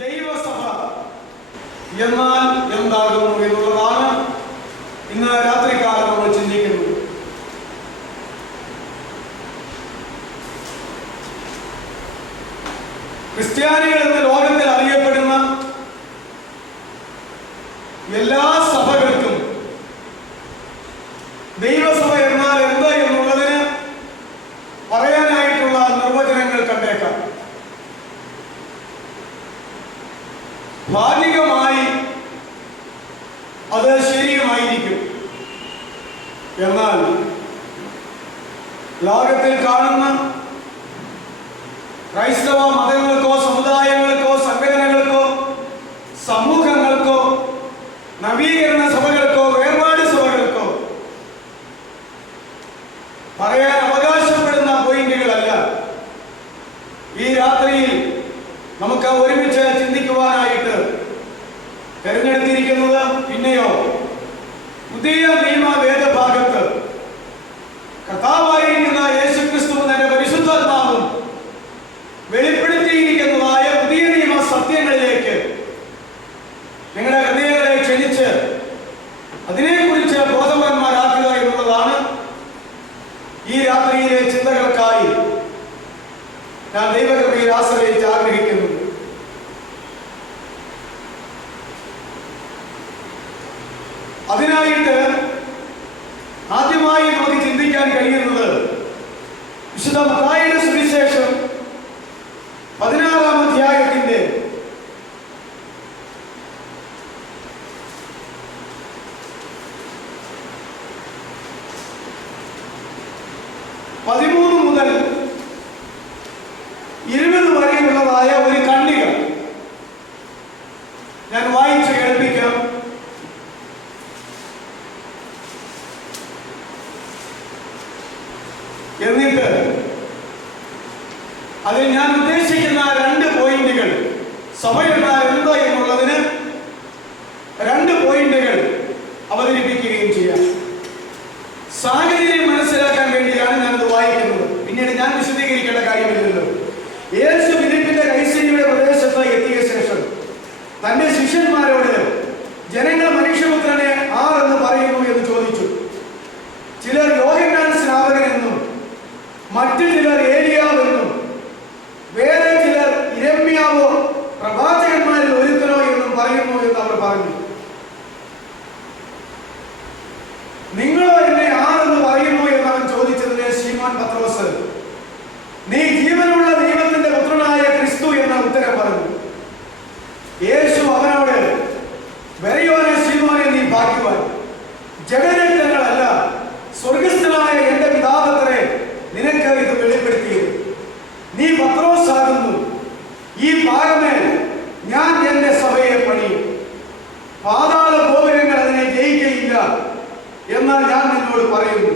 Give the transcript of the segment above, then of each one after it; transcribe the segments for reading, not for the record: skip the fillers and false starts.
ദൈവസഭ എന്നാൽ എന്താകുന്നു എന്നുള്ളതാണ് ഇന്ന് രാത്രികാലം നമ്മൾ ചിന്തിക്കുന്നത്. ക്രിസ്ത്യാനികൾ എന്ന ലോകത്തിൽ അറിയപ്പെടുന്ന എല്ലാ സഭകൾക്കും ദൈവസഭ എന്നാൽ എന്താ എന്നുള്ളതിന് പറയാനായിട്ടുള്ള നിർവചനങ്ങൾ കണ്ടേക്കാം. ഭാഗികമായി അത് ശരിയുമായിരിക്കും. എന്നാൽ ലോകത്തിൽ കാണുന്ന ക്രൈസ്തവ മതങ്ങൾക്കോ സമുദായങ്ങൾക്കോ സംഘടനകൾക്കോ സമൂഹങ്ങൾക്കോ നവീകരണ സഭകൾക്കോ വേർപാട് സഭകൾക്കോ പറയാൻ അവകാശപ്പെടുന്ന പോയിന്റുകളല്ല ഈ രാത്രിയിൽ നമുക്ക് ഒരുമിച്ച് ചിന്തിക്കുവാനായിട്ട് തിരഞ്ഞെടുത്തിരിക്കുന്നത്. പിന്നെയോ പുതിയ നിയമ വേദഭാഗത്ത് കർത്താവായിരിക്കുന്ന യേശുക്രിസ്തു തന്റെ പരിശുദ്ധാത്മാവും വെളിപ്പെടുത്തിയിരിക്കുന്നതായ പുതിയ നിയമ സത്യങ്ങളിലേക്ക് നിങ്ങളുടെ ഹൃദയങ്ങളെ ക്ഷണിച്ച് അതിനെക്കുറിച്ച് ബോധവാന്മാരാക്കുക എന്നുള്ളതാണ് ഈ രാത്രിയിലെ ചിന്തകൾക്കായി ഞാൻ ദൈവകൃപയിൽ ആശ്രയിച്ച് ആഗ്രഹിക്കുന്നു. അതിനായിട്ട് ആദ്യമായി നമുക്ക് ചിന്തിക്കാൻ കഴിയുന്നത് വിശുദ്ധ മത്തായിയുടെ സുവിശേഷം 16-ാം അധ്യായത്തിന്റെ 13 മുതൽ 20 വരെയുള്ളതായ ഒരു ഖണ്ഡിക ഞാൻ വായിച്ച് കേൾപ്പിക്കാം. എന്നിട്ട് അതിൽ ഞാൻ ഉദ്ദേശിക്കുന്ന 2 പോയിന്റുകൾ, സഭ എന്നാൽ എന്താ എന്നുള്ളതിന് 2 പോയിന്റുകൾ അവതരിപ്പിക്കുകയും ചെയ്യാം. സാഹചര്യം മനസ്സിലാക്കാൻ വേണ്ടിയാണ് ഞാനത് വായിക്കുന്നത്. പിന്നീട് ഞാൻ വിശദീകരിക്കേണ്ട കാര്യമില്ലല്ലോ. യേശു ഫിലിപ്പിന്റെ കൈസരിയുടെ പ്രദേശത്ത് എത്തിയ ശേഷം തന്റെ ശിഷ്യന്മാരോട് ജനങ്ങൾ മനുഷ്യപുത്രനെ ആരെന്ന് പറയുന്നു എന്ന് ചോദിച്ചു. ചിലർ യോഹന്നാൻ സ്നാപകനെന്നും മറ്റു ചിലർ ഏലിയാവെന്നും വേറെ ചിലർ ഇരമ്യാവോ പ്രവാചകന്മാരിൽ ഒരുത്തനോ എന്നും പറയുന്നു എന്ന് അവർ പറഞ്ഞു. നിങ്ങളോ എന്നെ ആരെന്ന് പറയുന്നു എന്ന് അവൻ ചോദിച്ചതിന് ശീമോൻ പത്രോസ്, നീ ജീവനുള്ള ദൈവത്തിന്റെ പുത്രനായ ക്രിസ്തു എന്ന ഉത്തരം പറഞ്ഞു. യേശു അവനോട്, വരയോനെ ശീമോനെ, നീ ഭാഗ്യവാൻ, ജഡരക്തങ്ങളല്ല സ്വർഗസ്ഥനായ എന്റെ പിതാവത്രേ നിനക്ക് ഇത് വെളിപ്പെടുത്തിയത്. നീ പത്രോസ് ആകുന്നു, ഈ പാറമേൽ ഞാൻ എന്റെ സഭയെ പണിയും, പാതാള ഗോപുരങ്ങൾ അതിനെ ജയിക്കയില്ല. എന്നാൽ ഞാൻ നിന്നോട് പറയുന്നു,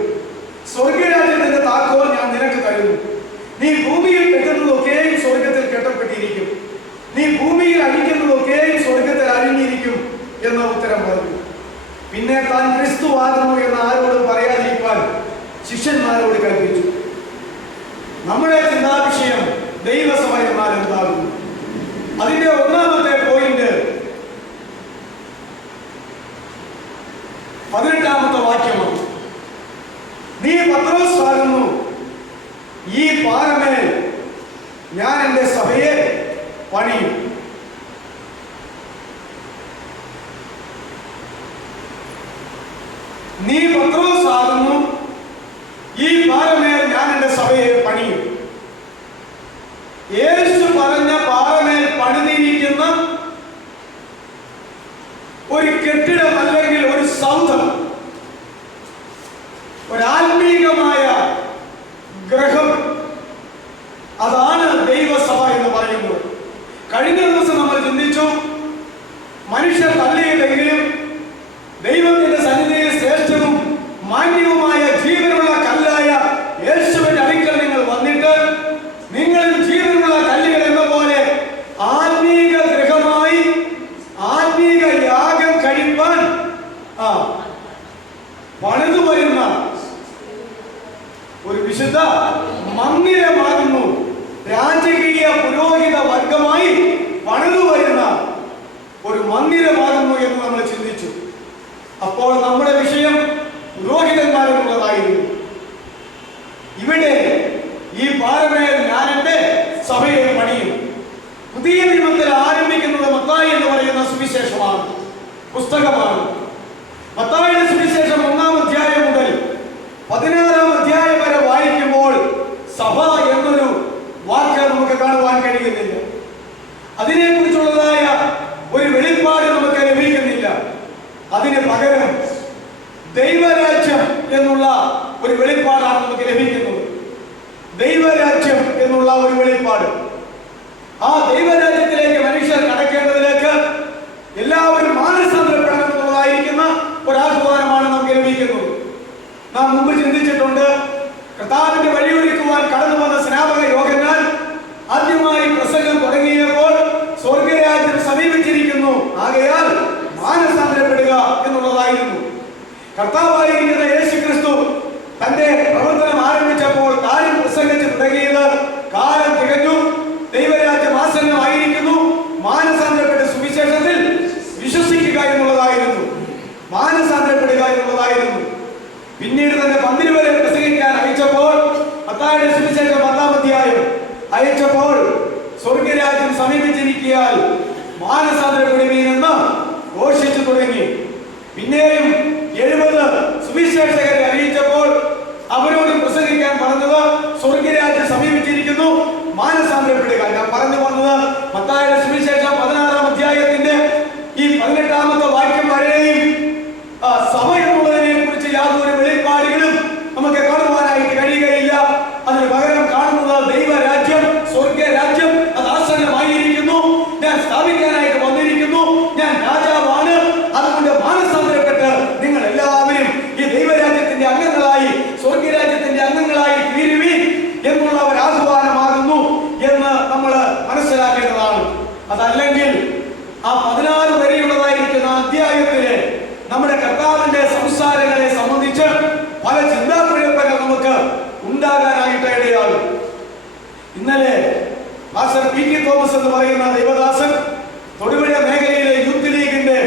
സ്വർഗരാജ്യത്തിന്റെ താക്കോൽ ഞാൻ നിനക്ക് തരുന്നു. നീ ഭൂമിയിൽ കെട്ടുന്നതൊക്കെയും സ്വർഗത്തിൽ കെട്ടപ്പെട്ടിരിക്കും, നീ ഭൂമിയിൽ അഴിക്കുന്നതൊക്കെയും സ്വർഗത്തിൽ അഴിഞ്ഞിരിക്കും എന്ന ഉത്തരം പറഞ്ഞു. പിന്നെ താൻ ക്രിസ്തു ആകുന്നു എന്ന് ആരോടും പറയാതിരിക്കാൻ ശിഷ്യന്മാരോട് കൽപ്പിച്ചു. നമ്മുടെ ചിന്താവിഷയം ദൈവസഭ എന്നാൽ എന്താകുന്നു. അതിന്റെ ഒന്നാമത്തെ പോയിന്റ് 18-ാമത്തെ വാക്യമാണ്. നീ പത്രോസ് ആകുന്നു, ഈ പാറമേൽ ഞാൻ എന്റെ സഭയെ പണിയും. നീ പത്രോസ് ആകുന്നു, ഈ പാറമേൽ ഞാൻ എന്റെ സഭയെ പണിയും. യേശു പറഞ്ഞ പാറമേൽ പണിതിരിക്കുന്ന ഒരു കെട്ടിടം അല്ലെങ്കിൽ ഒരു സൗധം, ഒരു ആത്മീയ പണിതു വരുന്ന ഒരു വിശുദ്ധ മന്ദിരമാകുന്നു. രാജകീയ പുരോഹിത വർഗമായി പണിതു വരുന്ന ഒരു മന്ദിരമാകുന്നു എന്ന് നമ്മൾ ചിന്തിച്ചു. അപ്പോൾ നമ്മുടെ വിഷയം പുരോഹിതന്മാരെന്നുള്ളതായിരുന്നു. ഇവിടെ ഈ പാറമേൽ ഞാൻ എൻ്റെ സഭയെ പണിയും. പുതിയ നിയമത്തിൽ ആരംഭിക്കുന്നത് മത്തായി എന്ന് പറയുന്ന സുവിശേഷമാണ്, പുസ്തകമാണ്. മത്തായിയുടെ സുവിശേഷം 1-ാം അധ്യായം മുതൽ 16-ാം അധ്യായം വരെ വായിക്കുമ്പോൾ സഭ എന്നൊരു വാക്ക് നമുക്ക് കാണുവാൻ കഴിയുന്നില്ല. അതിനെക്കുറിച്ചുള്ളതായ ഒരു വെളിപ്പാട് നമുക്ക് ലഭിക്കുന്നില്ല. അതിന് പകരം ദൈവരാജ്യം എന്നുള്ള ഒരു വെളിപ്പാടാണ് നമുക്ക് ലഭിക്കുന്നത്. ദൈവരാജ്യം എന്നുള്ള ഒരു വെളിപ്പാട്. ആ ദൈവരാജ്യത്തിലേക്ക് മനുഷ്യർ കടക്കേണ്ടതിലേക്ക് എല്ലാവരും മാനസാന്തരപ്പെടണമെന്നുള്ളതായിരിക്കുന്ന ഒരാഹ്വാനമാണ് നമുക്ക് ലഭിക്കുന്നത്. നാം മുമ്പ് ചിന്തിച്ചിട്ടുണ്ട്, കർത്താവിന്റെ വഴിയൊരുക്കുവാൻ കടന്നു വന്ന സ്നാപക യോഹന്നാൻ ആദ്യമായി പ്രസംഗം തുടങ്ങിയപ്പോൾ സ്വർഗരാജ്യം സമീപിച്ചിരിക്കുന്നു, ആകയാൽ മാനസാന്തരപ്പെടുക എന്നുള്ളതായിരുന്നു. കർത്താവായിരിക്കുന്ന യേശുക്രിസ്തു തന്റെ പ്രവർത്തനം ആരംഭിച്ചപ്പോൾ കാര്യം പ്രസംഗിച്ച് തുടങ്ങിയത് കാലം തികഞ്ഞു, ദൈവരാജ്യം ആസന്നമായിരിക്കുന്നു, മാനസാന്തരപ്പെട്ട സുവിശേഷത്തിൽ വിശ്വസിക്കുക എന്നുള്ളതായിരുന്നു, മാനസാന്തരപ്പെടുക എന്നുള്ളതായിരുന്നു. പിന്നീട് തന്നെ 12 വരെ പ്രസംഗിക്കാൻ അയച്ചപ്പോൾ, മത്തായിയുടെ സുവിശേഷം 1-ാം അധ്യായം അയച്ചപ്പോൾ സ്വർഗരാജ്യം സമീപിച്ചിരിക്കാൻ മാനസാന്തരപ്പെടുവീനെന്ന് ഘോഷിച്ചു തുടങ്ങി. പിന്നെയും 70 സുവിശേഷകരെ അറിയിച്ചപ്പോൾ അവരോട് പ്രസംഗിക്കാൻ പറഞ്ഞത് സ്വർഗരാജ്യം സമീപിച്ചിരിക്കുന്നു, മാനസാന്തരപ്പെടുക. ഞാൻ പറഞ്ഞു വന്നത് മത്തായിയുടെ സുവിശേഷം 16-ാം അധ്യായത്തിന്റെ ഈ 18-ാമത്തെ വാക്യം വരെയും സഭ എന്നുള്ളതിനെ കുറിച്ച് യാതൊരു വെളിപ്പാടുകളും നമുക്ക് കാണുവാനായിട്ട് കഴിയുകയില്ല. അതിന് പകരം കാണുന്നത് ദൈവരാജ്യം, സ്വർഗരാജ്യം അത് ആസന്നമായിരിക്കുന്നു, ഞാൻ സ്ഥാപിക്കാനായിട്ട് വന്നിരിക്കുന്നു, ഞാൻ രാജാവാണ്, അതുകൊണ്ട് മാനസാന്തരപ്പെട്ട് നിങ്ങൾ എല്ലാവരും ഈ ദൈവരാജ്യത്തിന്റെ അംഗങ്ങളായി, സ്വർഗരാജ്യത്തിന്റെ അംഗങ്ങളായി തീരുവീൻ എന്നുള്ള ഒരു ആഹ്വാനമാകുന്നു എന്ന് നമ്മൾ മനസ്സിലാക്കേണ്ടതാണ്. അതല്ലെങ്കിൽ ആ 16 വരെയുള്ളതായിരിക്കുന്ന അധ്യായത്തില് നമ്മുടെ കർത്താവിന്റെ സംസാരങ്ങളെ സംബന്ധിച്ച് പല ചിന്താക്കുഴപ്പങ്ങൾ നമുക്ക് ഉണ്ടാകാനായിട്ട് ഇടയാകും. ഇന്നലെ പാസ്റ്റർ പി.ടി. തോമസ് എന്ന് പറയുന്ന ദൈവദാസൻ തൊടുപുഴ മേഖലയിലെ യൂത്ത് ലീഗിന്റെ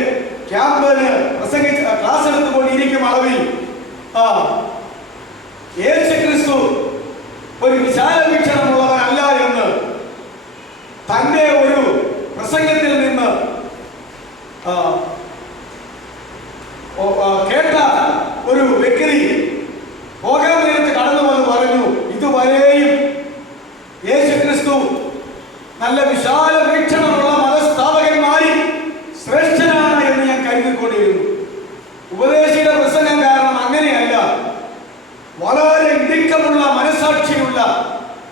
ക്യാമ്പിന് പ്രസംഗിച്ച് ക്ലാസ് എടുത്തുകൊണ്ടിരിക്കും അളവിൽ യേശുക്രിസ്തു ഒരു വിശാല വീക്ഷണമുള്ളവനല്ല എന്ന് തന്റെ ഒരു പ്രസംഗത്തിൽ നിന്ന് കേട്ട ഒരു വ്യക്തി പോകാൻ നേരത്ത് കടന്നു വന്ന് പറഞ്ഞു, ഇതുവരെയും യേശുക്രിസ്തു നല്ല വിശാല വീക്ഷണമുള്ള മതസ്ഥാപകന്മാരിൽ ശ്രേഷ്ഠനാണ് എന്ന് ഞാൻ കരുതിക്കൊണ്ടിരുന്നു. ഉപദേശിയുടെ പ്രസംഗം കാരണം അങ്ങനെയല്ല, വളരെ ഇടുക്കമുള്ള മനസാക്ഷിയുള്ള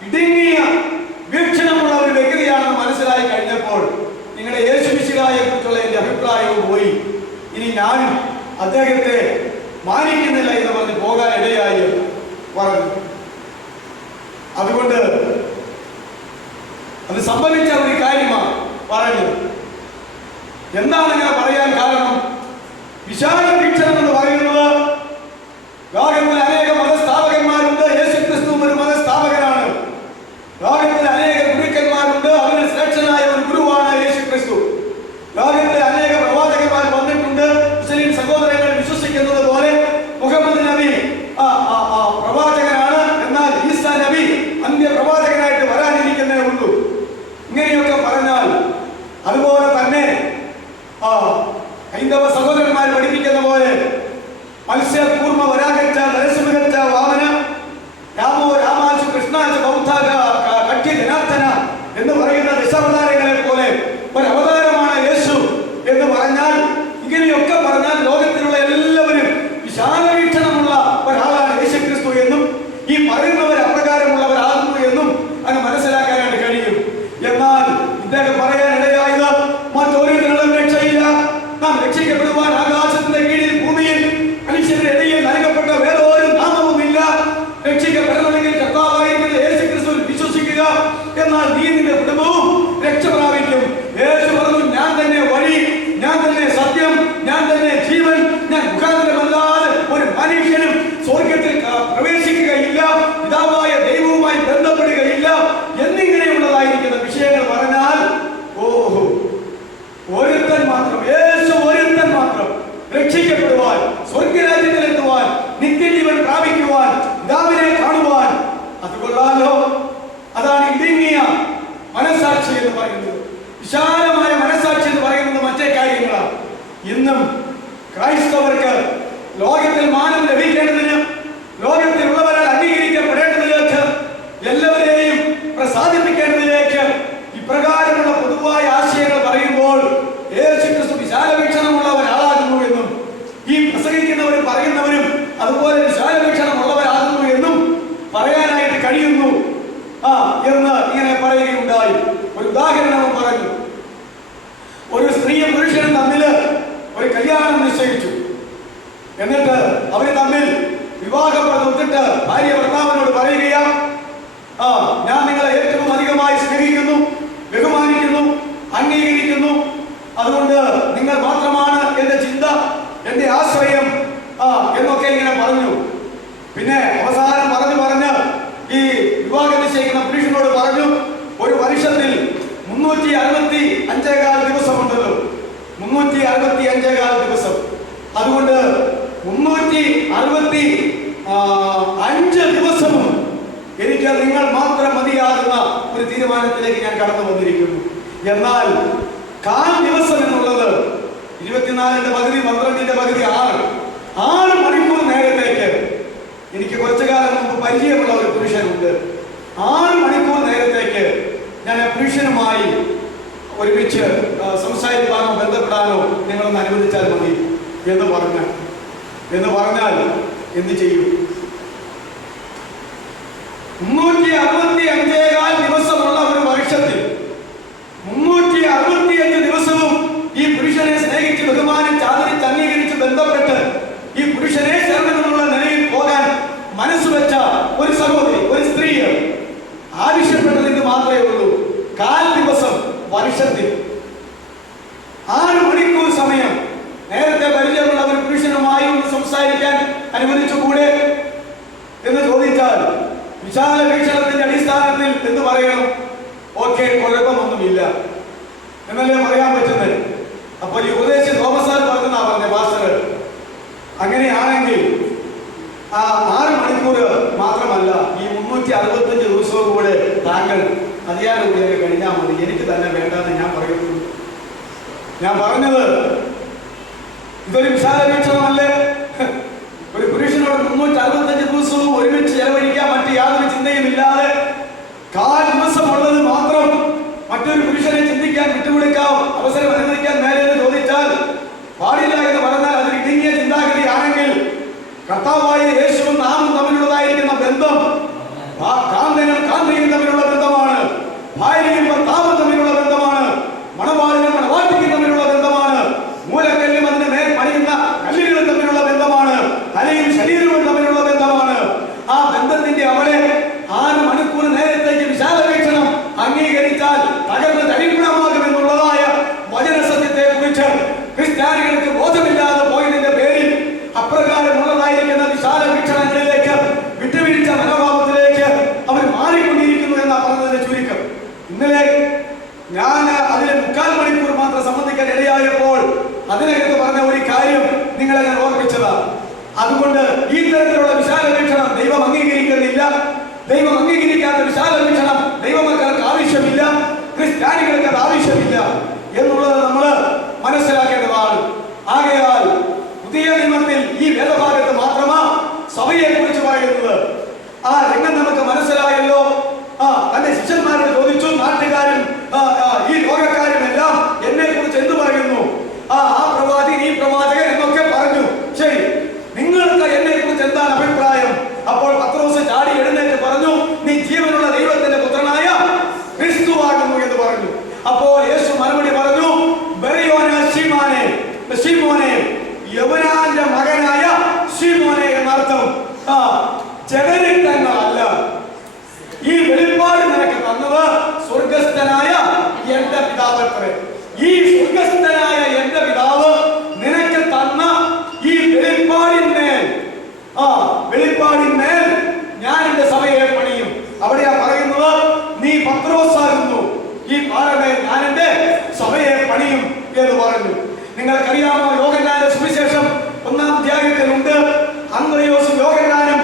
ഇടുങ്ങിയ വീക്ഷണമുള്ള ഒരു വ്യക്തിയാണെന്ന് മനസ്സിലായി കഴിഞ്ഞപ്പോൾ നിങ്ങളുടെ യേശുമിശിഹായെ കുറിച്ചുള്ള എന്റെ അഭിപ്രായവും പോയി. ഇനി ഞാനും അദ്ദേഹത്തെ മാനിക്കുന്നില്ല എന്ന് പറഞ്ഞ് പോകാൻ ഇടയായി പറഞ്ഞു. അതുകൊണ്ട് അത് സംഭവിച്ച ഒരു കാര്യമാണ് പറഞ്ഞത്. എന്താണ് ഞാൻ പറയാൻ കാരണം? വിശാല വീക്ഷണം എന്ന് പറയുന്നത് ലോകത്തിൽ അനേക മതസ്ഥാപകന്മാരുണ്ട്, യേശുക്രിസ്തുവും ഒരു മതസ്ഥാപകനാണ്. ലോകത്തിൽ അനേക ഗുരുക്കന്മാരുണ്ട്, അവന് ശ്രേഷ്ഠനായ ഒരു ഗുരുവാണ് യേശുക്രിസ്തു. ലോകത്തിൽ അനേക പ്രവാചകന്മാർ വന്നിട്ടുണ്ട്. മുസ്ലിം സഹോദരങ്ങൾ വിശ്വസിക്കുന്നത് പോലെ മുഹമ്മദ് നബി പ്രവാചകനാണ്, എന്നാൽ ഈസാ നബി അന്ത്യപ്രവാചകനായിട്ട് വരാനിരിക്കുന്നേ ഉള്ളൂ. ഇങ്ങനെയൊക്കെ പറഞ്ഞാൽ അതുപോലെ തന്നെ ഹൈന്ദവ സഹോദരന്മാർ പഠിപ്പിക്കുന്ന പോലെ മത്സ്യ കൂർമ്മ വരാഗച്ച നരസിംഹച്ച വാമന രാമോ രാമാച്ചു കൃഷ്ണാച്ച ബൗദ്ധാക കഠ്യ ജനാർദ്ദന എന്ന് പറയുന്ന ദശാവതാരങ്ങളെ പോലെ ഒരു അവതാരമാണ് യേശു എന്ന് പറഞ്ഞാൽ, ഇങ്ങനെയൊക്കെ പറഞ്ഞാൽ ലോകത്തിലുള്ള എല്ലാവരും വിശാല വീക്ഷണമുള്ള ഒരാളാണ് യേശുക്രിസ്തു എന്നും ഈ പറയുന്നവർ അപ്രകാരമുള്ളവരാകുന്നു എന്നും അങ്ങ് മനസ്സിലാക്കാനായിട്ട് കഴിയും. എന്നാൽ ഇദ്ദേഹം പറയാനിടയായത് മറ്റൊരു രക്ഷയില്ല, നാം രക്ഷിക്കപ്പെടുവാൻ ആകാശത്തിന്റെ കീഴിൽ ഭൂമിയിൽ മനുഷ്യരുടെ ഇടയിൽ പ്രാപിക്കുവാൻ, പിതാവിനെ കാണുവാൻ. അതുകൊള്ളാലോ, അതാണ് ഇടുങ്ങിയ മനസാക്ഷി എന്ന് പറയുന്നത്. വിശാലമായ മനസാക്ഷി എന്ന് പറയുന്നത് മറ്റേ കാര്യങ്ങളാണ്. ഇന്നും ക്രൈസ്തവർക്ക് ലോകത്തിൽ മാനം ലഭിക്കേണ്ടതിന്, ലോകത്തിലുള്ളവരാൽ അംഗീകരിക്കപ്പെടേണ്ടതിലേക്ക്, എല്ലാവരെയും പ്രസാദിപ്പിക്കേണ്ടതിലേക്ക് ഇപ്രകാരമുള്ള പൊതുവായ ആശയങ്ങൾ പറയുമ്പോൾ യേശുക്രിസ്തു വിശാല വീക്ഷണമുള്ള ഒരാളാകുന്നു എന്നും, ഈ പ്രസംഗിക്കുന്നവരും പറയുന്നവരും അതുപോലെ വിശാല വീക്ഷണമുള്ളവരാകുന്നു എന്നും പറയാനായിട്ട് കഴിയുന്നു എന്ന് ഇങ്ങനെ പറയുകയുണ്ടായി. ഒരു ഉദാഹരണം പറഞ്ഞു. ഒരു സ്ത്രീയും പുരുഷനും തമ്മിൽ ഒരു കല്യാണം നിശ്ചയിച്ചു. എന്നിട്ട് അവര് തമ്മിൽ വിവാഹപ്രതം ഒത്തിട്ട് ഭാര്യ ഭർത്താവിനോട് പറയുകയാ, ഞാൻ നിങ്ങളെ ഏറ്റവും അധികമായി സ്നേഹിക്കുന്നു, ബഹുമാനിക്കുന്നു, അംഗീകരിക്കുന്നു. അതുകൊണ്ട് നിങ്ങൾ മാത്രമാണ് എന്റെ ചിന്ത, എന്റെ ആശ്രയം എന്നൊക്കെ ഇങ്ങനെ പറഞ്ഞു. പിന്നെ അവസാനം പറഞ്ഞ് ഈ വിവാഹം നിശ്ചയിക്കുന്ന പുരുഷനോട് പറഞ്ഞു, ഒരു വർഷത്തിൽ 365 ദിവസമുണ്ടല്ലോ, 365 ദിവസം. അതുകൊണ്ട് 365 ദിവസവും എനിക്ക് നിങ്ങൾ മാത്രം മതിയാകുന്ന ഒരു തീരുമാനത്തിലേക്ക് ഞാൻ കടന്നു വന്നിരിക്കുന്നു. എന്നാൽ കാൽ ദിവസം എന്നുള്ളത് 24-ന്റെ പകുതി, 12-ന്റെ പകുതി, 6 മണിക്കൂർ നേരത്തേക്ക്, എനിക്ക് കുറച്ചു കാലം മുമ്പ് പരിചയമുള്ള ഒരു പുരുഷനുണ്ട്. 6 മണിക്കൂർ നേരത്തേക്ക് ഞാൻ ആ പുരുഷനുമായി ഒരുമിച്ച് സംസാരിക്കാനോ ബന്ധപ്പെടാനോ നിങ്ങളൊന്ന് അനുവദിച്ചാൽ മതി എന്ന് പറഞ്ഞാൽ എന്ത് ചെയ്യും? 365 ദിവസമുള്ള ഒരു വർഷത്തിൽ 365 ദിവസവും ഈ പുരുഷനെ സ്നേഹിച്ച്, ബഹുമാനിച്ച്, ആദരിച്ച്, അംഗീകരിച്ച്, ബന്ധപ്പെട്ട് ഈ പുരുഷനെ ശരണമെന്നുള്ള നിലയിൽ പോകാൻ മനസ്സ് വെച്ച ഒരു സഹോദരി, ഒരു സ്ത്രീ ആവശ്യപ്പെട്ടതിന് മാത്രമേ ഉള്ളൂ. കാൽ ദിവസം വർഷത്തിൽ 6 മണിക്കൂർ സമയം നേരത്തെ പരിചയമുള്ള ഒരു പുരുഷനുമായി ഒന്ന് സംസാരിക്കാൻ അനുവദിച്ചുകൂടെ എന്ന് ചോദിച്ചാൽ വിശാല വീക്ഷണത്തിന്റെ അടിസ്ഥാനത്തിൽ എന്ന് പറയണം, ഓക്കെ, കുഴപ്പമൊന്നുമില്ല എന്നല്ലേ പറയാൻ പറ്റുന്നത്. അപ്പോൾ ഈ ഉപദേശി തോമസ് സാർ പറഞ്ഞാ പറഞ്ഞ പാസ്റ്റർ, അങ്ങനെയാണെങ്കിൽ ആ 6 മണിക്കൂർ മാത്രമല്ല, ഈ 365 ദിവസവും കൂടെ താങ്കൾ അധികാരകൂടിയൊക്കെ കഴിഞ്ഞാൽ മതി, എനിക്ക് തന്നെ വേണ്ടെന്ന് ഞാൻ പറയുന്നു. ഞാൻ പറഞ്ഞത് ഇതൊരു വിശാല വീക്ഷണമല്ലേ? ഒരു പുരുഷനോട് 365 ദിവസവും ഒരുമിച്ച് ചെലവഴിക്കാൻ മറ്റു യാതൊരു ചിന്തയും ഇല്ലാതെ കാൽ ദിവസമുള്ളത് മാത്രം മറ്റൊരു പുരുഷനെ ചിന്തിക്കാൻ വിട്ടുകൊടുക്കാൻ അവസരം അനുവദിക്കാൻ മേലെന്ന് ചോദിച്ചാൽ പാടില്ല എന്ന് പറഞ്ഞാൽ അതൊരു ഇടുങ്ങിയ ചിന്താഗതിയാണെങ്കിൽ കർത്താവായ യേശുവും നാമും തമ്മിലുള്ളതായിരിക്കുന്ന ബന്ധം കാന്തനും കാന്തയും തമ്മിലുള്ള ബന്ധമാണ്, ഭാര്യയും ഭർത്താവും തമ്മിലുള്ള ബന്ധമാണ്, മണവാളിനും മണവാട്ടിയും തമ്മിലുള്ള ബന്ധമാണ്, മൂലക്കല്ലും അതിന്റെ മേൽ പണിയുന്ന കല്ലുകളും തമ്മിലുള്ള ബന്ധമാണ്, തലയും ശരീരവും തമ്മിലുള്ള ബന്ധമാണ്. ആ ബന്ധത്തിന്റെ അവിടെ 6 മണിക്കൂർ നേരത്തേക്ക് വിശാല വീക്ഷണം അംഗീകരിച്ചാൽ തകർന്ന് തടിപ്പണമാകുമെന്നുള്ളതായ വചനസത്യത്തെ കുറിച്ച് ക്രിസ്ത്യാനികൾക്ക് ബോധമില്ലാതെ പോയതിന്റെ പേരിൽ അപ്രകാരമുള്ളതായിരിക്കുന്ന വിശാല വീക്ഷണങ്ങളിലേക്ക്, വിട്ടുവീഴ്ച മനോഭാവത്തിലേക്ക് അവർ മാറിക്കൊണ്ടിരിക്കുന്നു എന്നാണ് പറഞ്ഞതിന്റെ ചുരുക്കം. ഇന്നലെ ഞാൻ അതിലെ 3/4 മണിക്കൂർ മാത്രം സംബന്ധിക്കാൻ ഇടയായപ്പോൾ അതിനകത്ത് പറഞ്ഞ ഒരു കാര്യം നിങ്ങളെ ഞാൻ ഓർമ്മിച്ചതാണ്. അതുകൊണ്ട് ഈ തരത്തിലുള്ള വിശാല വീക്ഷണം ദൈവം അംഗീകരിക്കുന്നില്ല. ദൈവം അംഗീകരിക്കാത്ത വിശാല വീക്ഷണം ദൈവമക്കൾക്ക് ആവശ്യമില്ല, ക്രിസ്ത്യാനികൾക്ക് അത് ആവശ്യമില്ല എന്നുള്ളത് നമ്മൾ മനസ്സിലാക്കേണ്ടതാണ്. ആകയാൽ പുതിയ നിയമത്തിൽ ഈ വേദഭാഗത്ത് മാത്രമാ സഭയെ കുറിച്ച് പറയുന്നത്. ആ രംഗം നമുക്ക് മനസ്സിലായല്ലോ. തന്റെ ശിഷ്യന്മാരോട് ചോദിച്ചു, നാട്ടുകാരും ഈ ലോകക്കാരും എല്ലാം എന്നെ കുറിച്ച് എന്ത് പറയുന്നു? ആ പ്രവാചകൻ, ഈ പ്രവാചകൻ എന്നൊക്കെ പറഞ്ഞു. ശരി, നിങ്ങൾക്ക് എന്നെ കുറിച്ച് എന്താണ് അഭിപ്രായം? അപ്പോൾ പത്രോസ് ചാടി എഴുന്നേറ്റ് പറഞ്ഞു, നീ ജീവനുള്ള ദൈവത്തിന്റെ പുത്രനായ ക്രിസ്തുവാകുന്നു എന്ന് പറഞ്ഞു. അപ്പോൾ യേശു മറുപടി പറഞ്ഞു, ശിമോനെ, യവനാന്റെ മകനായ ശിമോനെ എന്നർത്ഥം. ജഗരിക്തങ്ങളല്ല, ഈ വെളിപ്പാട് നിനക്ക് തന്നത് സ്വർഗസ്ഥനായ എന്റെ പിതാവത്രേ. ഈ സ്വർഗസ്ഥനായ എന്റെ പിതാവ് നിനക്ക് തന്ന ഈ വെളിപ്പാടിന്മേൽ ഞാൻ എന്റെ സഭയെ പണിയും. അവിടെയാ പറയുന്നത്, നീ പത്രോസാകുന്നു, ഈ പാറമേൽ ഞാൻ എന്റെ സഭയെ പണിയും എന്ന് പറഞ്ഞു. നിങ്ങൾക്കറിയാമോ, യോഹന്നാന്റെ സുവിശേഷം 1-ാം അധ്യായത്തിലുണ്ട്, അന്ത്രയോസും യോഹന്നാനും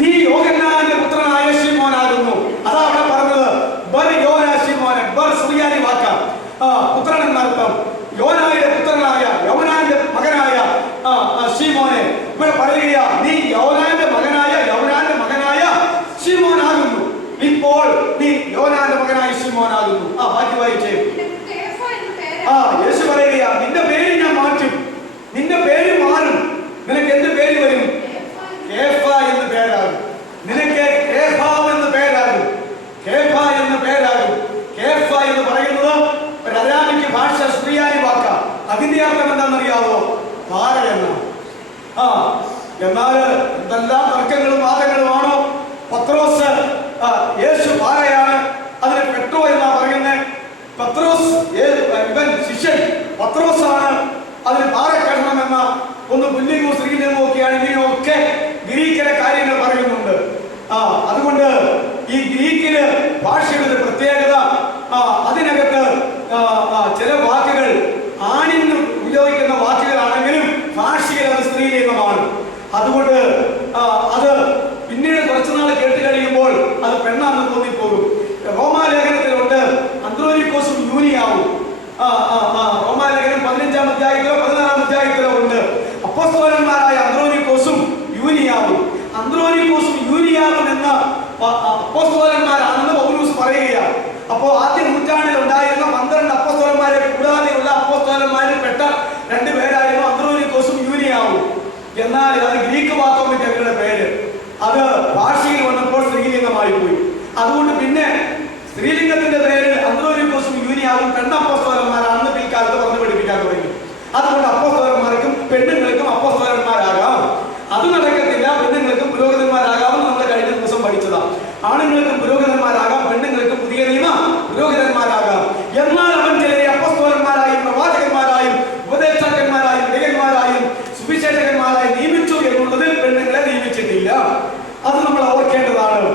നീ യോഹന്നാന്റെ പുത്രനായ ശിമോനാകുന്നു. അതാ അവിടെ പറഞ്ഞത് ബർ യോന ശിമോനെ. ബർ സുറിയാനി വാക്ക, പുത്രൻ എന്നർത്ഥം. യോനായുടെ പുത്രനായ യൗനാന്റെ മകനായ ശിമോനെ. ഇവിടെ പറയുക നീ യോനാന്റെ മകനായ ശിമോനാകുന്നു. ഇപ്പോൾ നീ യോനാന്റെ മകനായ ശിമോനാകുന്നു. ബാക്കി വായിച്ചേ. യേശു പറയുക നിന്റെ പേര് ഞാൻ മാറ്റും. നിന്റെ പേര് മാറും. നിനക്ക് എന്ത് പേര് വരും? കേഫ എന്ന് പേരാകും. നിനക്ക് കേഫാവ് എന്ന് പേരാകും. കേഫ എന്ന് പേരാകും. കേഫ എന്ന് പറയുന്നത് ഒരു അരാമിക് ഭാഷ, സുറിയാനി വാക്ക. അതിന്റെ അർത്ഥം എന്താണെന്നറിയാവോ? പാറ എന്നാണ്. എന്നാൽ എന്തെല്ലാം തർക്കങ്ങളും വാദങ്ങളുമാണോ? പത്രോസ് യേശു പാറയാണ്, അതിന് പെട്രോ എന്നാ പറയുന്നത്. പത്രോസ് ഇവൻ ശിഷ്യൻ പത്രോസാണ്, അതിന് പാറ കഷണം എന്ന ഒന്ന് പുല്ലിംഗോ സ്ത്രീലിംഗോ ഒക്കെയാണെങ്കിൽ ഒക്കെ ഗ്രീക്കിലെ കാര്യങ്ങൾ പറയുന്നുണ്ട്. അതുകൊണ്ട് ഈ ഗ്രീക്കില് ഭാഷയുടെ പ്രത്യേകത, അതിനകത്ത് ചില വാക്കുകൾ ആണിന് ഉപയോഗിക്കുന്ന വാക്കുകളാണെങ്കിലും ഭാഷയിൽ അത് സ്ത്രീലിംഗമാണ്. അതുകൊണ്ട് അത് പിന്നീട് കുറച്ചുനാൾ കേട്ട് കഴിയുമ്പോൾ അത് പെണ്ണാന്ന് തോന്നിപ്പോകും. റോമാലേഖനത്തിലുണ്ട് അന്ത്രോനിക്കോസും യൂനിയാവും. റോമാലേഖനം 15-ാം അധ്യായത്തിലോ 16-ാം അധ്യായത്തിലോ ഉണ്ട്. അപ്പോസ്തലന്മാരായ അന്ത്രോനിക്കോസും യൂനിയാവും. അന്ത്രോനിക്കോസും യൂനിയാവും എന്ന അപ്പോസ്തലന്മാരാണെന്ന് പൗലോസ് പറയുകയാണ്. അപ്പോൾ ആദ്യ നൂറ്റാണ്ടിൽ ഉണ്ടായിരുന്ന 12 അപ്പോസ്തലന്മാരെ കൂടാതെയുള്ള അപ്പോസ്തലന്മാരിൽ പെട്ട 2 പേരായിരുന്നു അന്ത്രോനിക്കോസും യൂനിയാവും. എന്നാൽ അത് ഗ്രീക്ക് വാക്കാണ് ഞങ്ങളുടെ പേര്. അത് ഭാഷയിൽ വന്നപ്പോൾ സ്ത്രീലിംഗമായി പോയി. അതുകൊണ്ട് പിന്നെ സ്ത്രീലിംഗത്തിന്റെ പേരിൽ അന്ത്രോനിക്കോസും യൂനിയാവും പെണ്ണപ്പോസ്തലന്മാരാണെന്ന് പിൽക്കാലത്ത് പറഞ്ഞു പഠിപ്പിക്കാൻ തുടങ്ങി. അതുകൊണ്ട് അപ്പോസ്തലന്മാർക്കും പെണ്ണുങ്ങൾക്കും അപ്പോസ്തലന്മാരാകാം. അത് നടക്കത്തില്ല. പെണ്ണുങ്ങൾക്കും പുരോഹിതന്മാരാകാമെന്ന് നമ്മൾ കഴിഞ്ഞ ദിവസം പഠിച്ചതാണ്. ആണുങ്ങൾക്കും പുരോഹിതന്മാരാകാം, പെണ്ണുങ്ങൾക്കും പുതിയ നിയമ പുരോഹിതന്മാരാകാം. എന്നാൽ അവൻ ചിലരെ അപ്പോസ്തലന്മാരായും പ്രവാചകന്മാരായും ഉപദേഷ്ടാക്കന്മാരായും ലേഖകന്മാരായും സുവിശേഷകന്മാരായി നിയമിച്ചു എന്നുള്ളതിൽ പെണ്ണുങ്ങളെ നിയമിച്ചിട്ടില്ല. അത് നമ്മൾ ഓർക്കേണ്ടതാണ്.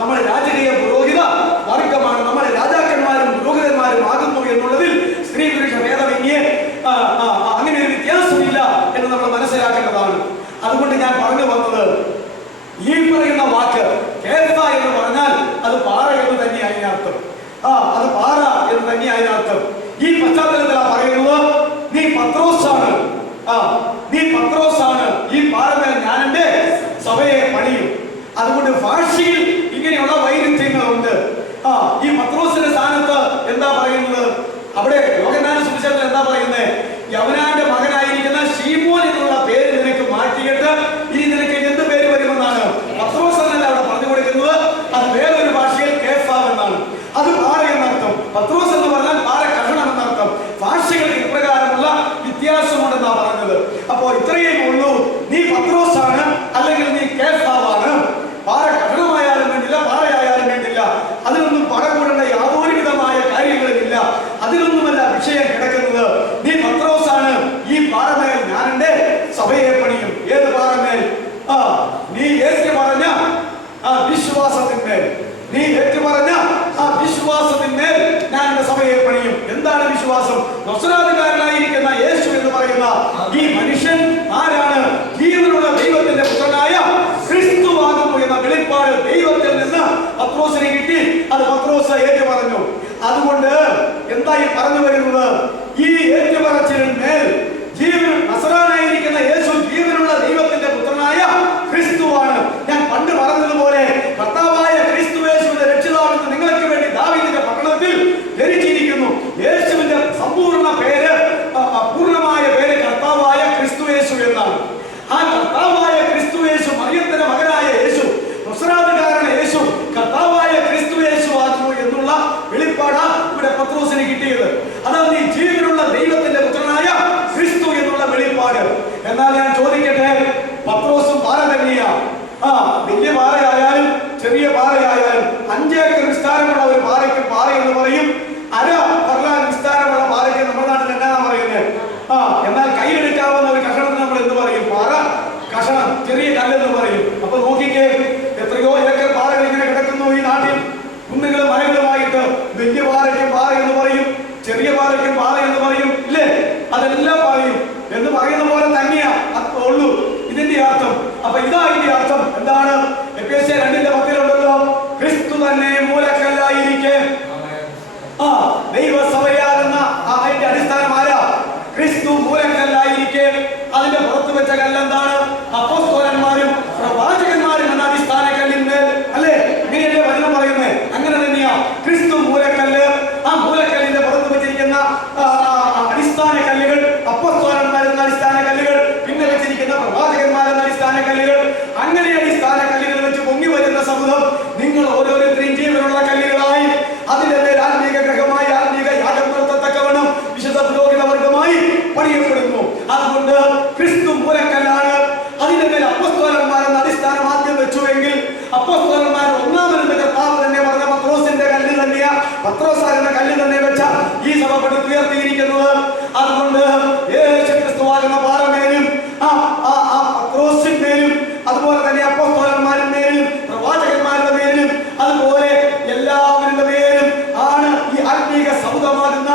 നമ്മൾ രാജകീയ പുരോഹിത വർഗമാണ്. നമ്മൾ രാജാക്കന്മാരും പുരോഹിതന്മാരും ആകുന്നു എന്നുള്ളതിൽ സ്ത്രീ പുരുഷ ഭേദമന്യേ അങ്ങനെ ഒരു വ്യത്യാസമില്ല എന്ന് നമ്മൾ മനസ്സിലാക്കേണ്ടതാണ്. അതുകൊണ്ട് ഞാൻ പറഞ്ഞു വന്നത്, ഈ പറയുന്ന വാക്ക് കേഫ എന്ന് പറഞ്ഞാൽ അത് പാറ എന്ന് തന്നെയായി അർത്ഥം. അത് പാറ എന്ന് തന്നെയായി അർത്ഥം. ഈ പശ്ചാത്തലത്തിലാണ് പറയുന്നത് നീ പത്രോസാണ്. നീ പത്രോസാണ്. ഈ പാറമേൽ ഞാൻ എന്റെ സഭയെ പണിയും. അതുകൊണ്ട് ഭാഷയിൽ ഇങ്ങനെയുള്ള വൈരുദ്ധ്യങ്ങളുണ്ട്. ഈ പത്രോസിന്റെ സ്ഥാനത്ത് എന്താ പറയുന്നത്? അവിടെ യോഹന്നാന്റെ സുവിശേഷത്തിൽ എന്താ പറയുന്നത്? യവനാന്റെ മകനായിരിക്കുന്ന ശീമോൻ എന്നുള്ള പേര് നിനക്ക് മാറ്റിയിട്ട് ഇനി നിനക്ക് എന്ത് പേര് വരുമെന്നാണ്? പത്രോസ് എന്നല്ല അവിടെ പറഞ്ഞു കൊടുക്കുന്നത്. അത് വേറൊരു ഭാഷയിൽ കേഫാവ് എന്നാണ്. അത് പാറ എന്നർത്ഥം. പത്രോസ് എന്ന് പറഞ്ഞാൽ പാറ കഷണം എന്നർത്ഥം. ഭാഷകൾക്ക് ഇപ്രകാരമുള്ള വ്യത്യാസമുണ്ടെന്നാ പറഞ്ഞത്. അപ്പോ ഇത്രയേ ഉള്ളൂ. നീ പത്രോസാണ്, അല്ലെങ്കിൽ നീ കേഫാവാണ്. പാറ കഷണമായാലും വേണ്ടില്ല, പാറയായാലും വേണ്ടില്ല. അതിലൊന്നും പടകൂടേണ്ട യാതൊരു വിധമായ കാര്യങ്ങളുമില്ല. അതിലൊന്നുമല്ല വിഷയം കിടക്കുന്നത്. നീ പത്രോസാണ്. ഈ പാറമേൽ ഞാൻ എന്റെ സഭയെ പണിയും. ഏത് പാറമേൽ? നീ ഏറ്റു പറഞ്ഞ വിശ്വാസത്തിന്മേൽ. നീ ഏറ്റു പറഞ്ഞ വിശ്വാസത്തിന്മേൽ ഞാൻ എന്റെ സഭയെ പണിയും. എന്താണ് വിശ്വാസം? നസ്രായനായിരിക്കുന്ന യേശു എന്ന് പറയുന്ന ഈ മനുഷ്യൻ ആരാണ്? ജീവനുള്ള ദൈവത്തിന്റെ പുത്രനായ ക്രിസ്തുവാകുന്നു എന്ന വെളിപ്പാട് ദൈവത്തിൽ നിന്ന് പത്രോസിനെ കിട്ടി. അത് പത്രോസ് ഏറ്റു പറഞ്ഞു. അതുകൊണ്ട് എന്തായി പറഞ്ഞു വരുന്നത്? ഈ ഏറ്റുപറച്ചിലിന്മേൽ നസ്രായനായിരിക്കുന്ന യേശു ജീവനുള്ള ദൈവത്തിന്റെ പുത്രനായ ക്രിസ്തുവാണ്. ഞാൻ പണ്ട് പറഞ്ഞതുപോലെ കർത്താവായ ക്രിസ്തു യേശുവിന്റെ രക്ഷിതാവെന്ന് നിങ്ങൾക്ക് വേണ്ടി ദാവീദിന്റെ പട്ടണത്തിൽ ധരിച്ചിരിക്കുന്നു. യേശുവിന്റെ സമ്പൂർണ്ണ പേര്, പൂർണ്ണമായ പേര് കർത്താവായ ക്രിസ്തു യേശു എന്നാണ്. ആ കർത്താവായ ക്രിസ്തു യേശു, മറിയത്തിന്റെ മകനായ യേശു, നസ്രായനായ യേശു കർത്താവായ ക്രിസ്തു യേശു ആകുന്നു എന്നുള്ള വെളിപ്പാടാ ഇവിടെ പത്രോസിന് കിട്ടിയത്. അതാണ് നീ ജീവനുള്ള ദൈവത്തിന്റെ പുത്രനായ ക്രിസ്തു എന്നുള്ള വെളിപ്പാട്. എന്നാൽ ഞാൻ ചോദിക്കട്ടെ, പത്രോസും പാറ തന്നെയാ? വലിയ പാറയായാലും ചെറിയ പാറയായാലും 5 ഏക്കർ വിസ്താരമുള്ള ഒരു പാറയ്ക്ക് പാറ എന്ന് പറയും. 1/2 ഫർലാൻ വിസ്താരമുള്ള പാറയ്ക്ക് നമ്മുടെ നാട്ടിൽ എന്നാണ് പറയുന്നത്? എന്നാൽ കയ്യിലെടുക്കാവുന്ന ഒരു കഷണത്തിന് നമ്മൾ എന്ത് പറയും? പാറ കഷണം, ചെറിയ കല്ലെന്ന് പറയും. അപ്പൊ നോക്കിക്കേ, എത്രയോ ഏക്കർ പാറകൾ ഇങ്ങനെ കിടക്കുന്നു ഈ നാട്ടിൽ. കുന്നുകളും മലകളുമായിട്ട്. വലിയ പാറയ്ക്കും പാറ എന്ന് പറയും, ചെറിയ പാറയ്ക്കും പാറ എന്ന് പറയും, ഇല്ലേ? അതെല്ലാം പറയും എന്ന് പറയുന്ന പോലെ തന്നെയാ ഉള്ളൂ. ഇതിന്റെ അർത്ഥം അപ്പൊ ഇതാ ഇതിന്റെ അർത്ഥം എന്താണ്? എഫേസ്യർ 2:10 ക്രിസ്തു തന്നെ മൂലക്കല്ലായിരിക്കെ. ദൈവസഭയാകുന്ന അതിന്റെ അടിസ്ഥാനം ആരാ? ക്രിസ്തു മൂലക്കല്ലായിരിക്കെ. അതിന്റെ പുറത്ത് വെച്ച കല്ലെന്താണ്? അപ്പോസ്തലന്മാരും പ്രവാചകന്മാരും എന്ന അടിസ്ഥാന കല്ലിന്മേൽ അല്ലേ? ഇങ്ങനെയല്ലേ വചനം പറയുന്നത്? അങ്ങനെ തന്നെയാ ക്രിസ്തു മൂലക്കല്ല്. ആ മൂലക്കല്ലിന്റെ പുറത്ത് വെച്ചിരിക്കുന്ന അടിസ്ഥാന കല്ലുകൾ അപ്പോസ്തലന്മാരെന്ന അടിസ്ഥാന കല്ലുകൾ, പിന്നെ വെച്ചിരിക്കുന്ന പ്രവാചകന്മാരെന്ന അടിസ്ഥാന കല്ലുകൾ. അങ്ങനെ അടിസ്ഥാന കല്ലുകൾ വെച്ച് പൊങ്ങി വരുന്ന സമുദം നിങ്ങൾ ഓരോരുത്തരെയും ജീവനുള്ള കല്ലുകളായി അതിന്റെ മേൽ ആത്മീക ഗ്രഹമായി ആത്മീക യാഗപ്രവർത്തക്കവണ്ണം വിശുദ്ധ പുരോഹിതവർഗമായി പണിയപ്പെടുന്നു. അതുകൊണ്ട് ക്രിസ്തു മൂലക്കല്ലാണ്. അതിന്റെ മേൽ അപ്പോസ്തലന്മാരെന്ന അടിസ്ഥാനം ആദ്യം വെച്ചുവെങ്കിൽ അപ്പോസ്തലന്മാർ ഒന്നാമത് കർത്താവ് തന്നെ പറഞ്ഞ പത്രോസിന്റെ കല്ല് തന്നെയാ, പത്രോസാകുന്ന കല്ല് തന്നെ വെച്ച ഈ സഭ പടുത്തുയർത്തിയിരിക്കുന്നത്. അതുകൊണ്ട് യേശുക്രിസ്തുവാകുന്ന പാറമേലും പത്രോസിന്മേലും അതുപോലെ തന്നെ അപ്പോസ്തലന്മാരുടെ പ്രവാചകന്മാരുടെ മേലും അതുപോലെ എല്ലാവരുടെ പേരും ആണ് ഈ ആത്മീക സൗധമാകുന്ന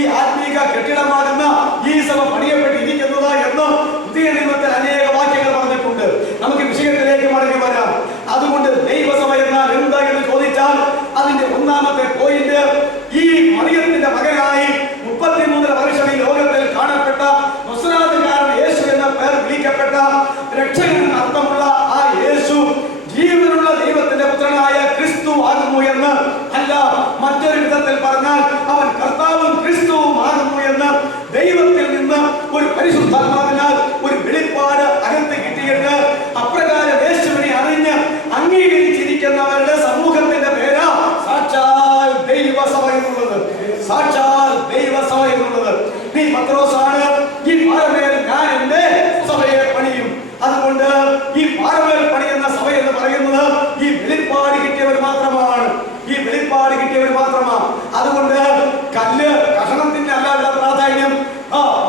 ഈ ആത്മീക കെട്ടിടമാകുന്ന ഈ സഭ പണിയപ്പെട്ടിരിക്കുന്നത് എന്ന് പുതിയ നിയമത്തിൽ അനേക വാക്യങ്ങൾ പറഞ്ഞിട്ടുണ്ട്. നമുക്ക് വിഷയത്തിലേക്ക് മടങ്ങി വരാം. അതുകൊണ്ട് ദൈവസഭ എന്നാൽ എന്താ എന്ന് ചോദിച്ചാൽ അതിന്റെ ഒന്നാമത്തെ പോയിന്റ്, ഈ മറിയത്തിന്റെ മകനായി 33 വർഷം ഈ ലോകത്തിൽ കാണപ്പെട്ട നസ്രായക്കാരൻ യേശു എന്ന പേർ വിളിക്കപ്പെട്ട രക്ഷകൻ അർത്ഥമുള്ള ആ യേശു ജീവനുള്ള ദൈവത്തിന്റെ പുത്രനായ ക്രിസ്തു ആകുന്നു എന്ന് അല്ല, മറ്റൊരു വിധത്തിൽ പറഞ്ഞാൽ അവൻ കർത്താവും ക്രിസ്തുവും ആകുന്നു എന്ന് ദൈവത്തിൽ നിന്ന് ഒരു പരിശുദ്ധാത്മാവിനാൽ ഒരു വെളിപ്പാട് അകത്ത് കിട്ടിയിട്ട് അപ്രകാരം യേശുവിനെ അറിഞ്ഞ് അംഗീകരിച്ചിരിക്കുന്നവരുടെ സമൂഹത്തിന്റെ പേരാ സാക്ഷാൽ ദൈവസഭ എന്നുള്ളത്. സാക്ഷാൽ ദൈവസഭ എന്നുള്ളത്. നീ പത്രോസാണ്, ഈ പാറമേൽ ഞാൻ എന്റെ സഭയെ പണിയും. അതുകൊണ്ട് ഈ പാറമേൽ പണിയുന്ന സഭ എന്ന് പറയുന്നത് ഈ വെളിപ്പാട് കിട്ടിയവർ മാത്രമാണ്. ഈ വെളിപ്പാട് കിട്ടിയവർ മാത്രമാണ്. അതുകൊണ്ട് കല്ല് കഷണത്തിന്റെ അല്ല ഇവിടെ പ്രാധാന്യം,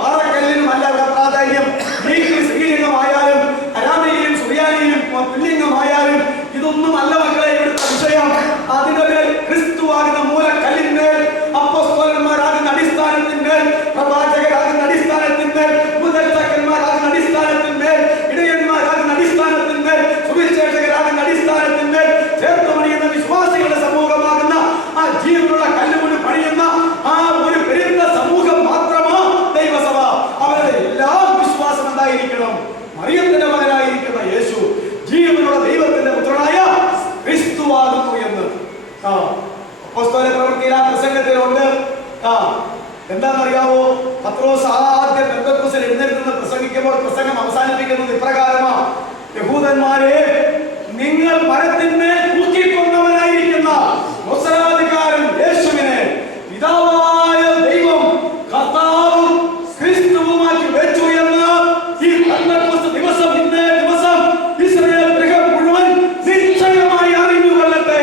പാറക്കല്ലിനും അല്ല ഇവിടെ പ്രാധാന്യം. ഗ്രീക്കിൽ സ്ത്രീലിംഗമായാലും അരാമയിലും സുറിയാനിയിലും പുല്ലിംഗമായാലും ഇതൊന്നും അല്ല മക്കളെ ഇവിടുത്തെ വിഷയം. അതിന്റെ മേൽ ക്രിസ്തുവാകുന്ന മൂലക്കല്ലിന്മേൽ അപ്പോസ്തലന്മാരാകുന്ന അടിസ്ഥാനത്തിന്മേൽ പ്രവാചകരാകുന്ന അടിസ്ഥാനത്തിന്മേൽ ഉപദേഷ്ടാക്കന്മാരാകുന്ന അടിസ്ഥാനത്തിന്മേൽ ഇടയന്മാരാകുന്ന അടിസ്ഥാനത്തിന്മേൽ സുവിശേഷകരാകുന്ന അടിസ്ഥാനത്തിന്മേൽ ചേർത്ത് പണിയുന്ന വിശ്വാസികളുടെ സമൂഹമാകുന്ന ആ ജീവനുള്ള കല്ലുകൊണ്ട് പണിയുന്ന ആ ഒരു പെരുന്ന സമൂഹം മാത്രമാ ദൈവസഭ. അവരുടെ എല്ലാ വിശ്വാസം എന്തായിരിക്കണം? മറിയത്തിന്റെ മകനായിരിക്കുന്ന യേശു ജീവനുള്ള ദൈവത്തിന്റെ പുത്രനായ ക്രിസ്തുവാകുന്നു എന്ന്. അപ്പോസ്തല പ്രവൃത്തിയിൽ ആ പ്രസംഗത്തിലുണ്ട്. എന്താണെന്നറിയാവോ? പത്രോസ് ആദ്യം പെന്തക്കോസ്തിൽ എഴുന്നേൽക്കുന്ന പ്രസംഗിക്കുമ്പോൾ പ്രസംഗം അവസാനിപ്പിക്കുന്നത് ഇപ്രകാരമാ: യഹൂദന്മാരെ, നിങ്ങൾ മരത്തിന്മേൽ തൂക്കിക്കൊന്നവനായിരിക്കുന്ന നസ്രായക്കാരൻ യേശുവിനെ പിതാവായ ദൈവം കർത്താവും ക്രിസ്തുവുമാക്കി വെച്ചു എന്ന് ഈ പെന്തക്കോസ്ത് ദിവസം, ഇന്നേ ദിവസം ഇസ്രായേൽ ഗൃഹം മുഴുവൻ നിശ്ചയമായി അറിഞ്ഞുകൊള്ളട്ടെ.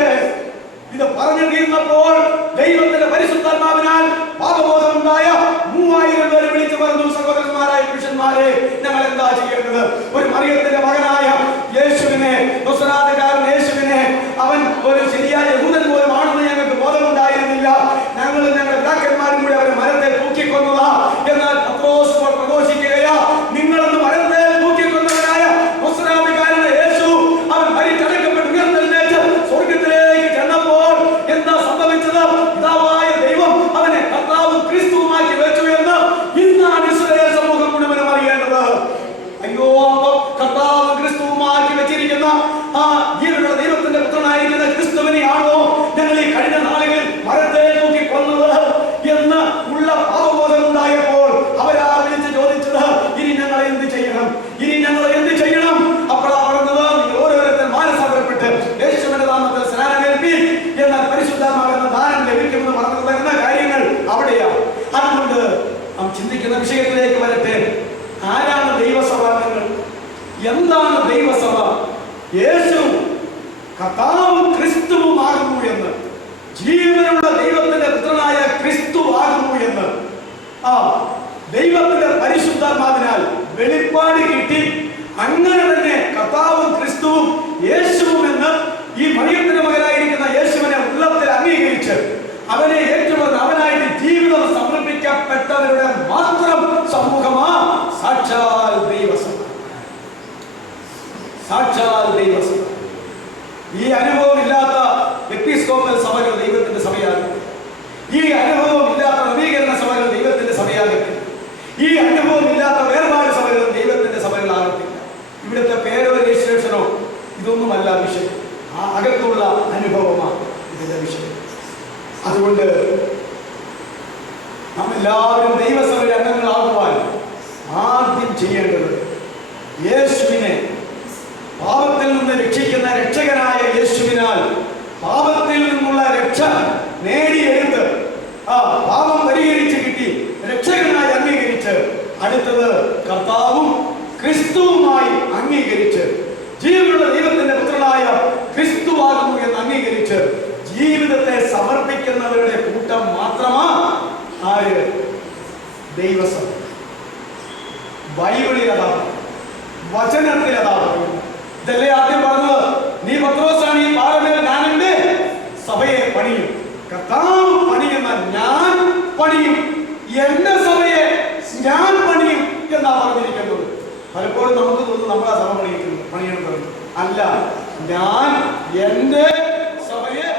ഇത് പറഞ്ഞു തീർന്നപ്പോൾ ദൈവത്തിന്റെ പരിശുദ്ധാത്മാവിനാൽ പാപബോധം ഉണ്ടായ 3000 പേര് വിളിച്ചു പറഞ്ഞു: സഹോദരന്മാരായ പുരുഷന്മാരെ, ഞങ്ങൾ എന്താ ചെയ്യേണ്ടത്? ഒരു മറിയത്തിന്റെ മകനായ യേശുവിനെ, നസ്രായക്കാരൻ യേശുവിനെ, അവൻ ഒരു ശരിയായ യഹൂദൻ പോലും ആണെന്ന് ഞങ്ങൾക്ക് ബോധമുണ്ടായിരുന്നില്ല. ഞങ്ങളുടെ പിതാക്കന്മാരും കൂടി അവരെ മരത്തെ തൂക്കിക്കൊന്നതാ. എന്നാൽ പത്രോസ് പ്രഘോഷിക്കുകയാ: നിങ്ങളൊന്ന് മരത്തെ തൂക്കിക്കൊന്നവനായ നസ്രായക്കാരൻ യേശു അവൻ മരിച്ചടക്കപ്പെട്ട് ഉയർത്തെഴുന്നേറ്റ് സ്വർഗത്തിലേക്ക് ചെന്നപ്പോൾ എന്താ സംഭവിച്ചത്? പിതാവായ ദൈവം അവനെ കർത്താവും ക്രിസ്തുവുമാക്കി വെച്ചു എന്ന് ഇന്നാണ് ഇസ്രായേൽ സമൂഹം മുഴുവനും അറിയേണ്ടത്. അയ്യോ, കർത്താവും ക്രിസ്തുവുമാക്കി വെച്ചിരിക്കുന്ന ആ ജീവനുള്ള ദൈവത്തിന്റെ പുത്രനായിരിക്കുന്ന ക്രിസ്തുവിനെയാണോ ഞങ്ങൾ ഈ കഴിഞ്ഞ നാളുകളിൽ മരത്തെ തൂക്കി കൊന്നത് എന്ന് ഉള്ള പാപബോധം ഉണ്ടായപ്പോൾ അവരാ വിളിച്ച് ചോദിച്ചത്: ഇനി ഞങ്ങൾ എന്ത് ചെയ്യണം? ഇനി ഞങ്ങൾ എന്ത് ചെയ്യണം? അപ്പോഴാ പറഞ്ഞത്: നിങ്ങൾ ഓരോരുത്തരും മാനസാന്തരപ്പെട്ട് യേശുവിന്റെ നാമത്തിൽ സ്നാനമേൽപ്പി, എന്നാൽ പരിശുദ്ധമാകുന്ന ദാനം ലഭിക്കുമെന്ന് പറഞ്ഞു തരുന്ന കാര്യങ്ങൾ അവിടെയാണ്. അതുകൊണ്ട് നാം ചിന്തിക്കുന്ന വിഷയത്തിലേക്ക് വരട്ടെ. ആരാണ് ദൈവസഭ? എന്താണ് ദൈവസഭ? യേശു കർത്താവും ക്രിസ്തുവുമാകുന്നു എന്ന്, ജീവനുള്ള ദൈവത്തിന്റെ പുത്രനായ ക്രിസ്തു ആകുന്നു എന്ന് ദൈവത്തിന്റെ പരിശുദ്ധാത്മാവിനാൽ വെളിപ്പാട് കിട്ടി. അങ്ങനെ തന്നെ കർത്താവും ക്രിസ്തുവും യേശുവും എന്ന് ഈ മറിയത്തിന്റെ മകനായിരിക്കുന്ന യേശുവിനെ ഉള്ളത്തിൽ അംഗീകരിച്ച് അവനെ ഏറ്റുപറഞ്ഞ് അവനായിട്ട് ജീവിതം സമർപ്പിക്കപ്പെട്ടവരുടെ മാത്രം സമൂഹമാ സാക്ഷാൽ ദൈവസഭ. സാക്ഷാൽ ദൈവസഭ. ഈ അനുഭവം ഇല്ലാത്ത എപ്പിസ്കോപ്പൽ സഭകൾ ദൈവത്തിന്റെ സഭയാകട്ടെ. ഈ അനുഭവം ഇല്ലാത്ത നവീകരണ സഭകൾ ദൈവത്തിന്റെ സഭയാകട്ടെ. ഈ അനുഭവം ഇല്ലാത്ത വേർപാട് സഭകൾ ദൈവത്തിന്റെ സഭകളാകത്തില്ല. ഇവിടുത്തെ പേരോ രജിസ്ട്രേഷനോ ഇതൊന്നുമല്ല വിഷയം. ആ അകത്തുള്ള അനുഭവമാണ് ഇതിന്റെ വിഷയം. അതുകൊണ്ട് നാം എല്ലാവരും ദൈവസഭയുടെ അംഗങ്ങളാകുവാൻ ആദ്യം ചെയ്യേണ്ടത് യേശുവിനെ, പാപത്തിൽ നിന്ന് രക്ഷിക്കുന്ന രക്ഷകനായ യേശുവിനാൽ പാപത്തിൽ നിന്നുള്ള രക്ഷ നേടിയെടുത്ത് പാപം പരിഹരിച്ച് കിട്ടി രക്ഷകനായി അംഗീകരിച്ച്, അടുത്തത് കർത്താവും ക്രിസ്തുവുമായി അംഗീകരിച്ച്, ജീവനുള്ള ദൈവത്തിന്റെ പുത്രനായ ക്രിസ്തുവാകുന്നു എന്ന് അംഗീകരിച്ച് ജീവിതത്തെ സമർപ്പിക്കുന്നവരുടെ കൂട്ടം മാത്രമാണ് ആര്? ദൈവസഭ. ബൈബിളിൽ അതാ, വചനത്തിൽ അതാ പറയുന്നത്. ഇതല്ലേ ആദ്യം പറഞ്ഞത്? നീ പത്രോസാണ്, ഈ പാറമേൽ ഞാൻ എന്റെ സഭയെ പണിയും. കർത്താവ് പണിയുന്ന ഞാൻ പണിയും, എന്റെ സഭയെ ഞാൻ പണിയും എന്നാ പറഞ്ഞിരിക്കുന്നത്. പലപ്പോഴും നമുക്ക് തോന്നുന്നു നമ്മളാ സഭ പണിയണം പറഞ്ഞു. അല്ല, ഞാൻ എന്റെ സഭയെ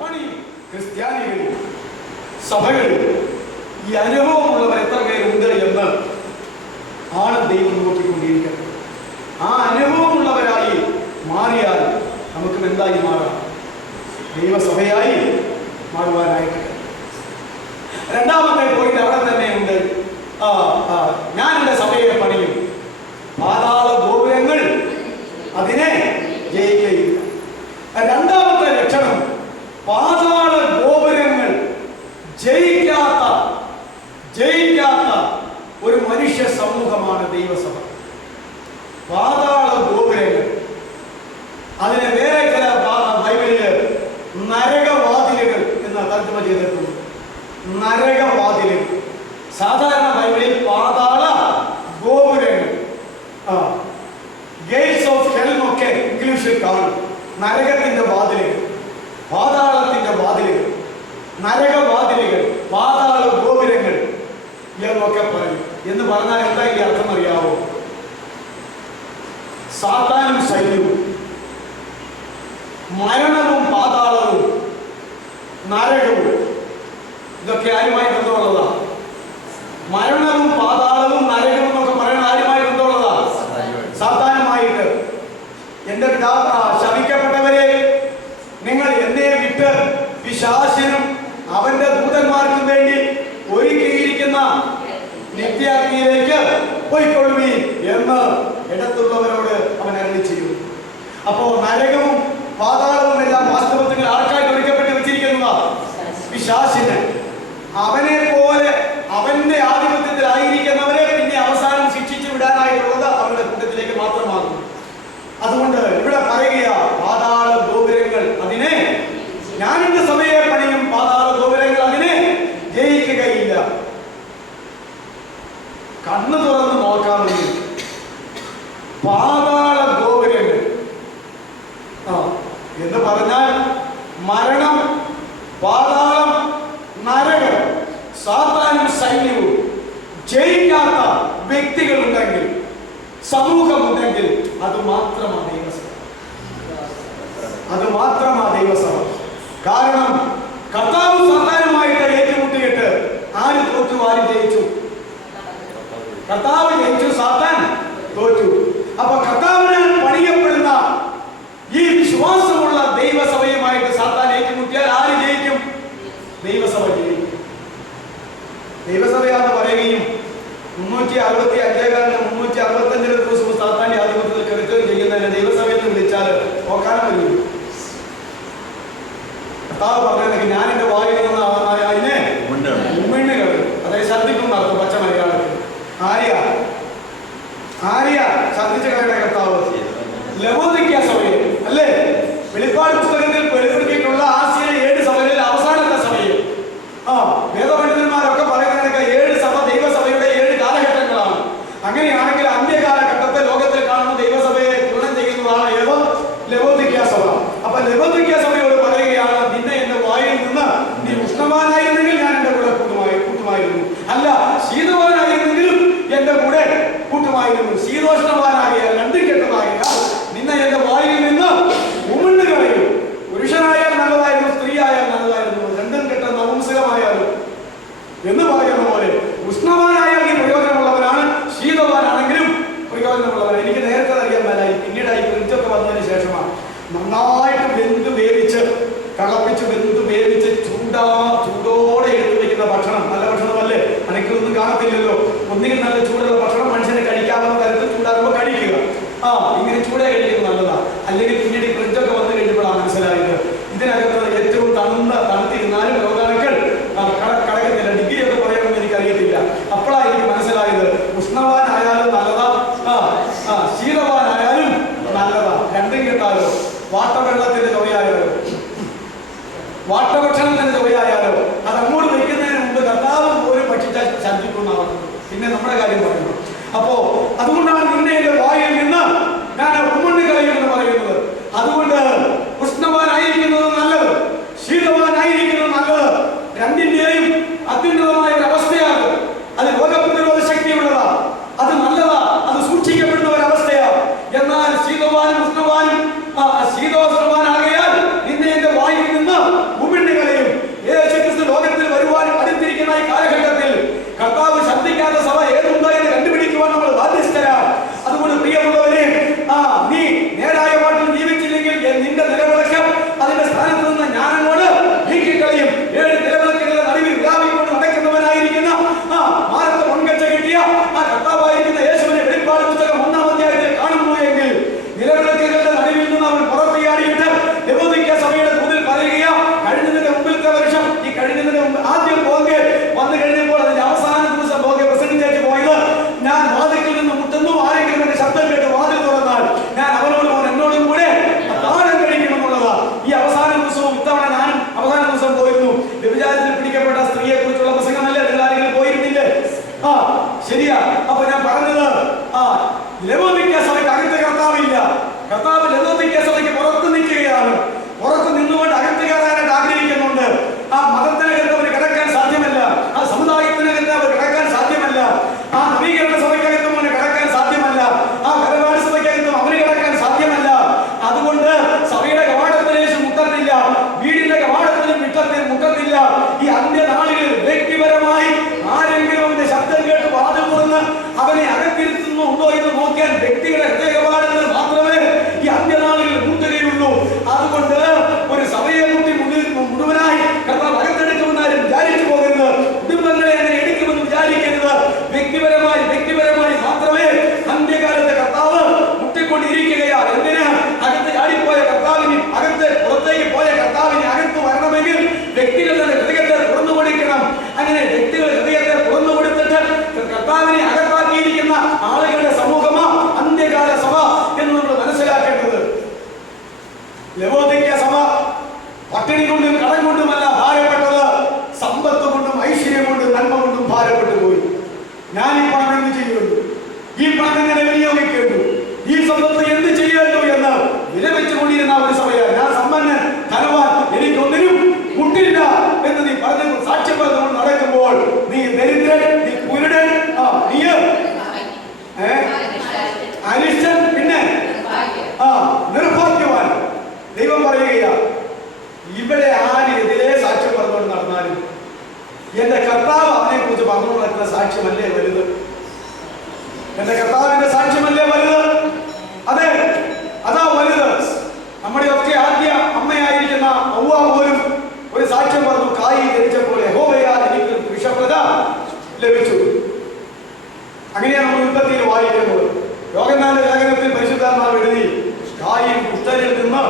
പണിയും. ക്രിസ്ത്യാനികളിൽ, സഭകളിൽ ഈ അനുഭവമുള്ളവർ എത്ര പേരുണ്ട് എന്ന് ആണ് ദൈവം നോക്കിക്കൊണ്ടിരിക്കുന്നത്. ആ അനുഭവമുള്ളവരായി മാറിയാൽ നമുക്ക് എന്തായി മാറാം? ദൈവസഭയായി മാറുവാനായിട്ട്. രണ്ടാമത്തെ പോയിന്റ് അവിടെ തന്നെ ഉണ്ട്. ഞാൻ എന്റെ സഭയെ പണിയും, പാതാള ഗോപുരങ്ങൾ അതിനെ ജയിക്കുകയില്ല. രണ്ടാമത്തെ ലക്ഷണം, പാതാള ഗോപുരങ്ങൾ ജയിക്കാത്ത ഒരു മനുഷ്യ സമൂഹമാണ് ദൈവസഭ. പാതാള ഗോപുരങ്ങൾ, അതിനെ വേറെ ചില ബൈബിളില് നരകവാതിലുകൾ എന്ന് തർജ്ജമ ചെയ്തിട്ടുണ്ട്. നരകവാതിലുകൾ, സാധാരണ ബൈബിളിൽ പാതാള ഗോപുരങ്ങൾ, ഗേറ്റ്സ് ഓഫ് ഹെൽ എന്നൊക്കെ ഇംഗ്ലീഷിൽ കാണും. നരകത്തിന്റെ വാതിലുകൾ, പാതാളത്തിന്റെ വാതിലുകൾ, നരകവാതിലുകൾ, പാതാള ഗോപുരങ്ങൾ എന്നൊക്കെ പറയും. എന്ന് പറഞ്ഞാൽ എന്താ ഈ അർത്ഥം അറിയാവോ? സാത്താനും സൈന്യവും, മരണവും പാതാളവും നരകവും, ഇതൊക്കെ ആരുമായി ബന്ധമുള്ളതാ? മരണവും പാതാളവും നരകവും എന്നൊക്കെ പറയുന്നത് ആരുമായി ബന്ധമുള്ളതാ? സാത്താനുമായിട്ട്. എന്റെ പിതാവ് ശപിക്കപ്പെട്ടവരെ, നിങ്ങൾ എന്നെ വിട്ട് പിശാചിനും അവന്റെ ദൂതന്മാർക്കും വേണ്ടി ഒരുക്കിയിരിക്കുന്ന നിത്യാഗ്നിയിലേക്ക് പോയിക്കൊള്ളുവീൻ എന്ന് ഇടത്തുള്ളവരോട് അവൻ അരുളി ചെയ്യുന്നു. അപ്പോ നരകവും പാതാളവും എല്ലാം വാസ്തവത്തിൽ ആർക്കായിട്ട് ഒരുക്കപ്പെട്ട് വെച്ചിരിക്കുന്നതാ? പിശാചിന്. അവനെ പോലെ അവന്റെ ആധിപത്യത്തിലായിരിക്കുന്നവരെ പിന്നെ അവസാനം ശിക്ഷിച്ചു വിടാനായിട്ടുള്ളത് അവരുടെ കൂട്ടത്തിലേക്ക് മാത്രമാകും. അതുകൊണ്ട് ഇവിടെ പറയുക, പാതാള ഗോപുരങ്ങൾ അതിനെ ഞാൻ എന്റെ സഭയെ പണിയും, പാതാള ഗോപുരങ്ങൾ അതിനെ ജയിക്കുകയില്ല. കണ്ണു തുറന്ന് നോക്കാമെങ്കിൽ പാതാള ഗോപുരങ്ങൾ എന്ന് പറഞ്ഞാൽ മരണം, പാതാളം, നരകം, സാത്താനും സൈന്യവും ജയിക്കാത്ത വ്യക്തികളുണ്ടെങ്കിൽ, സമൂഹമുണ്ടെങ്കിൽ അത് മാത്രമാണ് ദൈവസഭ. അത് മാത്രമാണ് ദൈവസഭ. കാരണം കർത്താവ് സാത്താനുമായിട്ട് ഏറ്റുമുട്ടിയിട്ട് ആര് തോറ്റു? ആര് ജയിച്ചു? കർത്താവ് ജയിച്ചു, സാത്താൻ തോറ്റു. അപ്പൊ കർത്താവിനാൽ പണിയപ്പെടുന്ന ഈ വിശ്വാസമുള്ള ദൈവസഭയുമായിട്ട് സാത്താൻ ഏറ്റുമുട്ടിയാൽ ആര് ജയിക്കും? ദൈവസഭ ജയിക്കും. ദൈവസഭയാണെന്ന് പറയുകയും 365 ദിവസവും സാത്താന്റെ ആധിപത്യത്തിൽ കിടക്കുകയും ചെയ്യുന്നതിനെ ദൈവസഭയെന്ന് വിളിച്ചാൽ നോക്കാനും വരില്ല. കർത്താവ് പറഞ്ഞിട്ടുണ്ടെങ്കിൽ ഞാൻ എന്റെ വായിൽ നിന്ന് അതിനെ ഉമ്മിണ്ണി കളയും. അതായത് ഛർദ്ദിക്കും നടത്തും പച്ച മലയാളത്തിൽ. ആര്യ ഛർദ്ദിച്ച കളയുടെ കർത്താവ് ലവോദിക്ക സഭയിൽ അല്ലേ? വെളിപ്പാട് പുസ്തകത്തിൽ വെളിപ്പെടുത്തിയിട്ടുള്ള ആസിയയിലെ 7 സഭകളിൽ അവസാനത്തെ സഭയിൽ വേദപണ്ഡിതന്മാരൊക്കെ പറയുന്നത് 7 സഭ ദൈവസഭയുടെ 7 കാലഘട്ടങ്ങളാണ്. അങ്ങനെയാണെങ്കിൽ അന്ത്യകാലഘട്ടത്തെ ലോകത്തിൽ കാണുന്ന ദൈവസഭയെ തുലനം ചെയ്യുന്നതാണ് ഏതോ ലവോദിക്ക സഭ. അപ്പൊ ലവോദിക്ക സഭയോട് പറയുകയാണ്, നിന്നെ എന്റെ വായിൽ നിന്ന് നീ ഉഷ്ണവാനായിരുന്നെങ്കിൽ ഞാൻ എന്റെ കൂടെ കൂട്ടുമായിരുന്നു, അല്ല ശീതവാനായിരുന്നെങ്കിലും എന്റെ കൂടെ കൂട്ടുമായിരുന്നു, ശീതോഷ്ണവാനാകിയ രണ്ടും കെട്ടതാകിയ നന്നായിട്ട് വെന്ത് വേവിച്ച് കളപ്പിച്ച് വെന്ത് വേവിച്ച് ചൂടോടെ എടുത്തു വയ്ക്കുന്ന ഭക്ഷണം നല്ല ഭക്ഷണമല്ലേ? അനക്കൊന്നും കാണത്തില്ലല്ലോ. ഒന്നുകിൽ നല്ല ചൂടുള്ള ഭക്ഷണം മനുഷ്യനെ കഴിക്കാവുന്ന തരത്തിൽ ചൂടാകുമ്പോൾ കഴിക്കുക. ഇങ്ങനെ ചൂടെ കഴിക്കുന്നത് നല്ലതാ. അല്ലെങ്കിൽ പിന്നീട് ഫ്രിഡ്ജൊക്കെ വന്നു കഴിഞ്ഞപ്പോഴാണ് മനസ്സിലായത് ഇതിനകത്ത് ഏറ്റവും തണുത്തിരുന്നാലും രോഗാണുക്കൾ കടക്കുന്നില്ല. ഡിഗ്രിയൊക്കെ പറയാമെന്ന് എനിക്കറിയത്തില്ല. അപ്പോഴാണ് എനിക്ക് മനസ്സിലായത് ഉഷ്ണവാനായാലും നല്ലതാ, ശീതവാനായാലും നല്ലതാ. രണ്ടും കേട്ടാലോ, വാട്ടവെള്ളത്തിന്റെ ചുവയായാലോ വാട്ടഭക്ഷണത്തിന്റെ ചുവയായാലോ അത് അങ്ങോട്ട് വയ്ക്കുന്നതിന് മുമ്പ് കർത്താവ് പോലും ഭക്ഷിച്ചാൽ ഛർദ്ദിക്കുന്നതാണ്. പിന്നെ നമ്മുടെ കാര്യം പറയുന്നു. അപ്പോ അതുകൊണ്ടാണ് നിന്നെ എന്റെ വായിൽ നിന്ന് ഞാൻ ഉമ്മണ്ണി കളയുമെന്ന് പറയുന്നത്. അതുകൊണ്ട് ഉഷ്ണവാനായിരിക്കുന്നത് നല്ലത്, ശീതവാനായിരിക്കുന്നത് നല്ലത്. രണ്ടിന്റെയും അത്യുന്നതമായ ഒരു അവസ്ഥയാണ്. അത് രോഗപ്രതിരോധ ശക്തിയുള്ളതാ, അത് നല്ലതാ, അത് സൂക്ഷിക്കപ്പെടുന്ന ഒരവസ്ഥയാണ്. എന്നാൽ ശീതവാനും ഉഷ്ണവാനും ശീതോഷ്ണവാനാകയാൽ നിന്നെ എന്റെ വായിൽ നിന്ന് ഉമിണ്ണി കളയും. യേശുക്രിസ്തു ലോകത്തിൽ വരുവാൻ അടുത്തിരിക്കുന്ന ഈ കാലഘട്ടത്തിൽ കർത്താവ് ശബ്ദിക്കാത്ത സഭ ഏതുണ്ടോ എന്ന് കണ്ടുപിടിക്കുവാൻ നമ്മൾ ബാധ്യസ്ഥരാണ്. അതുകൊണ്ട് പ്രിയമുള്ളവരെ, നീ നേരായ പാട്ടിൽ ജീവിച്ചില്ലെങ്കിൽ നിന്റെ നിലവിളക്കം അതിന്റെ സ്ഥാനത്ത് നിന്ന് ഞാനങ്ങോട് നീക്കിക്കളയും. 7 നിലവിളക്കുകളുടെ നടുവിൽ വ്യാപിക്കൊണ്ട് നടക്കുന്നവനായിരിക്കുന്ന മാനത്തെ മുൻകച്ച കിട്ടിയ കർത്താവായിരിക്കുന്ന യേശുവിനെ വെളിപ്പാട് പുസ്തകം 1-ാം അധ്യായത്തിൽ കാണുന്നു എങ്കിൽ നിലവിളക്കുകളുടെ നടുവിൽ നിന്ന് അവൻ പുറത്തിയാടിയിട്ട് ലവോദിക്ക സഭയുടെ മുന്നിൽ പറയുക, കഴിഞ്ഞതിന്റെ മുമ്പിലത്തെ വർഷം ഈ കഴിഞ്ഞതിന്റെ മുമ്പ് ആദ്യം പോകെ വന്നു കഴിഞ്ഞപ്പോൾ അതിന്റെ അവസാന ദിവസം പോകെ പ്രസംഗിച്ചേക്ക് പോയത്, ഞാൻ വാതിൽക്കൽ നിന്ന് മുട്ടുന്നു, ആരെങ്കിലും എന്റെ ശബ്ദം കേട്ട് വാതിൽ തുറന്നാൽ ഞാൻ അവനോടും അവൻ എന്നോടും കൂടെ താഴം കഴിക്കണമെന്നുള്ളതാ. ഈ അവസാന ദിവസവും ഇത്തവണ ഞാനും അവസാന ദിവസം പോയിരുന്നു. വ്യഭിചാരത്തിൽ പിടിക്കപ്പെട്ട സ്ത്രീയെ കുറിച്ചുള്ള പ്രസംഗമല്ലേ? നിങ്ങൾ ആരെങ്കിലും പോയിരുന്നില്ലേ? ശരിയാ. അപ്പൊ ഞാൻ പറഞ്ഞത്, ലവോദിക്ക സഭയ്ക്ക് അകത്ത് കർത്താവില്ല. കർത്താവ് ലവോദിക്ക സഭയ്ക്ക് പുറത്ത് നിൽക്കുകയാണ്. പുറത്ത് നിന്നുകൊണ്ട് അകത്ത് കയറാനായിട്ട് ആഗ്രഹിക്കുന്നുണ്ട്. മതത്തിനകത്ത് അവർ കിടക്കാൻ സാധ്യമല്ല, സമുദായത്തിനകത്ത് അവർ കിടക്കാൻ സാധ്യമല്ല, നവീകരണ സഭയ്ക്കകത്തും അവന് കിടക്കാൻ സാധ്യമല്ല, പരമാവധി സഭയ്ക്കകത്തും അവന് കിടക്കാൻ സാധ്യമല്ല. അതുകൊണ്ട് സഭയുടെ കവാടത്തിലേശം മുട്ടത്തില്ല, വീടിന്റെ കവാടത്തിലും മുട്ടത്തില്ല. ഈ അന്ത്യനാളുകളിൽ വ്യക്തിപരമായി ആരെങ്കിലും അവന്റെ ശബ്ദം കേട്ട് വാതിൽ തുറന്ന് അവനെ അകത്തിരുത്തുന്നുണ്ടോ എന്ന് നോക്കാൻ വ്യക്തിയുടെ ഹൃദയ കവാടങ്ങൾ മാത്രമേ ഈ അന്ത്യനാളുകളിൽ മുട്ടുകയുള്ളൂ. അതുകൊണ്ട് ഒരു സഭയെ മുട്ടി മുഴുവനായി കർത്താവ് അകത്തെടുക്കുമെന്നാലും വിചാരിച്ചു പോകരുത്. കുടുംബങ്ങളെ അങ്ങനെ എടുക്കുമെന്ന് വിചാരിക്കരുത്. വ്യക്തിപരമായി മാത്രമേ അന്ത്യകാലത്തെ കർത്താവ് മുട്ടിക്കൊണ്ടിരിക്കുകയാണ്. എന്തിന്? അകത്ത് ചാടിപ്പോയ കർത്താവിന്, പുറത്തേക്ക് പോയ കർത്താവിന് അകത്ത് വരണമെങ്കിൽ വ്യക്തികളുടെ ഹൃദയത്തെ തുറന്നു കൊടുക്കണം. അങ്ങനെ വ്യക്തികൾ ഹൃദയത്തെ തുറന്നു കൊടുത്തിട്ട് കർത്താവിനെ അകത്താക്കിയിരിക്കുന്ന ആളുകളുടെ സമൂഹമാ അന്ത്യകാല സഭ എന്ന് നമ്മൾ മനസ്സിലാക്കേണ്ടത്. ലവോദിക്ക സഭ പട്ടിണി കൊണ്ടും കടം കൊണ്ടുമല്ല ഭാരപ്പെട്ടത്, സമ്പത്ത് കൊണ്ടും ഐശ്വര്യം കൊണ്ടും നന്മ കൊണ്ടും ഭാരപ്പെട്ടു പോയി. ഞാൻ ഈ പണം എന്ത് ചെയ്യുന്നു, ഈ പണം എങ്ങനെ വിനിയോഗിക്കേണ്ടു, ഈ സമ്പത്ത് എന്ത് ചെയ്യേണ്ടു എന്ന് വിലപിച്ചുകൊണ്ടിരുന്ന ഒരു സഭയാണ്. ഞാൻ സമ്പന്നൻ, ധനവാൻ, എനിക്കൊന്നിനും മുട്ടില്ല എന്ന് നീ പറഞ്ഞു സാക്ഷ്യം പറഞ്ഞുകൊണ്ട് നടക്കുമ്പോൾ നീ ദരിദ്രൻ, നീ കുരുടൻ, നീ അനിഷ്ടൻ, പിന്നെ നിർഭാഗ്യവാൻ. ദൈവം പറയുകയാ, ഇവിടെ ആരെതിരെ സാക്ഷ്യം പറഞ്ഞുകൊണ്ട് നടന്നാലും എന്റെ കർത്താവ് അവനെ കുറിച്ച് പറഞ്ഞു നടക്കുന്ന സാക്ഷ്യമല്ലേ വലുത്? എന്റെ കർത്താവിന്റെ സാക്ഷ്യമല്ലേ വലുത്? അതെ, അതാ വലുത്. നമ്മുടെ ഒക്കെ ആദ്യ അമ്മയായിരിക്കുന്ന ഔവ്വ പോലും ഒരു സാക്ഷ്യം പറഞ്ഞു, കായി ജനിച്ചപ്പോൾ യഹോവയാൽ എനിക്ക് വിഷപ്രത ലഭിച്ചു. അങ്ങനെയാണ് നമ്മൾ ഉൽപ്പത്തിയിൽ വായിക്കുന്നത്. യോഹന്നാന്റെ ലേഖനത്തിൽ പരിശുദ്ധാത്മാവ് എഴുതി, കായി കുഷ്ഠനിൽ നിന്ന്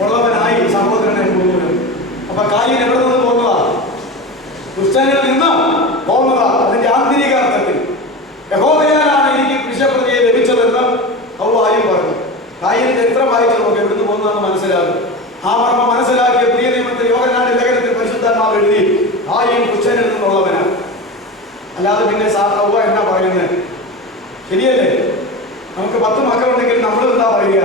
ഉള്ളവനായി സഹോദരനെ പോകുന്നു. അപ്പൊ കായിൻ എവിടെ നിന്ന് പോകുന്നതാ? ദുഷ്ടനിൽ നിന്ന് പോകുന്നതാ. അതിന്റെ ആന്തരിക അർത്ഥത്തിൽ യഹോവയാലാണ് എനിക്ക് വിഷപ്രതിയെ ലഭിച്ചതെന്ന് ഔവ്വായും പറഞ്ഞു. കായിൻ ചരിത്രം വായിച്ചു നോക്കി എവിടുന്ന് പോകുന്നതെന്ന് മനസ്സിലാകും. ആ മർമ്മം മനസ്സിലാക്കിയ പുതിയ നിയമത്തിൽ യോഹന്നാന്റെ ലേഖനത്തിൽ പരിശുദ്ധാത്മാവ് എഴുതി, കായിൻ ദുഷ്ടനിൽ നിന്നുള്ളവനാണ്. അല്ലാതെ പിന്നെ ഔവ്വ എന്നാ പറയുന്നത്? ശരിയല്ലേ? നമുക്ക് 10 മക്കളുണ്ടെങ്കിൽ നമ്മൾ എന്താ പറയുക?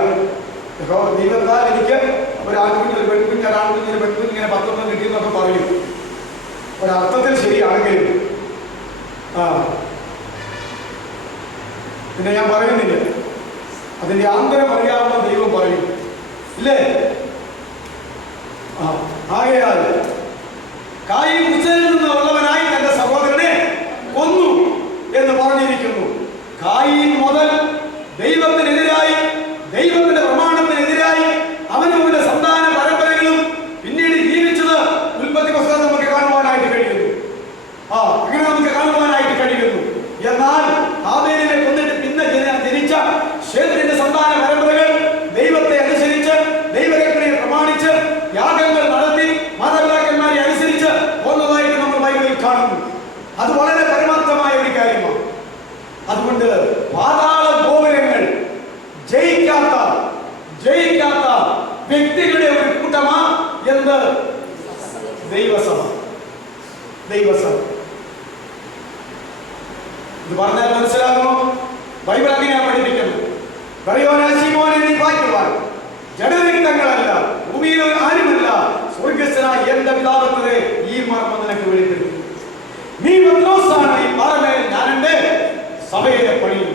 ദൈവത്താൽ എനിക്ക് ഒരു ആൺകുഞ്ഞ്, ഒരു പെൺകുഞ്ഞ്, ഒരാൺകുഞ്ഞിന് പെൺകുഞ്ഞിങ്ങനെ 10 കിട്ടിയെന്നൊക്കെ പറയും. ഒരർത്ഥത്തിൽ ശരിയാണെങ്കിലും പിന്നെ ഞാൻ പറയുന്നില്ല, അതിന്റെ ആന്തരം അറിയാവുന്ന ദൈവം പറയും, ഇല്ലേ? ആകയാൽ കായിൻ കുഷ്ഠനിൽ നിന്നുള്ളവനായി തന്റെ സഹോദരനെ കൊന്നു എന്ന് പറഞ്ഞിരിക്കുന്നു. കായിൻ മുതൽ ദൈവത്തിനെതിരായി, ദൈവത്തിന്റെ പ്രമാണത്തിനെതിരായി അവൻ ദൈവസഭ. ദൈവസഭ ഇത് പറഞ്ഞാൽ മനസ്സിലാകുമോ? ബൈബിൾ അങ്ങനെയാണ് പഠിപ്പിക്കുന്നത്. ജഡരക്തങ്ങളല്ല, ഭൂമിയിൽ ആരുമല്ല, സ്വർഗസ്ഥനായ എന്റെ പിതാവേ ഈ മർമ്മം നിനക്ക് വെളിപ്പെടുത്തി. നീ പത്രോസാണ്, ഈ പാറമേൽ ഞാൻ എന്റെ സഭയെ പണിയും.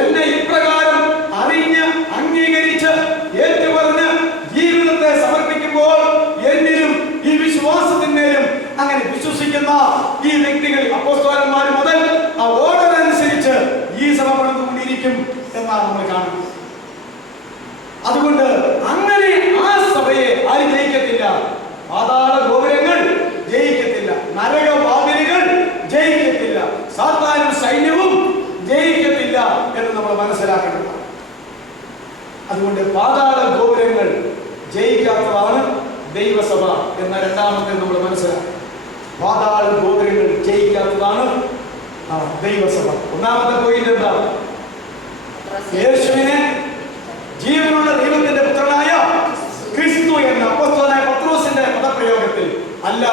എന്നെ ഇപ്രകാരം അറിഞ്ഞ് അംഗീകരിച്ച് ഏറ്റുപറഞ്ഞ് ജീവിതത്തെ സമർപ്പിക്കുമ്പോൾ എന്നിലും ഈ വിശ്വാസത്തിന്മേലും അങ്ങനെ വിശ്വസിക്കുന്ന ഈ വ്യക്തികൾ, അപ്പോസ്തലന്മാർ മുതൽ ആ ഓർഡർ അനുസരിച്ച് ഈ സഭ പണിതുകൊണ്ടിരിക്കും എന്നാണ് നമ്മൾ കാണുന്നത്. അതുകൊണ്ട് അങ്ങനെ ആ സഭയെ ആരും ജയിക്കത്തില്ല. പാതാള ഗോപുരങ്ങൾ ജയിക്കത്തില്ല, നരകവാതിലുകൾ ജയിക്കത്തില്ല, സാത്താനും സൈന്യവും ജയിക്കത്തില്ല എന്ന് നമ്മൾ മനസ്സിലാക്കണം. അതുകൊണ്ട് പാതാള ഗോപുരങ്ങൾ ജയിക്കാത്തതാണ് ദൈവസഭ എന്ന രണ്ടാമത്തെ നമ്മൾ മനസ്സിലാക്കണം. പാതാള ഗോപുരങ്ങൾ ജയിക്കാത്തതാണ് ദൈവസഭ. ഒന്നാമത്തെ പോയിന്റ് എന്താ? യേശുവിനെ ജീവനുള്ള ദൈവത്തിന്റെ പുത്രനായ ക്രിസ്തു എന്ന അപ്പോസ്തലനായ പത്രോസിന്റെ പദപ്രയോഗത്തിൽ അല്ല,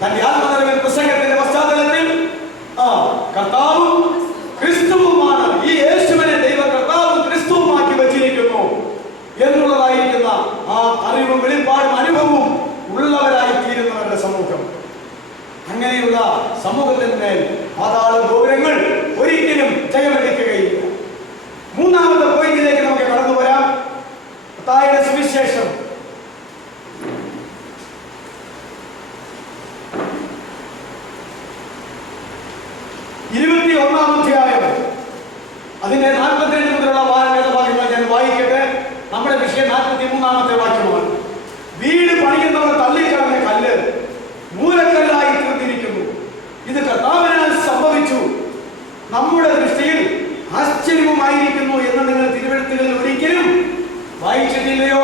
തന്റെ ആത്മനിറവിൽ പ്രസംഗത്തിന്റെ പശ്ചാത്തലത്തിൽ കർത്താവും ക്രിസ്തുവുമാണ്, ഈ യേശുവിനെ ദൈവ കർത്താവും ക്രിസ്തുവുമാക്കി വച്ചിരിക്കുന്നു എന്നുള്ളതായിരിക്കുന്ന ആ അറിവും വെളിപ്പാടും അനുഭവവും ഉള്ളവരായി തീരുന്നവരുടെ സമൂഹം. അങ്ങനെയുള്ള സമൂഹത്തിന്മേൽ പാതാള ഗോപുരങ്ങൾ ഒരിക്കലും ജയമെടുക്കുകയില്ല. മൂന്നാമത്തെ പോയിന്റിലേക്ക് നമുക്ക് കടന്നു വരാം. മത്തായിയുടെ സുവിശേഷം 21-ാം അധ്യായം അതിന്റെ 42 മുതലുള്ള വേദഭാഗങ്ങൾ ഞാൻ വായിക്കട്ടെ. നമ്മുടെ വിഷയം 43-ാമത്തെ വാക്യമാണ്. വീട് പണിയുന്നവർ തള്ളിക്കളഞ്ഞ കല്ല് മൂലക്കല്ലായി തീർന്നിരിക്കുന്നു. ഇത് കർത്താവിനാൽ സംഭവിച്ചു, നമ്മുടെ ദൃഷ്ടിയിൽ ആശ്ചര്യവുമായിരിക്കുന്നു എന്ന് നിങ്ങൾ തിരുവെഴുത്തുകളിൽ ഒരിക്കലും വായിച്ചിട്ടില്ലയോ?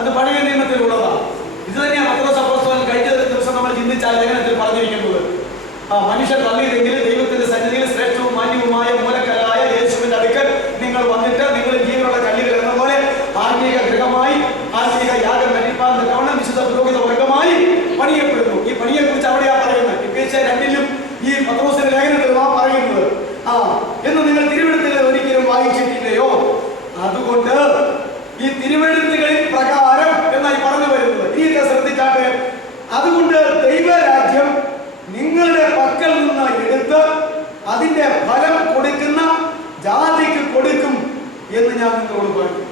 അത് പഴയ നിയമത്തിലുള്ളതാണ്. ഇത് തന്നെയാണ് പത്രോസ് അപ്പോസ്തലൻ കഴിഞ്ഞ ദിവസം നമ്മൾ ചിന്തിച്ച ലേഖനത്തിൽ പറഞ്ഞിരിക്കുന്നത്. മനുഷ്യർ തള്ളിയതെങ്കിൽ ദൈവത്തിന്റെ സന്നിധിയിൽ ശ്രേഷ്ഠവും മാന്യവുമായ മൂലക്കല്ലായ യേശുവിന്റെ അടുക്കൽ നിങ്ങൾ വന്നിട്ട് നിങ്ങൾ ജീവനുള്ള കല്ലുകൾ എന്ന പോലെ ആത്മീക ഗൃഹമായി, ആത്മീക യാഗം കഴിപ്പാൻ തക്കവണ്ണം വിശുദ്ധ പുരോഹിത വർഗമായി പണിയപ്പെടുന്നു. ഈ പണിയെ കുറിച്ച് അവിടെയാ പറയുന്നത്. എഫേസ്യർ 2-ലും ഈ പത്രോസിന്റെ ലേഖനത്തിലും പറയുന്നത് എന്ന് നിങ്ങൾ തിരുവെഴുത്തുകളിൽ ഒരിക്കലും വായിച്ചിട്ടില്ലയോ? അതുകൊണ്ട് ഈ തിരുവെഴുത്തുകളിൽ പ്രകാരം എന്നായി പറഞ്ഞു വരുന്നത്. ഇനിയൊക്കെ ശ്രദ്ധിച്ചാട്ടെ. അതുകൊണ്ട് ദൈവരാജ്യം നിങ്ങളുടെ പക്കൽ നിന്ന് എടുത്ത് അതിന്റെ ഫലം കൊടുക്കുന്ന ജാതിക്ക് കൊടുക്കും എന്ന് ഞാൻ നിങ്ങളോട് പറഞ്ഞു.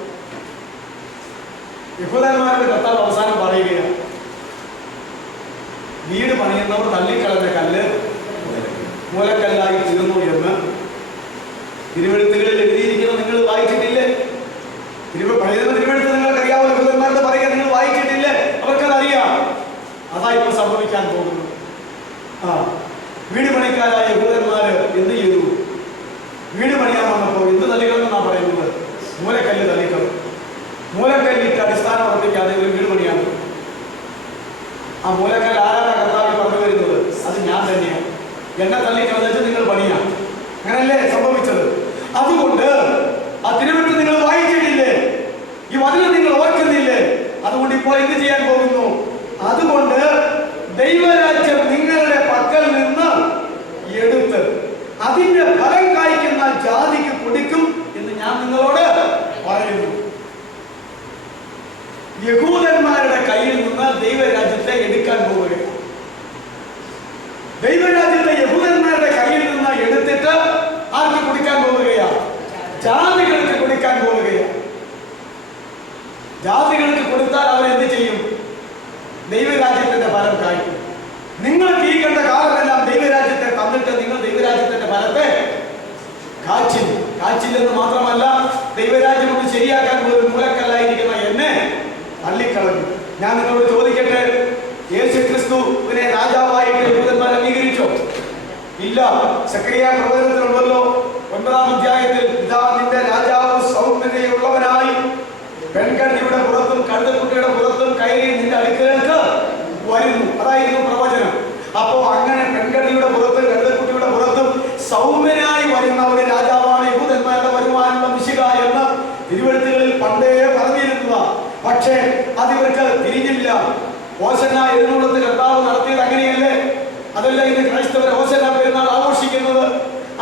യഹൂദന്മാരുടെ കർത്താവ് അവസാനം പറയുകയാണ്, വീട് പണിയുന്നവർ തള്ളിക്കളഞ്ഞ കല്ല് മൂലക്കല്ലായി തീർന്നു എന്ന് തിരുവെഴുത്തുകളിൽ എഴുതിയിരിക്കുന്നത് നിങ്ങൾ വായിച്ചിട്ടില്ലേ? പഴയ തിരുവെഴുത്ത് നിങ്ങൾക്ക് അറിയാവുന്ന യഹൂദന്മാരുടെ പറയുക നിങ്ങൾ വായിച്ചിട്ടില്ലേ? അവർക്കതറിയാം. അതാ ഇപ്പോൾ സംഭവിക്കാൻ പോകുന്നത്. വീട് പണിക്കാരായ യഹൂദന്മാര് എന്ത് ചെയ്തു? വീട് പണിയാൻ വന്നപ്പോൾ എന്ത് തള്ളിക്കളെന്നാണ് പറയുന്നത്? മൂലക്കല്ല് തള്ളിക്കള്. മൂലക്കല്ലിട്ട് അടിസ്ഥാനം ഉറപ്പിക്കാതെ ഒരു വീട് പണിയാണ്. ആ മൂലക്കല്ല് ആരാണ് കർത്താവ് പറഞ്ഞു വരുന്നത്? അത് ഞാൻ തന്നെയാണ്. എന്നെ തള്ളിക്കളഞ്ഞിട്ട് നിങ്ങൾ പണിയാണ്. അങ്ങനല്ലേ സംഭവിച്ചത്? അതുകൊണ്ട് ആ തിരുവെഴുത്ത് നിങ്ങൾ വായിച്ചിട്ടില്ലേ? ഈ വചനം നിങ്ങൾ ഓർക്കുന്നില്ലേ? അതുകൊണ്ട് ഇപ്പോൾ എന്ത് ചെയ്യാൻ പോകുന്നു? അതുകൊണ്ട് ദൈവരാജ്യം നിങ്ങളുടെ പക്കൽ നിന്ന് എടുത്ത് അതിന്റെ ഫലം കായ്ക്കുന്ന ജാതിക്ക് കൊടുക്കും എന്ന് ഞാൻ നിങ്ങളോട് പറയുന്നു. യഹൂദന്മാരുടെ കയ്യിൽ നിന്ന് ദൈവരാജ്യത്തെ എടുക്കാൻ പോവുകയാണ്. ദൈവരാജ്യത്തെ യഹൂദന്മാരുടെ കയ്യിൽ നിന്ന് എടുത്തിട്ട് ആർക്ക് കൊടുക്കാൻ പോവുകയാണ്? ജാതികൾക്ക് കൊടുക്കാൻ പോവുകയാണ്. ജാതികൾക്ക് കൊടുത്താൽ അവരെന്ത് ചെയ്യും? ദൈവരാജ്യത്തിന്റെ ഫലം കായ്ക്കും. നിങ്ങൾക്ക് ഈ കണ്ട കാലമെല്ലാം ദൈവരാജ്യത്തെ തന്നിട്ട് നിങ്ങൾ ദൈവരാജ്യത്തിന്റെ ഫലത്തെ കാച്ചില്ലെന്ന് മാത്രമല്ല, ദൈവരാജ്യം ഒന്ന് ശരിയാക്കാൻ പോലും മൂലക്കല്ലായിരിക്കുന്ന എന്നെ തള്ളിക്കളഞ്ഞു. ഞാൻ നിങ്ങളോട് ചോദിക്കട്ടെ, യേശു ക്രിസ്തുവിനെ രാജാവായിട്ട് യഹൂദന്മാർ അംഗീകരിച്ചോ? ഇല്ല. സക്രിയ പ്രവചനത്തിലുണ്ടല്ലോ 9-ാം അധ്യായത്തിൽ, ഇതാ നിന്റെ രാജാവ് സൗമ്യതയുള്ളവനായി പെൺകണ്ണിയുടെ പുറത്തും കഴുതക്കുട്ടിയുടെ പുറത്തും കയറി നിന്റെ അടുക്കലേക്ക് വരുന്നു. അതായിരുന്നു പ്രവചനം. അപ്പോ അങ്ങനെ പെൺകണ്ണിയുടെ പുറത്തും കഴുതക്കുട്ടിയുടെ പുറത്തും സൗമ്യനായി വരുന്ന ഒരു രാജാവാണ് യഹൂദന്മാരുടെ വരുവാനുള്ള മിശിഹ എന്ന് തിരുവെഴുത്തുകളിൽ പണ്ടേ പറഞ്ഞിരുന്നതാ. പക്ഷേ അതിവർക്ക് തിരിഞ്ഞില്ല. ഹോസന്ന എഴുന്നള്ളത്ത് കർത്താവ് നടത്തിയത് അങ്ങനെയല്ലേ? അതല്ല ഇന്ന് ക്രൈസ്തവർ ഹോസന്ന പെരുന്നാൾ ആഘോഷിക്കുന്നത്.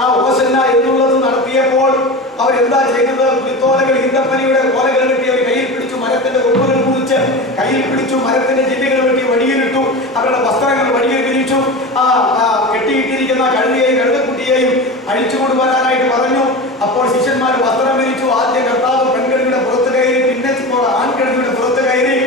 ആ ഹോസന്ന എഴുന്നള്ളത്ത് നടത്തിയപ്പോൾ അവരെന്താ ചെയ്തത്? പുലിത്തോലകൾ, ഈന്തപ്പനയുടെ ഓലകൾ വെട്ടി അവർ കയ്യിൽ പിടിച്ചു, മരത്തിന്റെ കൊമ്പുകൾ മുറിച്ച് കയ്യിൽ പിടിച്ചു, മരത്തിന്റെ ജില്ലകൾ വെട്ടി വടിയിലിട്ടു, അവരുടെ വസ്ത്രങ്ങൾ വടിയിൽ വിരിച്ചു. കെട്ടിയിട്ടിരിക്കുന്ന കഴുതയെയും കഴുതക്കുട്ടിയെയും അഴിച്ചു കൊണ്ടുവരാനായിട്ട് പറഞ്ഞു. അപ്പോൾ ശിഷ്യന്മാർ വസ്ത്രം വിരിച്ചു. ആദ്യം കർത്താവ് പെൺകഴുതിയുടെ പുറത്ത് കയറി, പിന്നെ ആൺകഴുതിയുടെ പുറത്ത് കയറി.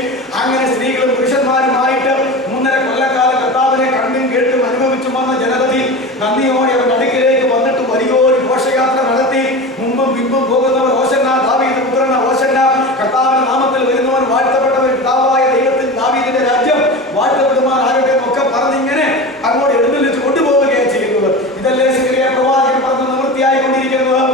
അങ്ങനെ സ്ത്രീകളും പുരുഷന്മാരുമായിട്ട് 3.5 കൊല്ലക്കാലം കർത്താവിനെ കണ്ടും കേട്ടും അനുഭവിച്ചു വന്ന ജനതയിൽ നന്ദിയോടെ അവരുടെ അടുക്കിലേക്ക് വന്നിട്ട് വലിയൊരു ഘോഷയാത്ര നടത്തി. മുമ്പും പിമ്പും പോകുന്നവർ ഹോശന്ന, ദാവീദ് പുത്രൻ ഹോശന്ന, കർത്താവിന്റെ നാമത്തിൽ വരുന്നവർ വാഴ്ത്തപ്പെട്ടവർ, പിതാവായ ദൈവത്തിൽ ദാവീദിന്റെ രാജ്യം വാഴ്ത്തപ്പെടുമാറാകട്ടെ എന്നൊക്കെ പറഞ്ഞിങ്ങനെ അങ്ങോട്ട് എഴുന്നള്ളിച്ച് കൊണ്ടുപോവുകയാണ് ചെയ്യുന്നത്. ഇതല്ലേ സിറിയ പ്രവാചകൻ പറഞ്ഞ് നിവൃത്തിയായിക്കൊണ്ടിരിക്കുന്നത്.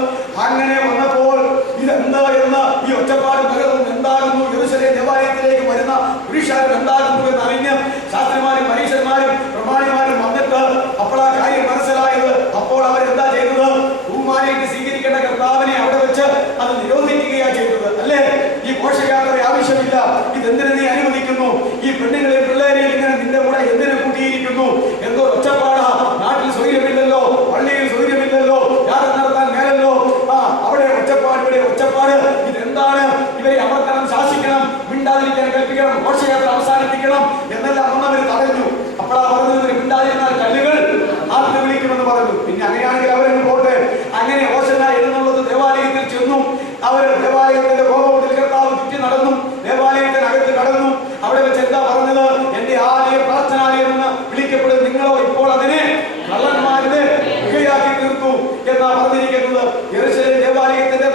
അങ്ങനെ വന്നപ്പോൾ ഇതെന്താ എന്ന് ഈ ഒച്ചപ്പാട് പകർന്നും എന്താകുന്നു, യെരൂശലേം ദേവാലയത്തിലേക്ക് വരുന്ന പുരുഷാരം എന്താകുന്നു എന്ന് അറിഞ്ഞ് ശാസ്ത്രിമാരും പരീക്ഷന്മാരും പ്രമാണിമാരും വന്നിട്ട് അപ്പോൾ ആ കാര്യം മനസ്സിലായത്. അപ്പോൾ അവരെന്താ ചെയ്തത്? ബഹുമാനമായിട്ട് സ്വീകരിക്കേണ്ട കർത്താവിനെ അവിടെ വെച്ച് അത് നിരോധിക്കുകയാണ് ചെയ്തത്. അല്ലേ? ഈ ഘോഷയാത്ര ആവശ്യമില്ല, ഇതെന്തിനു നീ അനുവദിക്കുന്നു? ഈ പെണ്ണുങ്ങളെ പിള്ളേരെ ഇങ്ങനെ നിന്റെ കൂടെ എന്തിനു കൂട്ടിയിരിക്കുന്നു? എന്തോ ഒച്ചപ്പാടാ, നാട്ടിൽ സ്വൈര്യമില്ലല്ലോ, പള്ളിയിൽ സ്വൈര്യമില്ലല്ലോ, യാത്ര നടത്താൻ മേലല്ലോ, അവിടെ ഒച്ചപ്പാട്, ഇവിടെ ഒച്ചപ്പാട്. ഇതെന്താണ്? ഇവരെ അമർത്തണം, ശാസിക്കണം, മിണ്ടാതിരിക്കാൻ കൽപ്പിക്കണം, ഘോഷയാത്ര അവസാനിപ്പിക്കണം എന്നെല്ലാം വന്നവർ തടഞ്ഞു. അപ്പോഴാ പറഞ്ഞത്, മിണ്ടാതിരുന്നാൽ കല്ലുകൾ ആർത്ത് വിളിക്കുമെന്ന് പറഞ്ഞു. പിന്നെ അങ്ങനെയാണെങ്കിൽ അവരങ്ങ് പോട്ടെ. അങ്ങനെ ഹോശന്ന എഴുന്നള്ളത് ദേവാലയത്തിൽ ചെന്നു. അവർ ദേവാലയത്തിന്റെ ഗോപുരത്തിൽ കർത്താവ് ചുറ്റി നടന്നു, ദേവാലയത്തിനകത്ത് കടന്നു. അവിടെ വെച്ച് എന്താ പറഞ്ഞത്? എന്റെ ആലയം പ്രാർത്ഥനാലയം എന്ന് വിളിക്കപ്പെടും, നിങ്ങളോ ഇപ്പോൾ അതിനെ കള്ളന്മാരുടെ ഗുഹയാക്കി തീർത്തു എന്നാ പറഞ്ഞിരിക്കുന്നത്. യെരൂശലേം ദേവാലയത്തിന്റെ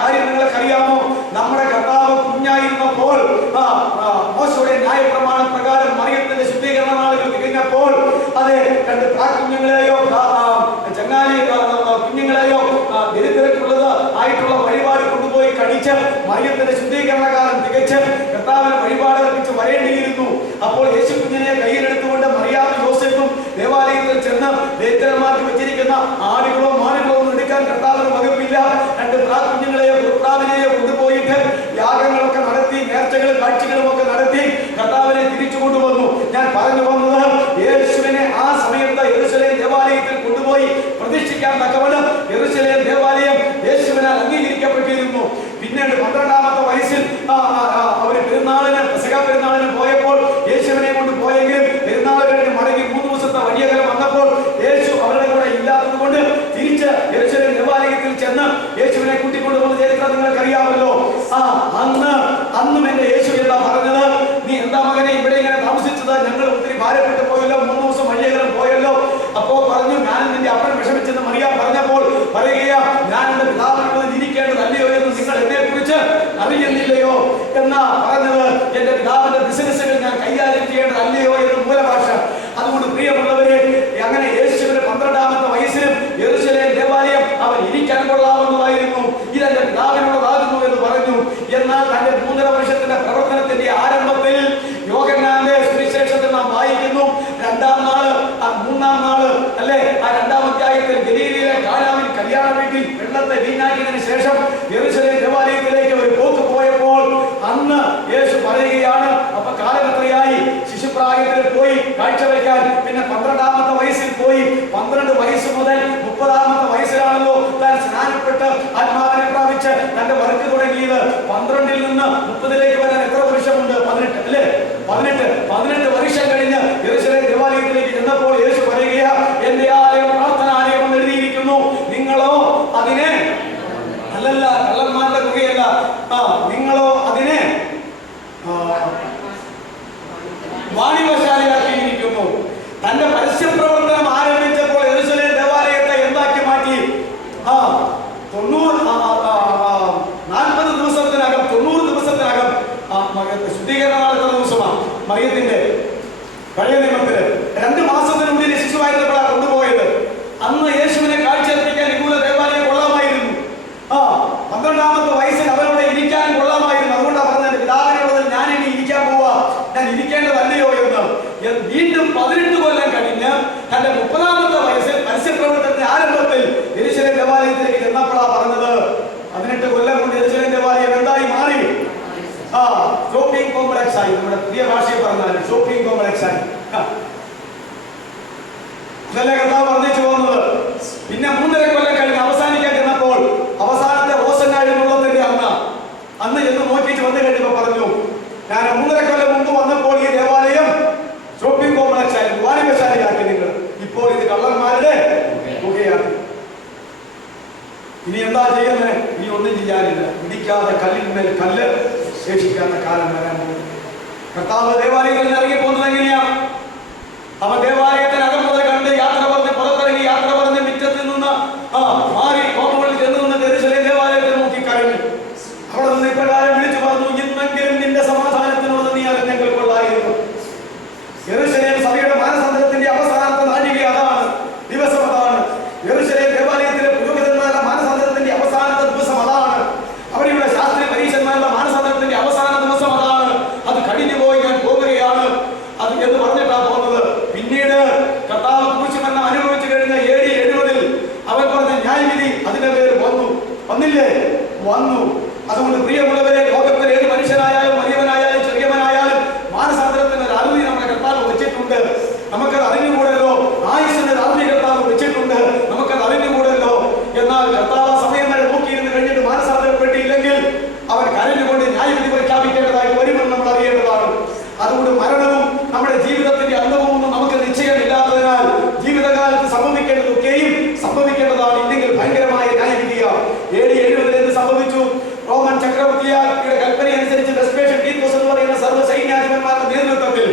കാര്യം നിങ്ങൾക്ക് അറിയാമോ? നമ്മുടെ കർത്താവ് കുഞ്ഞായിരുന്നപ്പോൾ മോശയുടെ ന്യായപ്രമാണ പ്രകാരം മറിയത്തിന്റെ ശുദ്ധീകരണ നാളുകൾ തികഞ്ഞപ്പോൾ അതെ 2 പ്രാക്കുഞ്ഞുങ്ങളെയോ ചങ്ങാലി കുഞ്ഞുങ്ങളെയോ ദരിദ്രർക്കുള്ളത് ആയിട്ടുള്ള വഴിപാട് കൊണ്ടുപോയി കടിച്ച് മറിയത്തിന്റെ ശുദ്ധീകരണ കാലം തികച്ച് കർത്താവിന് വഴിപാട് അർപ്പിച്ച് വരേണ്ടിയിരുന്നു. അപ്പോൾ യേശു കുഞ്ഞിനെ കയ്യിലെടുത്തുകൊണ്ട് മറിയാമും യോസേഫും ദേവാലയത്തിൽ ചെന്ന് ദരിദ്രന്മാർക്ക് വെച്ചിരിക്കുന്ന ആടുകളോ മാനുകളോ ഒന്നും എടുക്കാൻ കർത്താവിന് വകുപ്പില്ല. 2 പ്രാക്കുഞ്ഞുങ്ങളെയോ കർത്താവിനെയോ കൊണ്ടുപോയിട്ട് യാഗങ്ങളൊക്കെ നടത്തി, നേർച്ചകളും കാഴ്ചകളും ഒക്കെ നടത്തി കർത്താവിനെ തിരിച്ചു കൊണ്ടുവന്നു. ഞാൻ പറഞ്ഞു വന്നത്, യേശുവിനെ ആ സമയത്ത് യെരൂശലേം ദേവാലയത്തിൽ കൊണ്ടുപോയി പ്രതിഷ്ഠിക്കാൻ തക്കവണ്ണം യെരൂശലേം ദേവാലയം യേശുവിനാൽ അംഗീകരിക്കപ്പെട്ടിരുന്നു. പിന്നീട് 12ാമത്തെ വയസ്സിൽ അവർ പെരുന്നാളിന്, പെസഹ പെരുന്നാളിന് പോയപ്പോൾ യേശുവിനെ കൊണ്ട് പോയെങ്കിലും പെരുന്നാൾ കഴിഞ്ഞ് മടങ്ങി 3 ദിവസത്തെ വഴിയകലം വന്നപ്പോൾ യേശു അവരുടെ കൂടെ ഇല്ലാത്തത് കൊണ്ട് തിരിച്ച് യെരൂശലേം ദേവാലയത്തിൽ ചെന്ന് യേശുവിനെ കൂട്ടിക്കൊണ്ടുവന്ന ചരിത്രം നിങ്ങൾക്കറിയാമല്ലോ. അന്നും എന്റെ യേശു എന്താ പറഞ്ഞത്? നീ എന്താ മകനെ ഇവിടെ ഇങ്ങനെ താമസിച്ചത്? ഞങ്ങൾ ഒത്തിരി ഭാരപ്പെട്ടു പോയല്ലോ, 3 ദിവസം വഴിയകലം പോയല്ലോ. അപ്പോ പറഞ്ഞു, ഞാൻ നിന്റെ അപ്പൻ വിഷമിച്ചെന്ന് മറിയാം പറഞ്ഞപ്പോൾ പറയുകയാ, ഞാൻ എന്റെ പിതാവിനുള്ളത് ഇരിക്കേണ്ടതല്ലയോ എന്ന് നിങ്ങൾ എന്നെ കുറിച്ച് അറിയുന്നില്ലയോ എന്നാ പറഞ്ഞത്. എന്റെ പിതാവിന്റെ ബിസിനസ്സുകൾ ഞാൻ കൈകാര്യം ചെയ്യേണ്ടതല്ലയോ എന്ന് മൂലഭാഷ. അതുകൊണ്ട് പ്രിയമുള്ളവരെ, അങ്ങനെ യേശുവിന് 12ാമത്തെ വയസ്സിലും യെരൂശലേം ദേവാലയം അവൻ ഇരിക്കാൻ കൊള്ളാവുന്നതായിരുന്നു. ഇതെന്റെ പിതാവിനുള്ളതാകുന്നു എന്ന് പറഞ്ഞു. എന്നാൽ തന്റെ 3.5 വർഷത്തിന്റെ പ്രവർത്തനത്തിന്റെ ആരംഭത്തിൽ യോഹന്നാന്റെ സുവിശേഷത്തിൽ നാം വായിക്കുന്നു, 2-ാം നാള് 3-ാം നാള് അല്ലെ, ആ 2-ാം അധ്യായത്തിൽ ഗലീലയിലെ കാനാവിൽ കല്യാണ വീട്ടിൽ വെള്ളത്തെ വീഞ്ഞാക്കിയതിനു ശേഷം യെരൂശലേം ദേവാലയത്തിലേക്ക് ഒരു പോക്ക് പോയപ്പോൾ അന്ന് യേശു പറയുകയാണ്, അപ്പൊ കാലം എത്രയായി? ശിശുപ്രായത്തിൽ പോയി കാഴ്ചവെക്കാൻ. പിന്നെ 12ാമത്തെ വയസ്സിൽ പോയി. 12 വയസ്സ് മുതൽ 30ാമത്തെ വയസ്സിലാണല്ലോ താൻ സ്നാനപ്പെട്ട് ആത്മാവിനെ പ്രാപിച്ച് തന്റെ വർക്ക് തുടങ്ങിയത്. 12-ൽ നിന്ന് 30-ലേക്ക് വരാൻ എത്ര വർഷമുണ്ട്? 18 അല്ലേ? 18 വർഷം കഴിഞ്ഞ് യെരൂശലേം ദേവാലയത്തിലേക്ക് ചെന്നപ്പോൾ യേശു പറയുകയാ, എന്റെ ആലയം പ്രാർത്ഥനാലയം എന്ന് എഴുതിയിരിക്കുന്നു, നിങ്ങളോ അതിനെ അല്ലല്ല, കള്ളന്മാരുടെ ഗുഹയല്ല, നിങ്ങളോ അതിനെ വാണിഭശാലയാക്കിയിരിക്കുന്നു. തന്റെ പരസ്യ പ്രവർത്തനം ആരംഭിച്ചപ്പോൾ യെരൂശലേം ദേവാലയത്തെ എന്താക്കി മാറ്റി? 40 ദിവസത്തിനകം 90 ദിവസത്തിനകം ശുദ്ധീകരണ നാൾ എത്ര ദിവസമാണ്? മറിയത്തിന്റെ പഴയ നിയമത്തില് 2 മാസത്തിനുള്ളിൽ ശിശുവായിരുന്നപ്പോഴാണ് കൊണ്ടുപോയത്. അന്ന് യേശുവിനെ കാഴ്ചയർപ്പിക്കാൻ ഇതുപോലെ ദേവാലയം കൊള്ളാമായിരുന്നു. 12ാമത്തെ വയസ്സിൽ അവരോട് ഇരിക്കാൻ കൊള്ളാമായിരുന്നു. അതുകൊണ്ടാണ് പറഞ്ഞത്, പിതാവിനുള്ളതിൽ ഞാൻ ഇനി ഇരിക്കാൻ പോവാ, ഞാൻ ഇരിക്കേണ്ടതല്ലയോ എന്ന്. വീണ്ടും 18 കൊല്ലം കഴിഞ്ഞ് തന്റെ 30ാമത്തെ വയസ്സിൽ പരസ്യപ്രവർത്തനത്തിന്റെ ആരംഭത്തിൽ യെരൂശലേം ദേവാലയത്തിലേക്ക് ചെന്നപ്പോഴാണ് പറഞ്ഞത്, 18 കൊല്ലം കൊണ്ട് യെരൂശലേം ദേവാലയം എന്തായി മാറി? ഷോപ്പിംഗ് കോംപ്ലക്സ് ആയി. നമ്മുടെ പുതിയ ഭാഷയിൽ പറഞ്ഞാൽ ഷോപ്പിംഗ് കോംപ്ലക്സ് ആയി. അതല്ലേ കർത്താവ് വർദ്ധിച്ചു പോകുന്നത്. പിന്നെ 3.5 കൊല്ലം കഴിഞ്ഞ് അവസാനിക്കാൻ ചെന്നപ്പോൾ അവസാനത്തെ റോസന്നാഴിനുള്ളതിന്റെ അന്ന് എന്ന് നോക്കിയിട്ട് വന്നു കഴിഞ്ഞപ്പോൾ പറഞ്ഞു, ഞാൻ 3.5 കൊല്ലം മുമ്പ് വന്നപ്പോൾ ഈ ദേവാലയം ഷോപ്പിംഗ് കോംപ്ലക്സ് ആയി, വാണിജ്യശാലയാക്കി നിങ്ങൾ. ഇപ്പോൾ ഇത് കള്ളന്മാരുടെ തുകയാണ്. ഇനി എന്താ ചെയ്യുന്നത്? ഇനി ഒന്നും ചെയ്യാനില്ല. ഇടിക്കാതെ കല്ലിന്മേൽ കല്ല് ശേഷിക്കാത്ത കാലം വരാൻ പോകുന്നു. കർത്താവ് ദേവാലയങ്ങളിൽ ഇറങ്ങി പോകുന്നത് എങ്ങനെയാ? അവൻ ദേവാലയത്തിനകം മുതൽ കണ്ട് യാത്ര പറഞ്ഞ് പുറത്തിറങ്ങി യാത്ര പറഞ്ഞ് മുറ്റത്തിൽ നിന്ന് മാറി കോമ്പൗണ്ടിൽ ചെന്ന് നിന്ന് യെരൂശലേം ദേവാലയത്തെ നോക്കി കരഞ്ഞു. അവിടെ നിന്ന് ഇപ്രകാരം വിളിച്ചു പറഞ്ഞു, ഇന്നെങ്കിലും നിന്റെ സമാധാനത്തിനോട് നീ അറിഞ്ഞെങ്കിൽ കൊള്ളായിരുന്നു. യെരൂശലേം സഭയുടെ മാനസാന്തരത്തിന്റെ അവസാനത്തെ നാഴിക അതാണ്, ദിവസം അതാണ്. യെരൂശലേം ദേവാലയത്തിലെ പുരോഹിതന്മാരുടെ മാനസാന്തരത്തിന്റെ അവസാനത്തെ ദിവസം അതാണ്. അവരുടെ ശാസ്ത്രീയ പരീക്ഷന്മാരുടെ മാനസാന്തരത്തിന്റെ അവസാന ദിവസം അതാണ്. അത് കഴിഞ്ഞു പോയി ഞാൻ പോവുകയാണ് അത് എന്ന് പറഞ്ഞിട്ടാണ് പോകുന്നത്. പിന്നീട് കർത്താവ് ക്രൂശിമരണം അനുഭവിച്ചു കഴിഞ്ഞ AD 70 അവൻ പറഞ്ഞ ന്യായവിധി അതിന്റെ പേര് വന്നില്ലേ? വന്നു. അതുകൊണ്ട് പ്രിയമുള്ളവരെ, ലോകത്തിൽ ഏത് മനുഷ്യനായാലും വലിയവനായാലും ചെറിയവനായാലും മാനസാന്തരത്തിന് ഒരു അറുതി നമ്മുടെ കർത്താവ് വെച്ചിട്ടുണ്ട്. നമുക്കത് അറിഞ്ഞുകൂടല്ലോ. ആയുസിന്റെ അറുതി കർത്താവ് വെച്ചിട്ടുണ്ട്. നമുക്കത് അറിഞ്ഞുകൂടല്ലോ. എന്നാൽ കർത്താവ് സമയം വരെ നോക്കിയിരുന്ന് കഴിഞ്ഞിട്ട് മാനസാന്തരപ്പെട്ടില്ലെങ്കിൽ അവൻ കരഞ്ഞുകൊണ്ട് ന്യായവിധി പ്രഖ്യാപിക്കേണ്ടതായി വരുമെന്ന് നമ്മൾ അറിയേണ്ടതാണ്. അതുകൊണ്ട് മരണവും നമ്മുടെ ജീവിതത്തിന്റെ അന്തവും ഒന്നും നമുക്ക് നിശ്ചയമില്ലാത്തതിനാൽ ജീവിതകാലത്ത് സംഭവിക്കേണ്ടതൊക്കെയും സംഭവിക്കേണ്ടതാണ്. ഇല്ലെങ്കിൽ ഭയങ്കരമായ ന്യായവിധിയാണ്. AD 70 എന്ത് സംഭവിച്ചു? റോമൻ ചക്രവർത്തിയുടെ കൽപ്പന അനുസരിച്ച് വെസ്പേഷ്യൻ തീത്തോസ് എന്ന് പറയുന്ന സർവ്വസൈന്യാധിപന്മാരുടെ നേതൃത്വത്തിൽ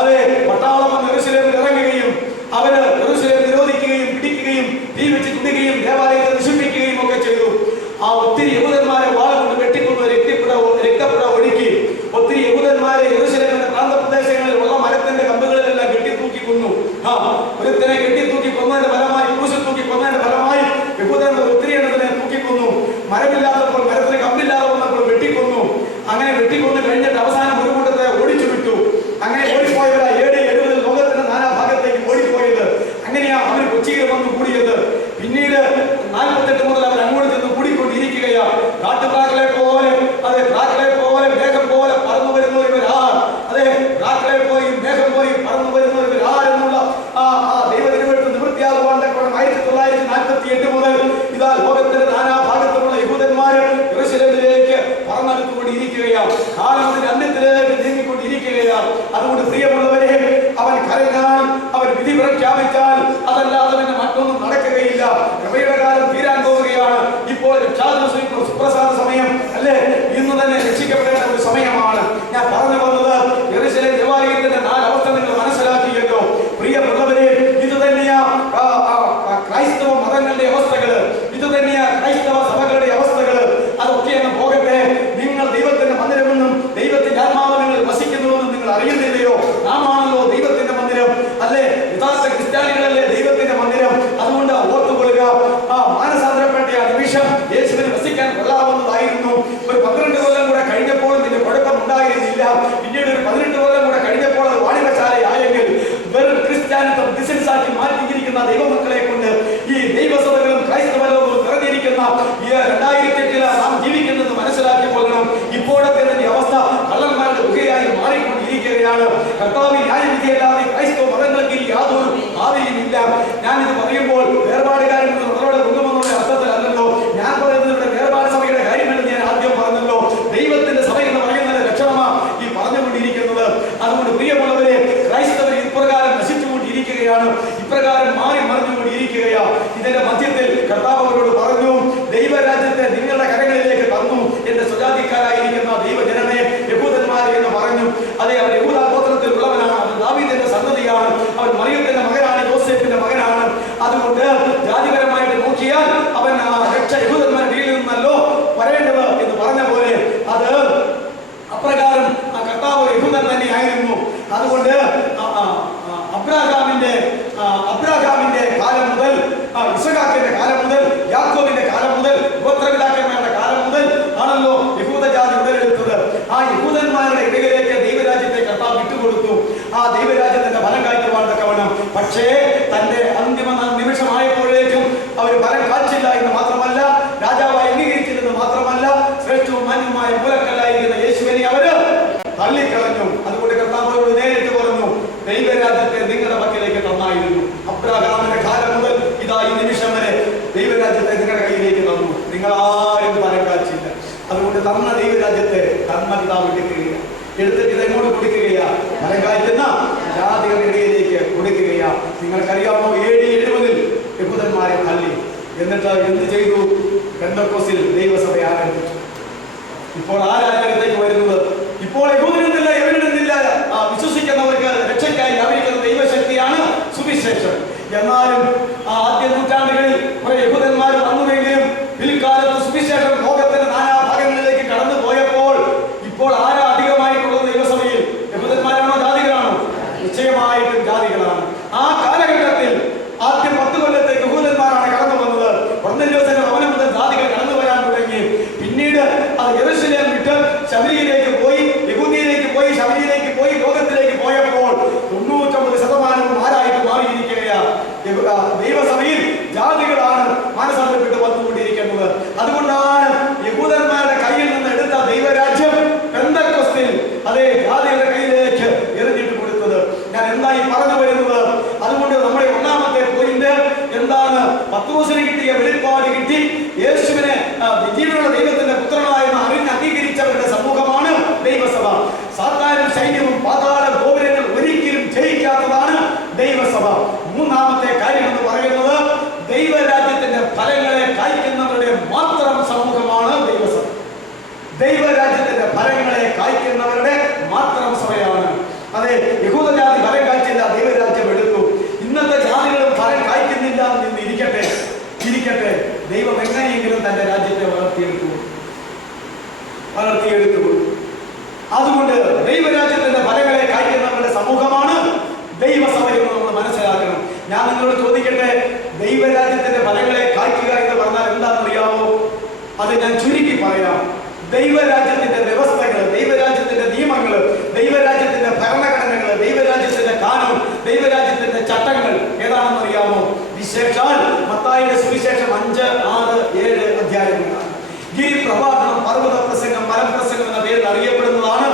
അതെ പട്ടാളം യെരൂശലേമിൽ ഇറങ്ങുകയും അവര് യെരൂശലേം നിരോധിക്കുകയും പിടിക്കുകയും തീ വെച്ച് ചുടുകയും ദേവാലയത്തെ നശിപ്പിക്കുകയും ഒക്കെ ചെയ്തു. ആ ഒത്തിരി യഹൂദന്മാരെ വാളുകൊണ്ട് വെട്ടിക്കൊന്നു രക്തപ്പുഴ ഒഴുക്കി. ഒത്തിരി യഹൂദന്മാരെ യെരൂശലേമിന്റെ പ്രാന്തപ്രദേശങ്ങളിൽ ഉള്ള മരത്തിന്റെ കമ്പുകളിലെല്ലാം കെട്ടിത്തൂക്കി കൊന്നു. ഒരുത്തനെ കെട്ടിത്തൂക്കി കൊന്നതിന്റെ ഫലമായി, ക്രൂശിൽ തൂക്കി കൊന്നതിന്റെ ഫലമായി യഹൂദന്മാർ ഒത്തിരി എണ്ണത്തിനെ തൂക്കിക്കൊന്നു. മരമില്ലാത്തപ്പോൾ, മരത്തിന് കമ്പില്ലാതെ വന്നപ്പോൾ വെട്ടിക്കൊന്നു. അങ്ങനെ വെട്ടിക്കൊന്നു കഴിഞ്ഞിട്ട് അവസാനം ഒരു കൂട്ടത്തെ ഓടിച്ചു വിട്ടു. അങ്ങനെ ഓടിപ്പോയവരാ AD 70 ലോകത്തിന്റെ നാനാഭാഗത്തേക്ക് ഓടിപ്പോയത്. അങ്ങനെയാ അവർ കൊച്ചിയിൽ വന്നു കൂടിയത്. പിന്നീട് 48 മുതൽ അവർ അങ്ങോട്ട് ചെന്ന് കൂടിക്കൊണ്ടിരിക്കുകയാ. കാട്ടുപ്രാക്കളെ പോലെ, അതെ പ്രാക്കളെ പോലെ, മേഘം പോലെ പറന്നു വരുന്നവരാ. അതെ പ്രാക്കളെ പോയി മേഘം പോയി പറന്നു വരുന്നവരാ എന്നുള്ള ദൈവത്തിനുവേണ്ടി നിവൃത്തിയാകുവാൻ 1948 മുതൽ ഇതാ ലോകത്തിന്റെ നാനാഭാഗത്തുമുള്ള യഹൂദന്മാർ യെരൂശലേമിലേക്ക് പറന്നെടുത്തുകൊണ്ടിരിക്കുകയാണ്. കാലം അതിന്റെ അന്ത്യത്തിലേക്ക് നീങ്ങിക്കൊണ്ടിരിക്കുകയാണ്. അതുകൊണ്ട് പ്രിയമുള്ളവരെ, അവൻ കരഞ്ഞാൽ, അവൻ വിധി പ്രഖ്യാപിച്ചാൽ അതല്ലാതെ പിന്നെ മറ്റൊന്നും നടക്കുകയില്ല. കൃപയുടെ കാലം തീരാൻ പോവുകയാണ്. ഇപ്പോൾ സുപ്രസാദ സമയം അല്ലേ? ഇന്ന് തന്നെ രക്ഷിക്കപ്പെടേണ്ട ഒരു സമയമാണ്. ഞാൻ പറഞ്ഞു വന്നത് യെരൂശലേം ദേവാലയത്തിന്റെ 4 അവസ്ഥ നിങ്ങൾ മനസ്സിലാക്കിയല്ലോ. പ്രിയമുള്ളവരെ, ഇത് തന്നെയാ ക്രൈസ്തവ മതങ്ങളുടെ അവസ്ഥകള്, ഇത് തന്നെയാ ക്രൈസ്തവ സഭകളുടെ അവസ്ഥകള്. അതൊക്കെ അങ്ങ് പോകട്ടെ. നിങ്ങൾ ദൈവത്തിന്റെ മന്ദിരമെന്നും ദൈവത്തിന്റെ ആത്മാവ് നിങ്ങൾ വസിക്കുന്നുവെന്നും നിങ്ങൾ അറിയുന്നില്ലയോ? നാമാണല്ലോ ദൈവത്തിന്റെ മന്ദിരം അല്ലേ? യഥാർത്ഥ ക്രിസ്ത്യാനികളല്ലേ ദൈവത്തിന്റെ മന്ദിരം. അതുകൊണ്ട് ഓർത്തുകൊള്ളുക, മാനസാന്തരപ്പെട്ട ആ നിമിഷം യേശുവിന് വസിക്കാൻ കൊള്ളാവുന്നതായിരുന്നു. ഒരു 12 കൊല്ലം കൂടെ കഴിഞ്ഞപ്പോൾ ഇതിന്റെ കുഴപ്പം ഉണ്ടായിരുന്നില്ല. പിന്നീട് ഒരു 18 കൊല്ലം കൂടെ കഴിഞ്ഞപ്പോൾ അത് വാണിജ്യശാലയായെങ്കിൽ വെറും ക്രിസ്ത്യാനിത്വം ബിസിനസ്സാക്കി മാറ്റിയിരിക്കുന്ന ദൈവമക്കളെ കൊണ്ട് ഈ ദൈവസഭകളും ക്രൈസ്തവ ലോകവും നിറഞ്ഞിരിക്കുന്ന ഈ 2008 നാം ജീവിക്കുന്നത് മനസ്സിലാക്കി കൊള്ളണം. ഇപ്പോഴത്തെ അവസ്ഥ കള്ളന്മാരുടെ ഗുഹയായി മാറിക്കൊണ്ടിരിക്കുകയാണ്. കർത്താവ് ന്യായവിധിയല്ലാതെ ക്രൈസ്തവ മതങ്ങൾക്ക് യാതൊരു ഭാവിയുമില്ല. ഞാനിത് പറയുമ്പോൾ വേർപാടുകാരിൽ നിന്ന് നമ്മളോട് കൊണ്ടുവന്നുള്ള അർത്ഥത്തിലല്ലോ ഞാൻ പറയുന്നത്. ഇവിടെ വേർപാട് സഭയുടെ കാര്യമെന്ന് ഞാൻ ആദ്യം പറഞ്ഞല്ലോ. ദൈവത്തിന്റെ സഭ എന്ന് പറയുന്നത് ലക്ഷണമാണ് ഈ പറഞ്ഞുകൊണ്ടിരിക്കുന്നത്. അതുകൊണ്ട് പ്രിയമുള്ളവരെ, ക്രൈസ്തവർ ഇപ്രകാരം നശിച്ചുകൊണ്ടിരിക്കുകയാണ്, ഇപ്രകാരം മാറി മറിഞ്ഞുകൊണ്ടിരിക്കുകയാണ്. ഇതിന്റെ മധ്യത്തിൽ കർത്താവ് അവരോട് പറഞ്ഞു, ദൈവരാജ്യത്തെ നിങ്ങളുടെ കരങ്ങളിലേക്ക് തന്നു എന്റെ സ്വജാതിക്കാരായിരിക്കുന്ന ദൈവജനമേ, യഹൂദന്മാരെ എന്ന് പറഞ്ഞു. അതെ, അവൻ യഹൂദ ഗോത്രത്തിൽ ഉള്ളവനാണ്. അവൻ ദാവീദിന്റെ സന്തതിയാണ്. അവൻ മറിയത്തിന്റെ മകനാണ്, യോസേഫിന്റെ മകനാണ്. അതുകൊണ്ട് ജാതിപരമായിട്ട് നോക്കിയാൽ അവൻ രക്ഷ യഹൂദന്മാരുടെ കീഴിൽ നിന്നല്ലോ വരേണ്ടത് എന്ന് പറഞ്ഞ പോലെ അത് അപ്രകാരം കർത്താവ് യഹൂദൻ തന്നെയായിരുന്നു. അതുകൊണ്ട് അബ്രാഹാമിന്റെ കാലം മുതൽ, ഇസഹാക്കിന്റെ കാലം മുതൽ, യാക്കോബിന്റെ കാലം മുതൽ, ഗോത്രപിതാക്കന്മാരുടെ കാലം മുതൽ ആണല്ലോ യഹൂദജാതി ഉടലെടുത്തത്. ആ യഹൂദന്മാരുടെ ഇടയിലേക്ക് ദൈവരാജ്യത്തെ കർത്താവ് വിട്ടുകൊടുത്തു. ആ ദൈവരാജ്യത്തിന്റെ ഫലം കായ്ക്കുവാൻ തക്കവണ്ണം. പക്ഷേ തന്റെ അന്തിമ നിമിഷമായപ്പോഴേക്കും അവർ ഫലം കാച്ചില്ല എന്ന് മാത്രമല്ല, രാജാവായി അംഗീകരിച്ചില്ലെന്ന് മാത്രമല്ല, ശ്രേഷ്ഠവും മാന്യവുമായ മൂലക്കല്ലായിരിക്കുന്ന യേശുവിനെ അവര് തള്ളിക്കളഞ്ഞു. അതുകൊണ്ട് കർത്താവോട് നേരിട്ട് പറഞ്ഞു, ദൈവരാജ്യത്തെ നിങ്ങളുടെ പക്കലേക്ക് തന്നായിരുന്നു. അബ്രഹാമിന്റെ കാലം മുതൽ ഇതാ ഈ നിമിഷം വരെ ദൈവരാജ്യത്തെ നിങ്ങളുടെ കയ്യിലേക്ക് തന്നു. നിങ്ങളാരും ഫലം കാച്ചില്ല. അതുകൊണ്ട് തന്ന ദൈവരാജ്യത്തെ തന്ന പിതാവ് എടുക്കുകയാണ്, എടുത്തിട്ട് ഇതെങ്ങോട്ട് കൊടുക്കുകയാ? ഫലം കായ്ക്കുന്ന ജാതികളുടെ ഇടയിലേക്ക് കൊടുക്കുകയാ. നിങ്ങൾക്കറിയാമോ, AD 70 യഹൂദന്മാരെ തള്ളി. എന്നിട്ട് എന്ത് ചെയ്തു? പെന്തക്കോസ്തിൽ ദൈവസഭ ആരംഭിച്ചു. ഇപ്പോൾ ആരാരംഗത്തേക്ക് വരുന്നത്? ഇപ്പോൾ യഹൂദനെന്നില്ല, എവനെന്നില്ല, വിശ്വസിക്കുന്നവർക്ക് രക്ഷയ്ക്കായി ലഭിക്കുന്ന ദൈവശക്തിയാണ് സുവിശേഷം. എന്നാലും ആദ്യ നൂറ്റാണ്ടുകളിൽ കുറെ യഹൂദന്മാർ വന്നുവെങ്കിലും പിൽക്കാലത്ത് സുവിശേഷം ലോകത്തിന്റെ നാനാഭാഗങ്ങളിലേക്ക് കടന്നു പോയപ്പോൾ ഇപ്പോൾ ആരാ അധികമായിട്ടുള്ളത് ദൈവസഭയിൽ? യഹൂദന്മാരാണോ ജാതികളാണോ? നിശ്ചയമായിട്ടും ജാതികളാണ്. ആ കാലഘട്ടത്തിൽ ആദ്യ 10 കൊല്ലത്തെ യഹൂദന്മാരാണ് കടന്നു വന്നത്. കൊർന്നേല്യോസിന്റെ ഭവനം മുതൽ ജാതികൾ കടന്നു വരാൻ തുടങ്ങി. പിന്നീട് അത് യെരൂശലേം വിട്ട് ശമരിയിലേക്ക് പോയി, യഹൂദിയിലേക്ക് പോയി, ശമരിയിലേക്ക് പോയി, ലോകത്തിലേക്ക് പോയപ്പോൾ 99% ആരായിട്ട് മാറിയിരിക്കുകയാണ്. ദൈവസഭയിൽ ജാതികളാണ് മാനസാന്തരപ്പെട്ട് വന്നുകൊണ്ടിരിക്കുന്നത്. അതുകൊണ്ടാണ് യഹൂദന്മാരുടെ കയ്യിൽ നിന്ന് എടുത്ത ദൈവരാജ്യം പെന്തക്കോസ്തിൽ അതേ ജാതികളുടെ കയ്യിലേക്ക് എറിഞ്ഞിട്ട് കൊടുത്തത്. ഞാൻ എന്തായി പറഞ്ഞു വരുന്നത്? അതുകൊണ്ട് നമ്മുടെ ഒന്നാമത്തെ പോയിന്റ് എന്താണ്? പത്രോസിന് കിട്ടിയ വെളിപ്പാട് കിട്ടി യേശുവിനെ ജീവനുള്ള ദൈവത്തിന്റെ പുത്രനായെന്ന് അറിഞ്ഞ് അംഗീകരിച്ചവരുടെ സമൂഹമാണ് ദൈവസഭ. സാത്താനും സൈന്യവും പാതാള ഗോപുരങ്ങൾ ഒരിക്കലും ജയിക്കാത്തതാണ് ദൈവസഭ. മൂന്നാമത്തെ കാര്യം എന്ന് പറയുന്നത് ദൈവരാജ്യത്തിന്റെ ഫലങ്ങളെ കായ്ക്കുന്നവരുടെ മാത്രം സമൂഹമാണ് ദൈവസഭ. ദൈവരാജ്യത്തിന്റെ ഫലങ്ങളെ കായ്ക്കുന്നവരുടെ മാത്രം സഭയാണ്. അതെ, യഹൂദജാതി ഫലം കായ്ച്ചില്ല, ദൈവരാജ്യം എടുത്തു. ഇന്നത്തെ ജാതികളും ഫലം കായ്ക്കുന്നില്ല എന്ന് ഇരിക്കട്ടെ. ദൈവം എങ്ങനെയെങ്കിലും തന്റെ രാജ്യത്തെ വളർത്തിയെടുത്തു. അതുകൊണ്ട് ദൈവരാജ്യത്തിന്റെ ഫലങ്ങളെ കായ്ക്കുന്നവരുടെ സമൂഹമാണ് ദൈവസഭ എന്ന് നമ്മൾ മനസ്സിലാക്കണം. ഞാൻ നിങ്ങളോട് ചോദിക്കട്ടെ, ദൈവരാജ്യത്തിന്റെ ഫലങ്ങളെ കായ്ക്കുക എന്ന് പറഞ്ഞാൽ എന്താണെന്നറിയാമോ? അത് ഞാൻ ചുരുക്കി പറയാം. ദൈവരാജ്യത്തിന്റെ വ്യവസ്ഥകൾ, ദൈവരാജ്യത്തിന്റെ നിയമങ്ങൾ, ദൈവരാജ്യത്തിന്റെ ഭരണഘടനകൾ, ദൈവരാജ്യത്തിന്റെ കാനൂൻ, ദൈവരാജ്യത്തിന്റെ ചട്ടങ്ങൾ ഏതാണെന്നറിയാമോ? വിശേഷാൽ മത്തായിയുടെ സുവിശേഷം 5, 6, 7 അധ്യായങ്ങളാണ്. ഗിരിപ്രഭാഷണം, പർവ്വത പ്രസംഗം, മലപ്രസംഗം എന്ന പേരിൽ അറിയപ്പെടുന്നതാണ്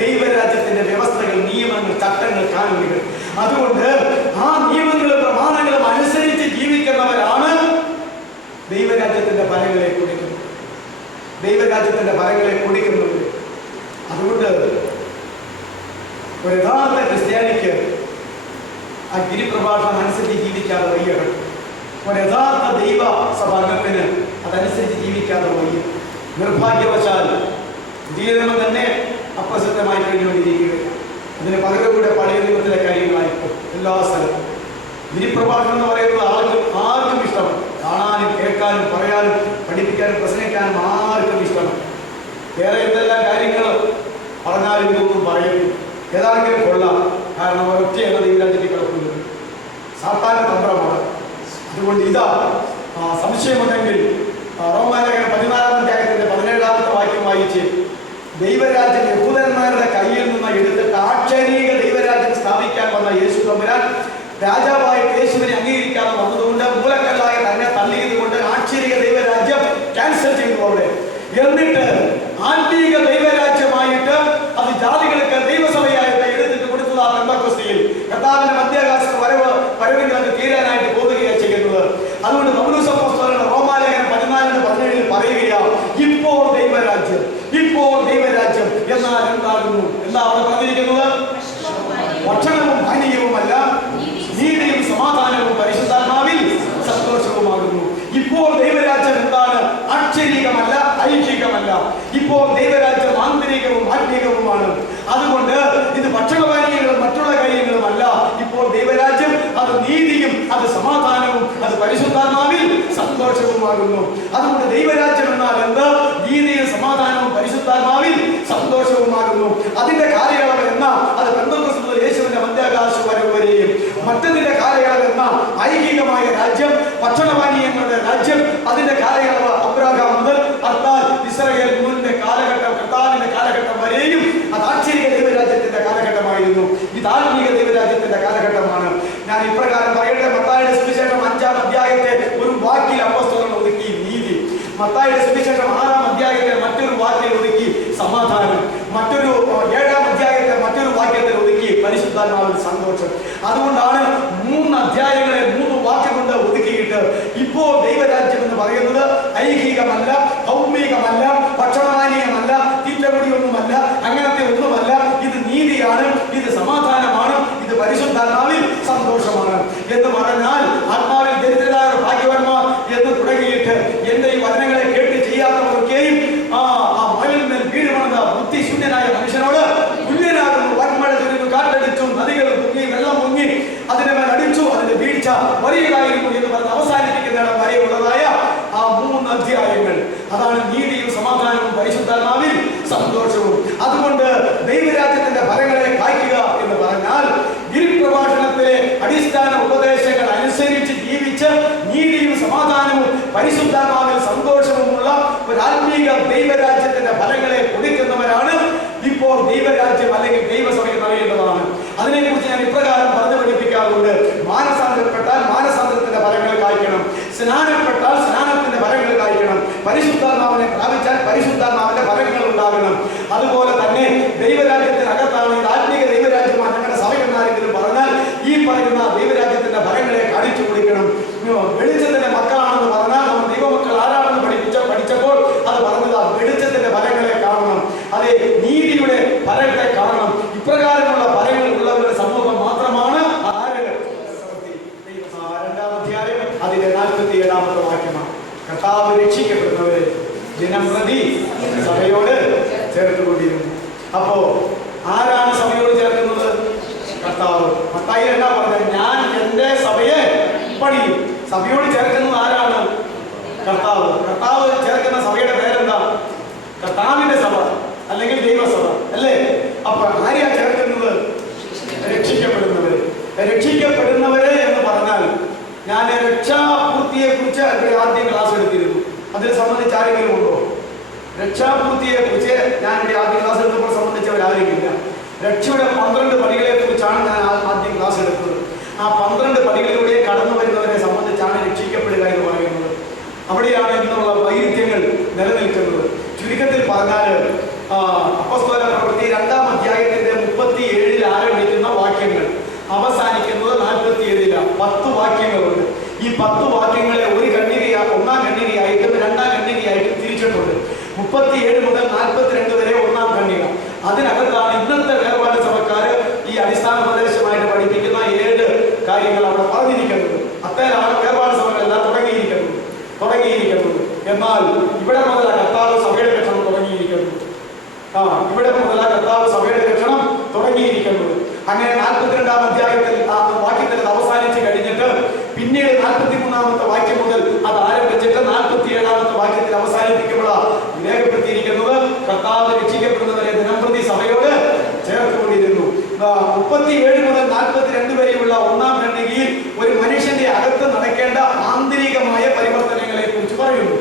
ദൈവരാജ്യത്തിന്റെ വ്യവസ്ഥകൾ, നിയമങ്ങൾ, ചട്ടങ്ങൾ, കാനൂനുകൾ. അതുകൊണ്ട് ആ നിയമങ്ങളും പ്രമാണങ്ങളും അനുസരിച്ച് ജീവിക്കുന്നവരാണ് ദൈവരാജ്യത്തിന്റെ ഫലങ്ങളെ കുടിക്കുന്നത്. ദൈവരാജ്യത്തിന്റെ ഫലങ്ങളെ കുടിക്കുന്നത്. അതുകൊണ്ട് ഒരു യഥാർത്ഥ ക്രിസ്ത്യാനിക്ക് ആ ഗിരിപ്രഭാഷണം അനുസരിച്ച് ജീവിക്കാതെ വയ്യകൾ. ഒരു യഥാർത്ഥ ദൈവ സഭാംഗത്തിന് അതനുസരിച്ച് ജീവിക്കാതെ വയ്യ. നിർഭാഗ്യവശാൽ ജീവിതം തന്നെ അപ്രസക്തമായി കഴിഞ്ഞുകൊണ്ടിരിക്കുകയാണ്. അതിന് പകരം കൂടെ പഴയ നിയമത്തിലെ കാര്യങ്ങളായിപ്പോൾ എല്ലാ സ്ഥലത്തും ഗിരിപ്രഭാഷണം എന്ന് പറയുന്നത് ആർക്കും ഇഷ്ടമാണ്. കാണാനും കേൾക്കാനും പറയാനും പഠിപ്പിക്കാനും പ്രസംഗിക്കാനും ആർക്കും ഇഷ്ടമാണ്. വേറെ എന്തെല്ലാം കാര്യങ്ങൾ പറഞ്ഞാലും ഇതൊന്നും പറയുന്നു, ഏതാണെങ്കിലും കൊള്ളാം. കാരണം ഒരൊറ്റയാണ് ദൈവരാജ്യത്തിൽ കിടക്കുന്നത്. സാത്താന്റെ തന്ത്രമാണ്. അതുകൊണ്ട് ഇതാ സംശയമുണ്ടെങ്കിൽ റോമാലേഖനം 14-ാം അധ്യായത്തിന്റെ 17-ാമത്തെ വാക്യം വായിച്ച് ദൈവരാജ്യം യഹൂദന്മാരുടെ കയ്യിൽ നിന്ന് എടുത്തിട്ട് ആക്ഷരീക ദൈവരാജ്യം സ്ഥാപിക്കാൻ വന്ന യേശു തമ്പുരാൻ രാജാവായ യേശുവിനെ അംഗീകരിക്കാതെ വന്നതുകൊണ്ട് മൂലക്കല്ലായ തന്നെ തള്ളിയതുകൊണ്ട് ആക്ഷരീക ദൈവരാജ്യം ക്യാൻസൽ ചെയ്തു അവിടെ. എന്നിട്ട് ആത്മീക ദൈവരാജ്യമായിട്ട് അത് ജാതികൾക്ക് ദൈവസഭയായിട്ട് എടുത്തിട്ട് കൊടുത്തതാ പെന്തക്കോസ്തിയിൽ. കർത്താവിന്റെ മധ്യാകാശത്ത് വരവിൽ അത് തീരാനായിട്ട് പോവുകയാണ് ചെയ്യുന്നത്. അതുകൊണ്ട് പൗലോസ് അപ്പോസ്തലൻ റോമാലേഖനം 14-17 പറയുകയാണ്, ഇപ്പോൾ ദൈവരാജ്യം എന്നാൽ എന്താകുന്നു? എന്താ അവിടെ പറഞ്ഞിരിക്കുന്നത്? ഭക്ഷണവും പാനീയവുമല്ല, നീതിയും സമാധാനവും പരിശുദ്ധാത്മാവിൽ സന്തോഷവുമാകുന്നു. ഇപ്പോൾ ദൈവരാജ്യം എന്താണ്? അക്ഷരീകമല്ല, ഐഹികമല്ല. ഇപ്പോൾ ദൈവരാജ്യം ആന്തരികവും ആത്മീകവുമാണ്. അതുകൊണ്ട് ഇത് ഭക്ഷണപാനീയങ്ങളും മറ്റുള്ള കാര്യങ്ങളുമല്ല. ഇപ്പോൾ ദൈവരാജ്യം അത് നീതിയും അത് സമാധാനവും അത് പരിശുദ്ധാത്മാവിൽ സന്തോഷവുമാകുന്നു. അതുകൊണ്ട് ദൈവരാജ്യം എന്നാൽ എന്ത്? നീതിയും സമാധാനവും പരിശുദ്ധാത്മാവിൽ സന്തോഷവുമാകുന്നു. അതിന്റെ കാലയളവ് എന്നാ? അത് പെന്തക്കോസ്ത് മുതൽ യേശുവിന്റെ മധ്യാകാശ വരവ് വരെയും. മറ്റതിന്റെ കാലയളവ് എന്നാ? ഐഹികമായ രാജ്യം, ഭക്ഷണപാനീയങ്ങളുടെ രാജ്യം. അതിന്റെ കാലയളവ് അബ്രഹാം മുതൽ ഇസ്രായേൽ മുന്നിന്റെ കാലഘട്ടം, കർത്താവിന്റെ കാലഘട്ടം വരെയും അത് ആക്ഷരിക ദൈവരാജ്യത്തിന്റെ കാലഘട്ടമായിരുന്നു. ഇത് ആത്മീക ദൈവരാജ്യത്തിന്റെ കാലഘട്ടമാണ്. ഞാൻ ഇപ്രകാരം പറയട്ടെ, മത്തായിയുടെ സുവിശേഷം 5-ാം അധ്യായത്തെ ഒരു വാക്കിൽ അപ്പോസ്തലൻ ഒതുക്കി നീതി, മത്തായിയുടെ സുവിശേഷം 6-ാം അധ്യായത്തെ മറ്റൊരു വാക്കിൽ ഒതുക്കി സമാധാനം, മറ്റൊരു 7-ാം അധ്യായം പരിശുദ്ധാത്മാവിൽ സന്തോഷം. അതുകൊണ്ടാണ് 3 അധ്യായങ്ങളെ 3 വാക്യം കൊണ്ട് ഒതുക്കിയിട്ട് ഇപ്പോൾ ദൈവരാജ്യം എന്ന് പറയുന്നത് ഐഹികമല്ല, ഭൗമികമല്ല, ഭക്ഷണപാനീയമല്ല, തീറ്റകുടിയൊന്നുമല്ല, അങ്ങനത്തെ ഒന്നുമല്ല. ഇത് നീതിയാണ്, ഇത് സമാധാനമാണ്, ഇത് പരിശുദ്ധാത്മാവിൽ സന്തോഷമാണ് എന്ന് പറഞ്ഞാൽ ആത്മാവിൽ ദരിദ്രരായ ഭാഗ്യവാന്മാർ എന്ന് തുടങ്ങിയിട്ട് എന്റെ ഈ വചനങ്ങളെ കേട്ട് ചെയ്യാത്തവർക്കെയും ആ മലിന്മേൽ വീഴുമെന്ന ബുദ്ധിശൂന്യനായ മനുഷ്യനോട് തുല്യനാകുന്നു. വൻമഴ ചൊരിഞ്ഞു, കാറ്റടിച്ചു, നദികൾ മുങ്ങി, വെള്ളം മുങ്ങി, അതിനെ മേൽ അടിച്ചു, അതിന്റെ വീഴ്ച വലിയതായിരുന്നു എന്ന് പറഞ്ഞ് അവസാനിപ്പിക്കുന്നതിന് വരെയുള്ളതായ ആ 3 അധ്യായങ്ങൾ. അതാണ് നീതിയും സമാധാനവും പരിശുദ്ധാത്മാവിൽ സന്തോഷവും. അതുകൊണ്ട് ദൈവരാജ്യത്തിന്റെ ഫലങ്ങളെ കായ്ക്കുക എന്ന് പറഞ്ഞാൽ ഗിരിപ്രഭാഷണത്തിലെ അടിസ്ഥാന ഉപദേശങ്ങൾ അനുസരിച്ച് ജീവിച്ച് നീതിയും സമാധാനവും പരിശുദ്ധാത്മാവിൽ സന്തോഷവുമുള്ള ഒരു ആത്മീക ദൈവരാജ്യത്തിന്റെ ഫലങ്ങളെ കൊടുക്കുന്നവരാണ് ഇപ്പോൾ ദൈവരാജ്യം അല്ലെങ്കിൽ ദൈവസഭ എന്നറിയേണ്ടതാണ്. അതിനെക്കുറിച്ച് ഞാൻ ഇപ്രകാരം പറഞ്ഞു പഠിപ്പിക്കാറുണ്ട്. മാനസാന്തരപ്പെട്ടാൽ മാനസാന്തരത്തിന്റെ ഫലങ്ങൾ കായ്ക്കണം, സ്നാനപ്പെട്ടാൽ സ്നാനത്തിന്റെ ഫലങ്ങൾ കായ്ക്കണം, പരിശുദ്ധാത്മാവിനെ പ്രാപിച്ചാൽ പരിശുദ്ധാത്മാവിന്റെ ഫലങ്ങൾ ഉണ്ടാകണം. അതുപോലെ തന്നെ ദൈവരാജ്യത്തിനകത്താണ് ഇത് ആത്മീക ദൈവരാജ്യമാണ് ഞങ്ങളുടെ സഭ എന്നാരെങ്കിലും പറഞ്ഞാൽ ഈ പറയുന്ന ദൈവരാജ്യത്തിന്റെ ഫലങ്ങളെ കാണിച്ചു കൊടുക്കണം. വെളിച്ചത്തിന്റെ മക്കളാണെന്ന് പറഞ്ഞാൽ നമ്മൾ ദൈവമക്കൾ ആരാണെന്ന് പഠിച്ചപ്പോൾ അത് പറഞ്ഞത് വെളിച്ചത്തിന്റെ ഫലങ്ങളെ കാണണം, അതെ നീതിയുടെ ഫലങ്ങളെ കാണണം. ഇപ്രകാരമുള്ള ഫലങ്ങൾ ഉള്ളവരുടെ സമൂഹം മാത്രമാണ് 2-ാം അധ്യായം അതിന്റെ 47-ാമത്തെ വാക്യമാണ്. കർത്താവ് രക്ഷിക്കപ്പെടുന്നവരെ ജനം പ്രതി സഭയോട് ചേർത്തുകൊണ്ടിരുന്നു. അപ്പോ ആരാണ് സഭയോട് ചേർക്കുന്നത്? കർത്താവ്. മത്തായി എന്നാ പറഞ്ഞത്? ഞാൻ എന്റെ സഭയെ പണിയും. സഭയോട് ചേർക്കുന്നത് ആരാണ്? കർത്താവ്. കർത്താവ് ചേർക്കുന്ന സഭയുടെ പേരെന്താ? കർത്താവിന്റെ സഭ അല്ലെങ്കിൽ ദൈവസഭ അല്ലേ? അപ്പൊ ആരെയാ ചേർക്കുന്നത്? രക്ഷിക്കപ്പെടുന്നവരെ. രക്ഷിക്കപ്പെടുന്നവരെ എന്ന് പറഞ്ഞാൽ ഞാൻ രക്ഷാപൂർത്തിയെ കുറിച്ച് ആദ്യം ക്ലാസ് എടുത്തിരുന്നു. അതിനെ സംബന്ധിച്ച് ആരെങ്കിലും ഉണ്ടോ? രക്ഷാപൂർത്തിയെ കുറിച്ച് ഞാൻ ഇവിടെ ആദ്യം ക്ലാസ് എടുത്തപ്പോൾ സംബന്ധിച്ചവരായിരിക്കില്ല. രക്ഷയുടെ 12 പടികളെ കുറിച്ചാണ് ഞാൻ ആദ്യം ക്ലാസ് എടുത്തത്. ആ 12 പടികളിലൂടെ കടന്നു വരുന്നവരെ സംബന്ധിച്ചാണ് രക്ഷിക്കപ്പെടുക എന്ന് പറയുന്നത്. അവിടെയാണ് ഇന്നുള്ള വൈരുദ്ധ്യങ്ങൾ നിലനിൽക്കുന്നത്. ചുരുക്കത്തിൽ പറഞ്ഞാൽ അപ്പോസ്തല പ്രവൃത്തി 2-ാം അധ്യായത്തിന്റെ 37-ൽ ആരംഭിക്കുന്ന വാക്യങ്ങൾ അവസാനിക്കുന്നത് 47-ലാണ്. 10 വാക്യങ്ങളുണ്ട്. ഈ 10 വാക്യങ്ങളെ ഒരു കണ്ണികയാ 1-ാം കണ്ണികയായിട്ടും 2-ാം കണ്ണികയായിട്ടും തിരിച്ചിട്ടുണ്ട്. 37 മുതൽ 42 വരെ 1-ാം കണ്ണിക. അതിനകത്താണ് ഇന്നത്തെ വേർപാട് സഭക്കാര് ഈ അടിസ്ഥാന ഉപദേശമായിട്ട് പഠിപ്പിക്കുന്ന 7 കാര്യങ്ങൾ അവിടെ പറഞ്ഞിരിക്കുന്നത്. അത്തരമാണ് വേർപാട് സഭകളെല്ലാം തുടങ്ങിയിരിക്കുന്നത്. എന്നാൽ ഇവിടെ മുതൽ കർത്താവ് സഭയുടെ രക്ഷണം തുടങ്ങിയിരിക്കുന്നു. ഇവിടെ മുതൽ കർത്താവ് സഭയുടെ രക്ഷണം തുടങ്ങിയിരിക്കുന്നത്. അങ്ങനെ 42-ാം അധ്യായത്തിൽ ആ വാക്യത്തിൽ അത് അവസാനിച്ച് കഴിഞ്ഞിട്ട് പിന്നീട് 43-ാമത്തെ വാക്യം മുതൽ അത് ആരംഭിച്ചിട്ട് 47-ാമത്തെ വാക്യത്തിൽ അവസാനിപ്പിക്കുമ്പോഴാണ് രേഖപ്പെടുത്തിയിരിക്കുന്നത് കർത്താവ് രക്ഷിക്കപ്പെടുന്നവരെ ദിനംപ്രതി സഭയോട് ചേർത്തുകൊണ്ടിരുന്നു. 37 മുതൽ 42 വരെയുള്ള 1-ാം ഖണ്ഡികയിൽ ഒരു മനുഷ്യന്റെ അകത്ത് നടക്കേണ്ട ആന്തരികമായ പരിവർത്തനങ്ങളെ കുറിച്ച് പറയുന്നു.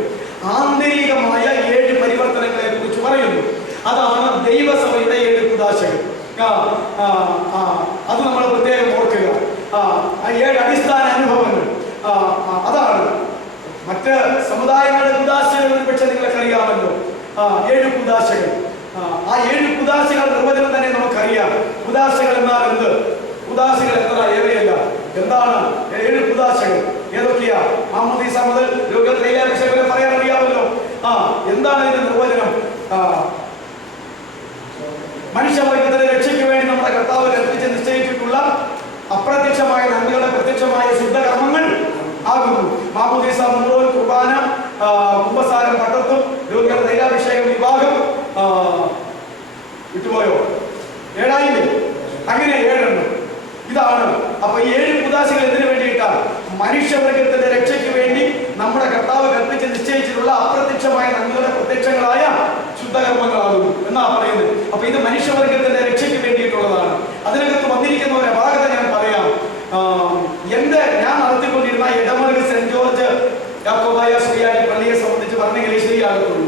ആന്തരികമായ 7 പരിവർത്തനങ്ങളെ കുറിച്ച് പറയുന്നു. അതാണ് ദൈവസഭയുടെ 7 കുദാശകൾ. അത് നമ്മൾ പ്രത്യേകം ഓർക്കുക. 7 അടിസ്ഥാന അനുഭവങ്ങൾ അതാണ്. മറ്റ് സമുദായങ്ങളുടെ കുദാശകൾ ഒരുപക്ഷെ നിങ്ങൾക്ക് അറിയാമല്ലോ. 7 കുദാശകൾ. ആ 7 കുദാശകളുടെ നിർവചനം തന്നെ നമുക്കറിയാം. കുദാശകൾ എന്നാൽ എന്ത്? കുദാശകൾ എത്ര ഏറെയല്ല. എന്താണ് 7 കുദാശകൾ? ഏതൊക്കെയാ? മാമോദീസ മുതൽ രോഗത്രയാഭിഷേകം പറയാൻ അറിയാമല്ലോ. എന്താണ് ഇതിന്റെ നിർവചനം? മനുഷ്യവർഗത്തിന്റെ രക്ഷയ്ക്ക് വേണ്ടി നമ്മുടെ കർത്താവ് കൽപ്പിച്ച് നിശ്ചയിച്ചിട്ടുള്ള അപ്രത്യക്ഷമായ നന്മകളുടെ പ്രത്യക്ഷമായ ശുദ്ധകർമ്മങ്ങൾ ആകുന്നു. മാമോദീസ, മുഴുവൻ കുർബാന, കുംഭസാരം, പട്ടത്വം, രോഗികളുടെ തൈലാഭിഷേകം, വിവാഹം. വിട്ടുപോയോ? 7 അങ്ങനെ 7 ഇതാണ്. അപ്പൊ ഈ 7 കുദാശകൾ എന്തിനു വേണ്ടിയിട്ടാണ്? മനുഷ്യവർഗത്തിന്റെ രക്ഷയ്ക്ക് വേണ്ടി നമ്മുടെ കർത്താവ് കൽപ്പിച്ച് നിശ്ചയിച്ചിട്ടുള്ള അപ്രത്യക്ഷമായ നന്മകളുടെ പ്രത്യക്ഷങ്ങളായ ശുദ്ധകർമ്മങ്ങളാകുന്നു എന്നാ പറയുന്നത്. അപ്പൊ ഇത് മനുഷ്യവർഗത്തിന്റെ രക്ഷയ്ക്ക് വേണ്ടിയിട്ടുള്ളതാണ്. അതിനകത്ത് വന്നിരിക്കുന്ന ഒരു അപാകത ഞാൻ പറയാം. ഞാൻ നടത്തിക്കൊണ്ടിരുന്ന ഇടമറുക സെന്റ് ജോർജ് യാക്കോബായ ശ്രീയാടി പള്ളിയെ സംബന്ധിച്ച് പറഞ്ഞെങ്കിൽ ശരിയാകത്തുള്ളൂ.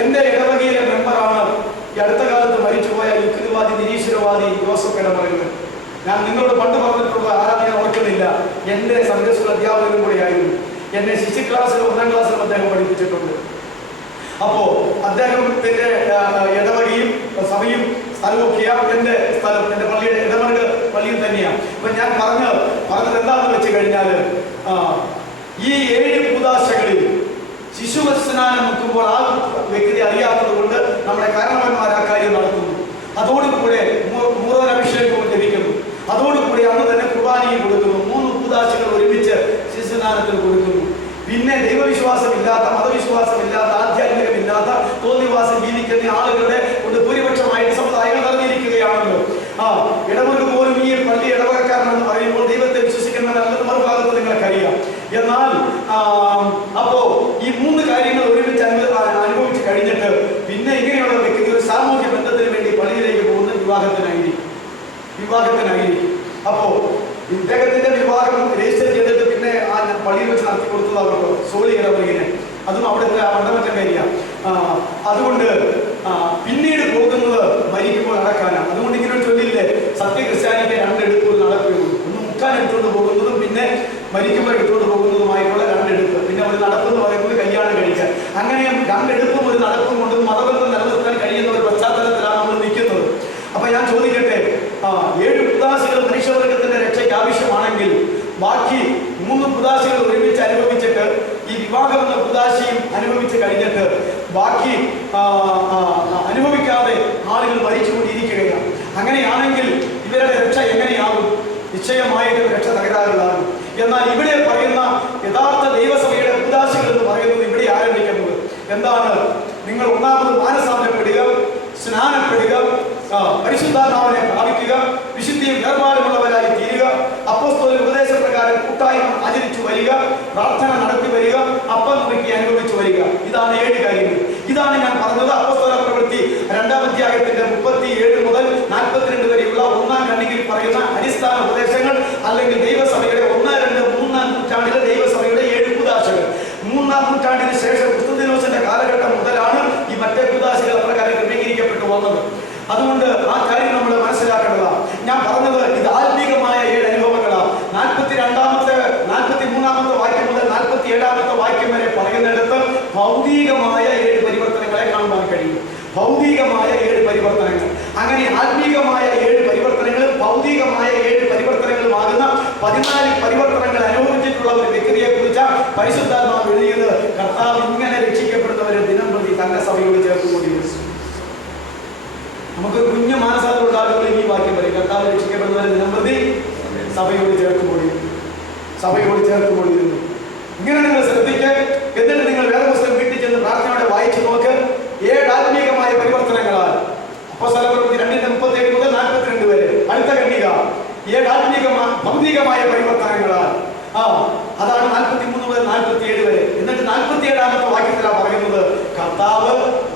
എന്റെ ഇടവകയിലെ മെമ്പറാണ് ഈ അടുത്ത കാലത്ത് മരിച്ചുപോയ യുക്തിവാദി നിരീശ്വരവാദി ജോസഫ് ഇടമറുക. ഞാൻ നിങ്ങളോട് പണ്ട് പറഞ്ഞിട്ടുള്ള ആരാധന ഓർക്കുന്നില്ല. എന്റെ സൺഡേ സ്കൂൾ അധ്യാപകനും കൂടെയായിരുന്നു. എന്നെ ശിശു ക്ലാസ്സിലും 1-ാം ക്ലാസ്സിലും അദ്ദേഹം പഠിപ്പിച്ചിട്ടുണ്ട്. അപ്പോ അദ്ദേഹത്തിന്റെ ഇടവകയും സഭയും സ്ഥലമൊക്കെയാ എന്റെ സ്ഥലം. എന്റെ പള്ളിയുടെ ഇടമറുക പള്ളിയിൽ തന്നെയാണ്. അപ്പൊ ഞാൻ പറഞ്ഞത് എന്താണെന്ന് വെച്ച് കഴിഞ്ഞാൽ, ഈ 7 കൂദാശകളിൽ ശിശുവത്സനാനം മുക്കുമ്പോൾ ആ വ്യക്തി അറിയാത്തത് കൊണ്ട് നമ്മുടെ കാരണവന്മാർ ആ കാര്യം നടത്തുന്നു. അതോടുകൂടെ മൂറോനഭിഷേകവും ലഭിക്കുന്നു. അതോടുകൂടി അന്ന് തന്നെ കുർബാനയും കൊടുക്കുന്നു. 3 കൂദാശകൾ ഒരുമിച്ച് ശിശുസ്നാനത്തിൽ കൊടുക്കുന്നു. പിന്നെ ദൈവവിശ്വാസമില്ലാത്ത, മതവിശ്വാസമില്ലാത്ത, ആധ്യാത്മികമില്ലാത്ത, തോന്നിവാസം ജീവിക്കുന്ന ആളുകളുടെ കൊണ്ട് ഭൂരിപക്ഷമായിട്ട് സമുദായങ്ങൾ നിറഞ്ഞിരിക്കുകയാണല്ലോ. ഇടവക പോലും ഈ പള്ളി ഇടവകക്കാരനെന്ന് പറയുമ്പോൾ ദൈവത്തെ വിശ്വസിക്കുന്നവരല്ലെന്ന് മറുഭാഗത്ത് നിങ്ങൾക്കറിയാം. എന്നാൽ അപ്പോ ഈ 3 കാര്യങ്ങൾ ഒരുമിച്ച് അനുഭവിച്ച് കഴിഞ്ഞിട്ട് പിന്നെ ഇങ്ങനെയുള്ള വ്യക്തി ഒരു സാമൂഹ്യ ബന്ധത്തിന് വേണ്ടി പള്ളിയിലേക്ക് പോകുന്ന വിവാഹത്തിനായിരിക്കും. അപ്പോ ഇദ്ദേഹത്തിന്റെ വിവാഹം രജിസ്റ്റർ ചെയ്തിട്ട് പിന്നെ ആ പള്ളിയിൽ വെച്ച് നടത്തി കൊടുത്തത് അവർക്ക് സോളി ഇടവകനെ, അതും അവിടുത്തെ മണ്ഡപത്തെ കാര്യമാണ്. അതുകൊണ്ട് പിന്നീട് പോകുന്നത് മരിക്കുമ്പോൾ നടക്കാനാണ്. അതുകൊണ്ട് ഇങ്ങനെ ചൊല്ലില്ലേ, സത്യക്രിസ്ത്യാനിക്ക് 2 എടുപ്പ് നടക്കുകയുള്ളൂ. ഒന്ന് മുക്കാൻ എടുത്തുകൊണ്ട് പോകുന്നതും പിന്നെ മരിക്കുമ്പോൾ എടുത്തുകൊണ്ട് പോകുന്നതുമായിട്ടുള്ള 2 എടുപ്പ്. പിന്നെ ഒരു നടപ്പെന്ന് പറയുന്നത് കല്യാണം കഴിക്കാൻ. അങ്ങനെ 2 എടുപ്പും ഒരു നടപ്പും കൊണ്ട് മതബന്ധം നിലനിർത്താൻ കഴിയുന്ന ഒരു പശ്ചാത്തലത്തിലാണ് നമ്മൾ നിൽക്കുന്നത്. അപ്പൊ ഞാൻ ചോദിക്കട്ടെ, 7 കൂദാശകൾ മനുഷ്യവർഗത്തിന്റെ രക്ഷയ്ക്ക് ആവശ്യമാണെങ്കിൽ ബാക്കി 3 കൂദാശകൾ ഒരുമിച്ച് അനുഭവിച്ചിട്ട് ഈ വിവാഹം എന്ന കൂദാശയും അനുഭവിച്ച് കഴിഞ്ഞിട്ട് ബാക്കി അനുഭവിക്കാതെ ആളുകൾ മരിച്ചുകൊണ്ടിരിക്കുകയാണ്. അങ്ങനെയാണെങ്കിൽ ഇവരുടെ രക്ഷ എങ്ങനെയാകും? നിശ്ചയമായിട്ട് രക്ഷ തകരാറിലാകും. എന്നാൽ ഇവിടെ പറയുന്ന യഥാർത്ഥ ദൈവസഭയുടെ കൂദാശകൾ എന്ന് പറയുന്നത് ഇവിടെ ആരംഭിക്കുന്നത് എന്താണ്? നിങ്ങൾ ഒന്നാമത് മാനസാന്തരപ്പെടുക, സ്നാനപ്പെടുക, പരിശുദ്ധാത്മാവിനെ പ്രാപിക്കുക, വിശുദ്ധിയും വേർപാടുമുള്ളവരായി തീരുക, അപ്പോസ്തലരുടെ ഉപദേശപ്രകാരം കൂട്ടായ്മ ആചരിച്ചു വരിക, പ്രാർത്ഥന നടത്തി വരിക, അപ്പം നുറുക്കി അനുഭവിച്ചു വരിക. ഇതാണ് 7 കാര്യങ്ങൾ. ഇതാണ് ഞാൻ പറഞ്ഞത്. അപ്പോസ്തല പ്രവൃത്തി 2-ാം അധ്യായത്തിന്റെ 37 മുതൽ 42 വരെയുള്ള 1-ാം ഖണ്ഡികയിൽ പറയുന്ന അടിസ്ഥാന ഉപദേശങ്ങൾ, അല്ലെങ്കിൽ ദൈവസഭയുടെ 1, 2, 3-ാം നൂറ്റാണ്ടിലെ ദൈവസഭയുടെ 7 കൂദാശകൾ. 3-ാം നൂറ്റാണ്ടിന് ശേഷം ക്രിസ്തുദിനോസിന്റെ കാലഘട്ടം മുതലാണ് ഈ മറ്റേ കൂദാശകൾ അപ്രകാരം ക്രമീകരിക്കപ്പെട്ടു വന്നത്. അതുകൊണ്ട് ആ കാര്യം നമ്മൾ മനസ്സിലാക്കേണ്ടതാണ്. ഞാൻ പറഞ്ഞത് ഇത് ആത്മീകമായ 7 അനുഭവങ്ങളാണ്. 43-ാമത്തെ വാക്യം മുതൽ 47-ാമത്തെ വാക്യം വരെ പറയുന്നിടത്ത് ഭൗതികമായ 7 പരിവർത്തനങ്ങളെ കാണുവാൻ കഴിയും. ഭൗതികമായ 7 പരിവർത്തനങ്ങൾ. അങ്ങനെ ആത്മീകമായ 7 പരിവർത്തനങ്ങളും ഭൗതികമായ 7 പരിവർത്തനങ്ങളുമാകുന്ന 14 പരിവർത്തനങ്ങൾ അനുഭവിച്ചിട്ടുള്ള ഒരു വ്യക്തിയെ കുറിച്ച് പരിശുദ്ധാത്മാവ് എഴുതിയത്, കർത്താവ് ഇങ്ങനെ രക്ഷിക്കപ്പെടുന്നവരെ ദിനം പ്രതി തന്റെ സഭയോട് ചേർത്തുകൊണ്ടിരുന്നു. നമുക്ക് കുഞ്ഞു മാനസാന്തരമുള്ള ആളുകൾ ഈ വാക്യം പറയും, കർത്താവ് രക്ഷിക്കപ്പെടുന്നവരെ ദിനം പ്രതി സഭയോട് ചേർത്തുകൊണ്ടിരുന്നു. ഇങ്ങനെ നിങ്ങൾ ശ്രദ്ധിക്കുക. എന്നിട്ട് നിങ്ങൾ വേദപുസ്തകം വീട്ടിൽ ചെന്ന് പ്രാർത്ഥനയോടെ വായിച്ചു നോക്ക്. 7 ആത്മീകമായ പരിവർത്തനങ്ങളാൽ അപ്പോസ്തല പ്രവൃത്തി 2:37 മുതൽ 42 വരെ. അടുത്ത ഖണ്ഡിക 7 ഭൗതികമായ പരിവർത്തനങ്ങളാൽ. അതാണ് 43 മുതൽ 47 വരെ. എന്നിട്ട് 47-ാമത്തെ വാക്യത്തിലാണ് പറയുന്നത്, കർത്താവ്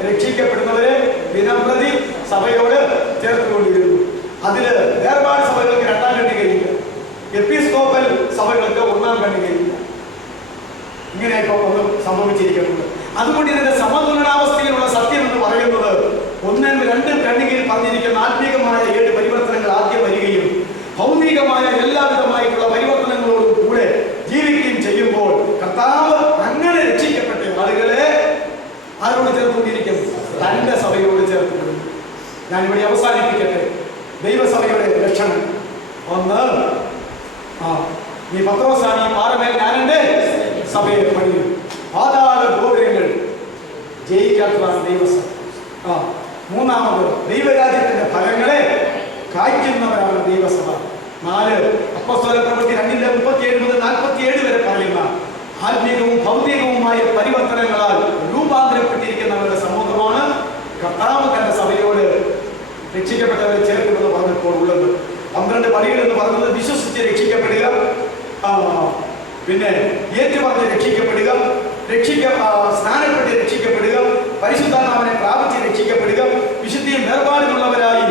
രക്ഷിക്കപ്പെടുന്നവരെ ദിനംപ്രതി സഭയോട് ചേർത്തുകൊണ്ടിരുന്നു. അതില് വേർപാട് സഭകൾക്ക് 2-ാം ഖണ്ഡികയില്ല, എപ്പിസ്കോപ്പൽ സഭകൾക്ക് 1-ാം ഖണ്ഡികയില്ല. ഇങ്ങനെ ഇപ്പൊ ഒന്ന് സംഭവിച്ചിരിക്കുന്നുണ്ട്. അതുകൊണ്ട് ഇതിന്റെ സമതുലനാവസ്ഥയിലുള്ള സത്യം എന്ന് പറയുന്നത് 1-2 ഖണ്ഡികയിൽ പറഞ്ഞിരിക്കുന്ന ആത്മീകമായ 7 പരിവർത്തനങ്ങൾ ആദ്യം വരികയും ഭൗതികമായ എല്ലാവിധമായിട്ടുള്ള പരിവർത്തനങ്ങളോടും കൂടെ ജീവിക്കുകയും ചെയ്യുമ്പോൾ കർത്താവ് അങ്ങനെ രക്ഷിക്കപ്പെട്ട ആളുകളെ ആരോട് ചേർത്തുകൊണ്ടിരിക്കും? തന്റെ സഭയോട് ചേർത്തുകൊണ്ടിരിക്കും. ഞാനിവിടെ അവസാനിപ്പിക്കട്ടെ. ദൈവസഭയുടെ ലക്ഷണം 1, നീ പത്രോസാണ്, ഈ പാറമേൽ ഞാൻ എൻ്റെ സഭയെ പണിയും. പാതാള ഗോപുരങ്ങൾ ജയിക്കാത്തതാണ് ദൈവസഭ. 3-ാമത് ദൈവരാജ്യത്തിന്റെ ഫലങ്ങളെ കായ്ക്കുന്നവരാണ് ദൈവസഭ. 4 അപ്പോസ്തല പ്രവൃത്തി 2:37 മുതൽ 47 വരെ പറയുന്ന ആത്മീയവും ഭൗതികവുമായ പരിവർത്തനങ്ങളാൽ രൂപാന്തരപ്പെട്ടിരിക്കുന്നവരുടെ സമൂഹമാണ് കർത്താവ് തന്റെ സഭയോട് രക്ഷിക്കപ്പെട്ടവരെ ചേർക്കുമെന്ന് പറഞ്ഞപ്പോൾ ഉള്ളത്. 12 പടികൾ എന്ന് പറഞ്ഞത് വിശ്വസിച്ച് രക്ഷിക്കപ്പെടുക, പിന്നെ ഏറ്റുപറഞ്ഞ് രക്ഷിക്കപ്പെടുക, സ്നാനപ്പെട്ട് രക്ഷിക്കപ്പെടുക, പരിശുദ്ധാത്മാവിനെ പ്രാപിച്ച് രക്ഷിക്കപ്പെടുക, വിശുദ്ധിയും വേർപാടുമുള്ളവരായി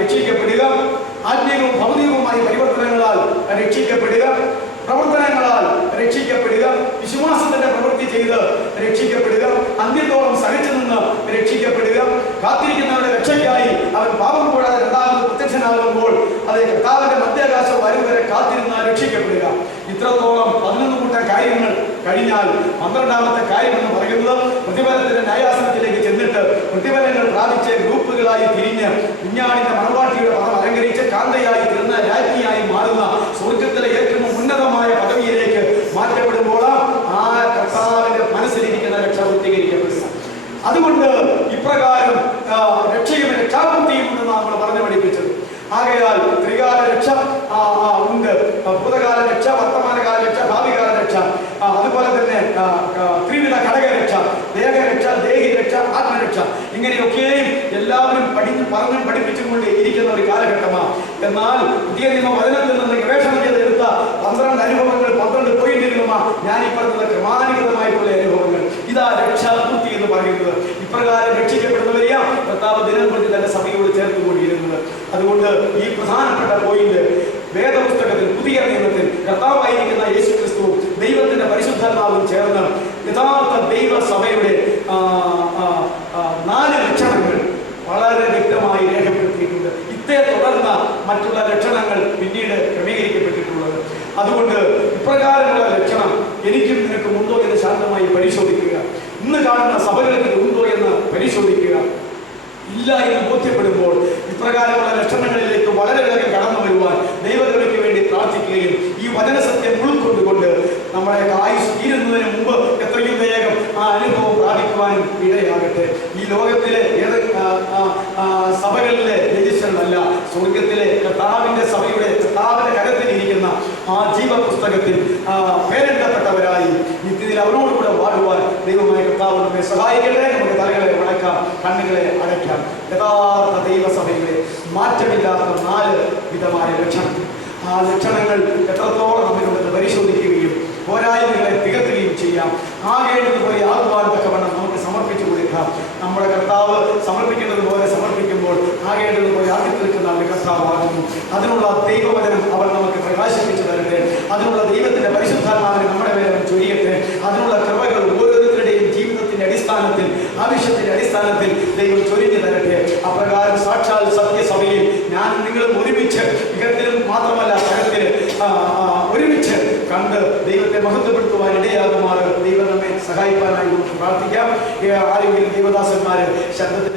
രക്ഷിക്കപ്പെടുക, ആത്മീയവും ഭൗതികവുമായ പരിവർത്തനങ്ങളാൽ രക്ഷിക്കപ്പെടുക, പ്രവർത്തനങ്ങളാൽ രക്ഷിക്കപ്പെടുക, വിശ്വാസത്തിന്റെ പ്രവൃത്തി ചെയ്ത് രക്ഷിക്കപ്പെടുക, അന്ത്യത്തോളം സഹിച്ചു നിന്ന് രക്ഷിക്കപ്പെടുക, കാത്തിരിക്കുന്നവരുടെ രക്ഷയ്ക്കായി അവൻ പാപം കൂടാതെ 2ാമത് പ്രത്യക്ഷനാകുമ്പോൾ അത് കർത്താവിന്റെ മധ്യാകാശം വരും വരെ കാത്തിരുന്ന രക്ഷിക്കപ്പെടുക. ഇത്രത്തോളം 11 കൂട്ടം കാര്യങ്ങൾ കഴിഞ്ഞാൽ 12-ാമത്തെ കാര്യം എന്ന് പറയുന്നത് പ്രതിഫലത്തിന്റെ ന്യായാസനത്തിലേക്ക് ചെന്നിട്ട് പ്രതിഫലങ്ങൾ പ്രാപിച്ച് ഗ്രൂപ്പുകളായി തിരിഞ്ഞ് കുഞ്ഞാടിന്റെ മണവാട്ടിയുടെ പദം അലങ്കരിച്ച് കാന്തയായി തീർന്ന രാജ്യ ആകയാൽ ത്രികാല രക്ഷ ഉണ്ട്. ഭൂതകാല രക്ഷ, വർത്തമാനകാല രക്ഷ, ഭാവികാല രക്ഷ, അതുപോലെ തന്നെ ത്രിവിധ ഘടകരക്ഷ, ദേഹരക്ഷ, ദേഹിരക്ഷ, ആത്മരക്ഷ, ഇങ്ങനെയൊക്കെയും എല്ലാവരും പറഞ്ഞും പഠിപ്പിച്ചുകൊണ്ട് ഇരിക്കുന്ന ഒരു കാലഘട്ടമാണ്. എന്നാൽ പുതിയ നിയമ വചനത്തിൽ നിന്ന് ഗവേഷണം ചെയ്തെടുത്ത 12 അനുഭവങ്ങൾ, 12 പോയിന്റുകളുമാണ് ഞാൻ ഈ പറഞ്ഞത് ക്രമാനുഗതമായിട്ടുള്ള അനുഭവങ്ങൾ. ഇതാ രക്ഷാപൂർത്തി എന്ന് പറയുന്നത്. ഇപ്രകാരം രക്ഷിക്കപ്പെടുന്നവരെയാ കർത്താവ് ദിനം പ്രതി തന്റെ സഭയോട് ചേർത്തുകൊണ്ടിരുന്നത്. അതുകൊണ്ട് ഈ പ്രധാനപ്പെട്ട പോയിന്റ് വേദപുസ്തകത്തിൽ, പുതിയ നിയമത്തിൽ കർത്താവായിരിക്കുന്ന യേശു ക്രിസ്തുവും ദൈവത്തിന്റെ പരിശുദ്ധാത്മാവും ചേർന്ന് യഥാർത്ഥ ദൈവസഭയുടെ 4 ലക്ഷണങ്ങൾ വളരെ വ്യക്തമായി രേഖപ്പെടുത്തിയിട്ടുണ്ട്. ഇതേ തുടർന്ന് മറ്റുള്ള ലക്ഷണങ്ങൾ പിന്നീട് ക്രമീകരിക്കപ്പെട്ടിട്ടുള്ളത്. അതുകൊണ്ട് ഇപ്രകാരമുള്ള ലക്ഷണം എനിക്കും നിനക്കും ഉണ്ടോ എന്ന് ശാന്തമായി പരിശോധിക്കുക. ഇന്ന് കാണുന്ന സഭകൾക്ക് ഉണ്ടോ എന്ന് പരിശോധിക്കുക. ഇല്ല എന്ന് ബോധ്യപ്പെടുമ്പോൾ ഇപ്രകാരമുള്ള ലക്ഷണങ്ങളിലേക്ക് വളരെ വേഗം കടന്നു വരുവാൻ ദൈവകൃപയ്ക്ക് വേണ്ടി പ്രാർത്ഥിക്കുകയും ഈ വചനസത്യം ഉൾക്കൊണ്ടുകൊണ്ട് നമ്മുടെ ആയുസ് തീരുന്നതിന് മുമ്പ് എത്രയും വേഗം ആ അനുഭവം പ്രാപിക്കുവാനും ഇടയാകട്ടെ. ഈ ലോകത്തിലെ സഭകളിലെ രജിസ്റ്ററിലല്ല, സ്വർഗത്തിലെ കർത്താവിന്റെ സഭയുടെ കർത്താവിന്റെ കരത്തിലിരിക്കുന്ന ആ ജീവപുസ്തകത്തിൽ പേരെഴുതപ്പെട്ടവരായി നിത്യത്തിൽ അവരോടുകൂടെ വാഴുവാൻ ദൈവമായ കർത്താവ് നമ്മെ സഹായിക്കട്ടെ. നമുക്ക് തലകളെ വണക്കാം, കണ്ണുകളെ അടയ്ക്കാം. യഥാർത്ഥ ദൈവസഭയുടെ മാറ്റമില്ലാത്ത 4 വിധമായ ലക്ഷണങ്ങൾ. ആ ലക്ഷണങ്ങൾ എത്രത്തോളം നമ്മളുണ്ടെന്ന് പരിശോധിക്കുകയും പോരായ്മകളെ തികത്തുകയും ചെയ്യാം. ആകേണ്ടതുപോലെ ആകുവാൻ തക്കവണ്ണം നമുക്ക് സമർപ്പിച്ചു കൊടുക്കാം. നമ്മുടെ കർത്താവ് സമർപ്പിക്കുന്നത് പോലെ സമർപ്പിക്കുമ്പോൾ ആകേണ്ടതുപോലെ ആക്കി തീർക്കുന്ന കർത്താവാകുന്നു. അതിനുള്ള ദൈവവചനം അവർ നമുക്ക് പ്രകാശിപ്പിച്ചു തരട്ടെ. അതിനുള്ള ദൈവത്തിന്റെ പരിശുദ്ധാത്മാവിനെ നമ്മുടെ മേലെ ചൊരിയട്ടെ. അതിനുള്ള കൃപകൾ ഓരോരുത്തരുടെയും ജീവിതത്തിന്റെ അടിസ്ഥാനത്തിൽ, ആവശ്യത്തിന്റെ അടിസ്ഥാനത്തിൽ ദൈവം ചൊരിഞ്ഞു തരട്ടെ. അപ്രകാരം സാക്ഷാൽ സത്യസഭയിൽ ഞാൻ നിങ്ങളും ഒരുമിച്ച് ഇഹത്തിലും മാത്രമല്ല പരത്തിൽ ഒരുമിച്ച് കണ്ട് ദൈവത്തെ മഹത്വപ്പെടുത്തുവാൻ ഇടയാകുമാറ് ദൈവം നമ്മെ സഹായിക്കാനായി പ്രാർത്ഥിക്കാം. ആരെങ്കിലും ദൈവദാസന്മാര് ശബ്ദത്തിൽ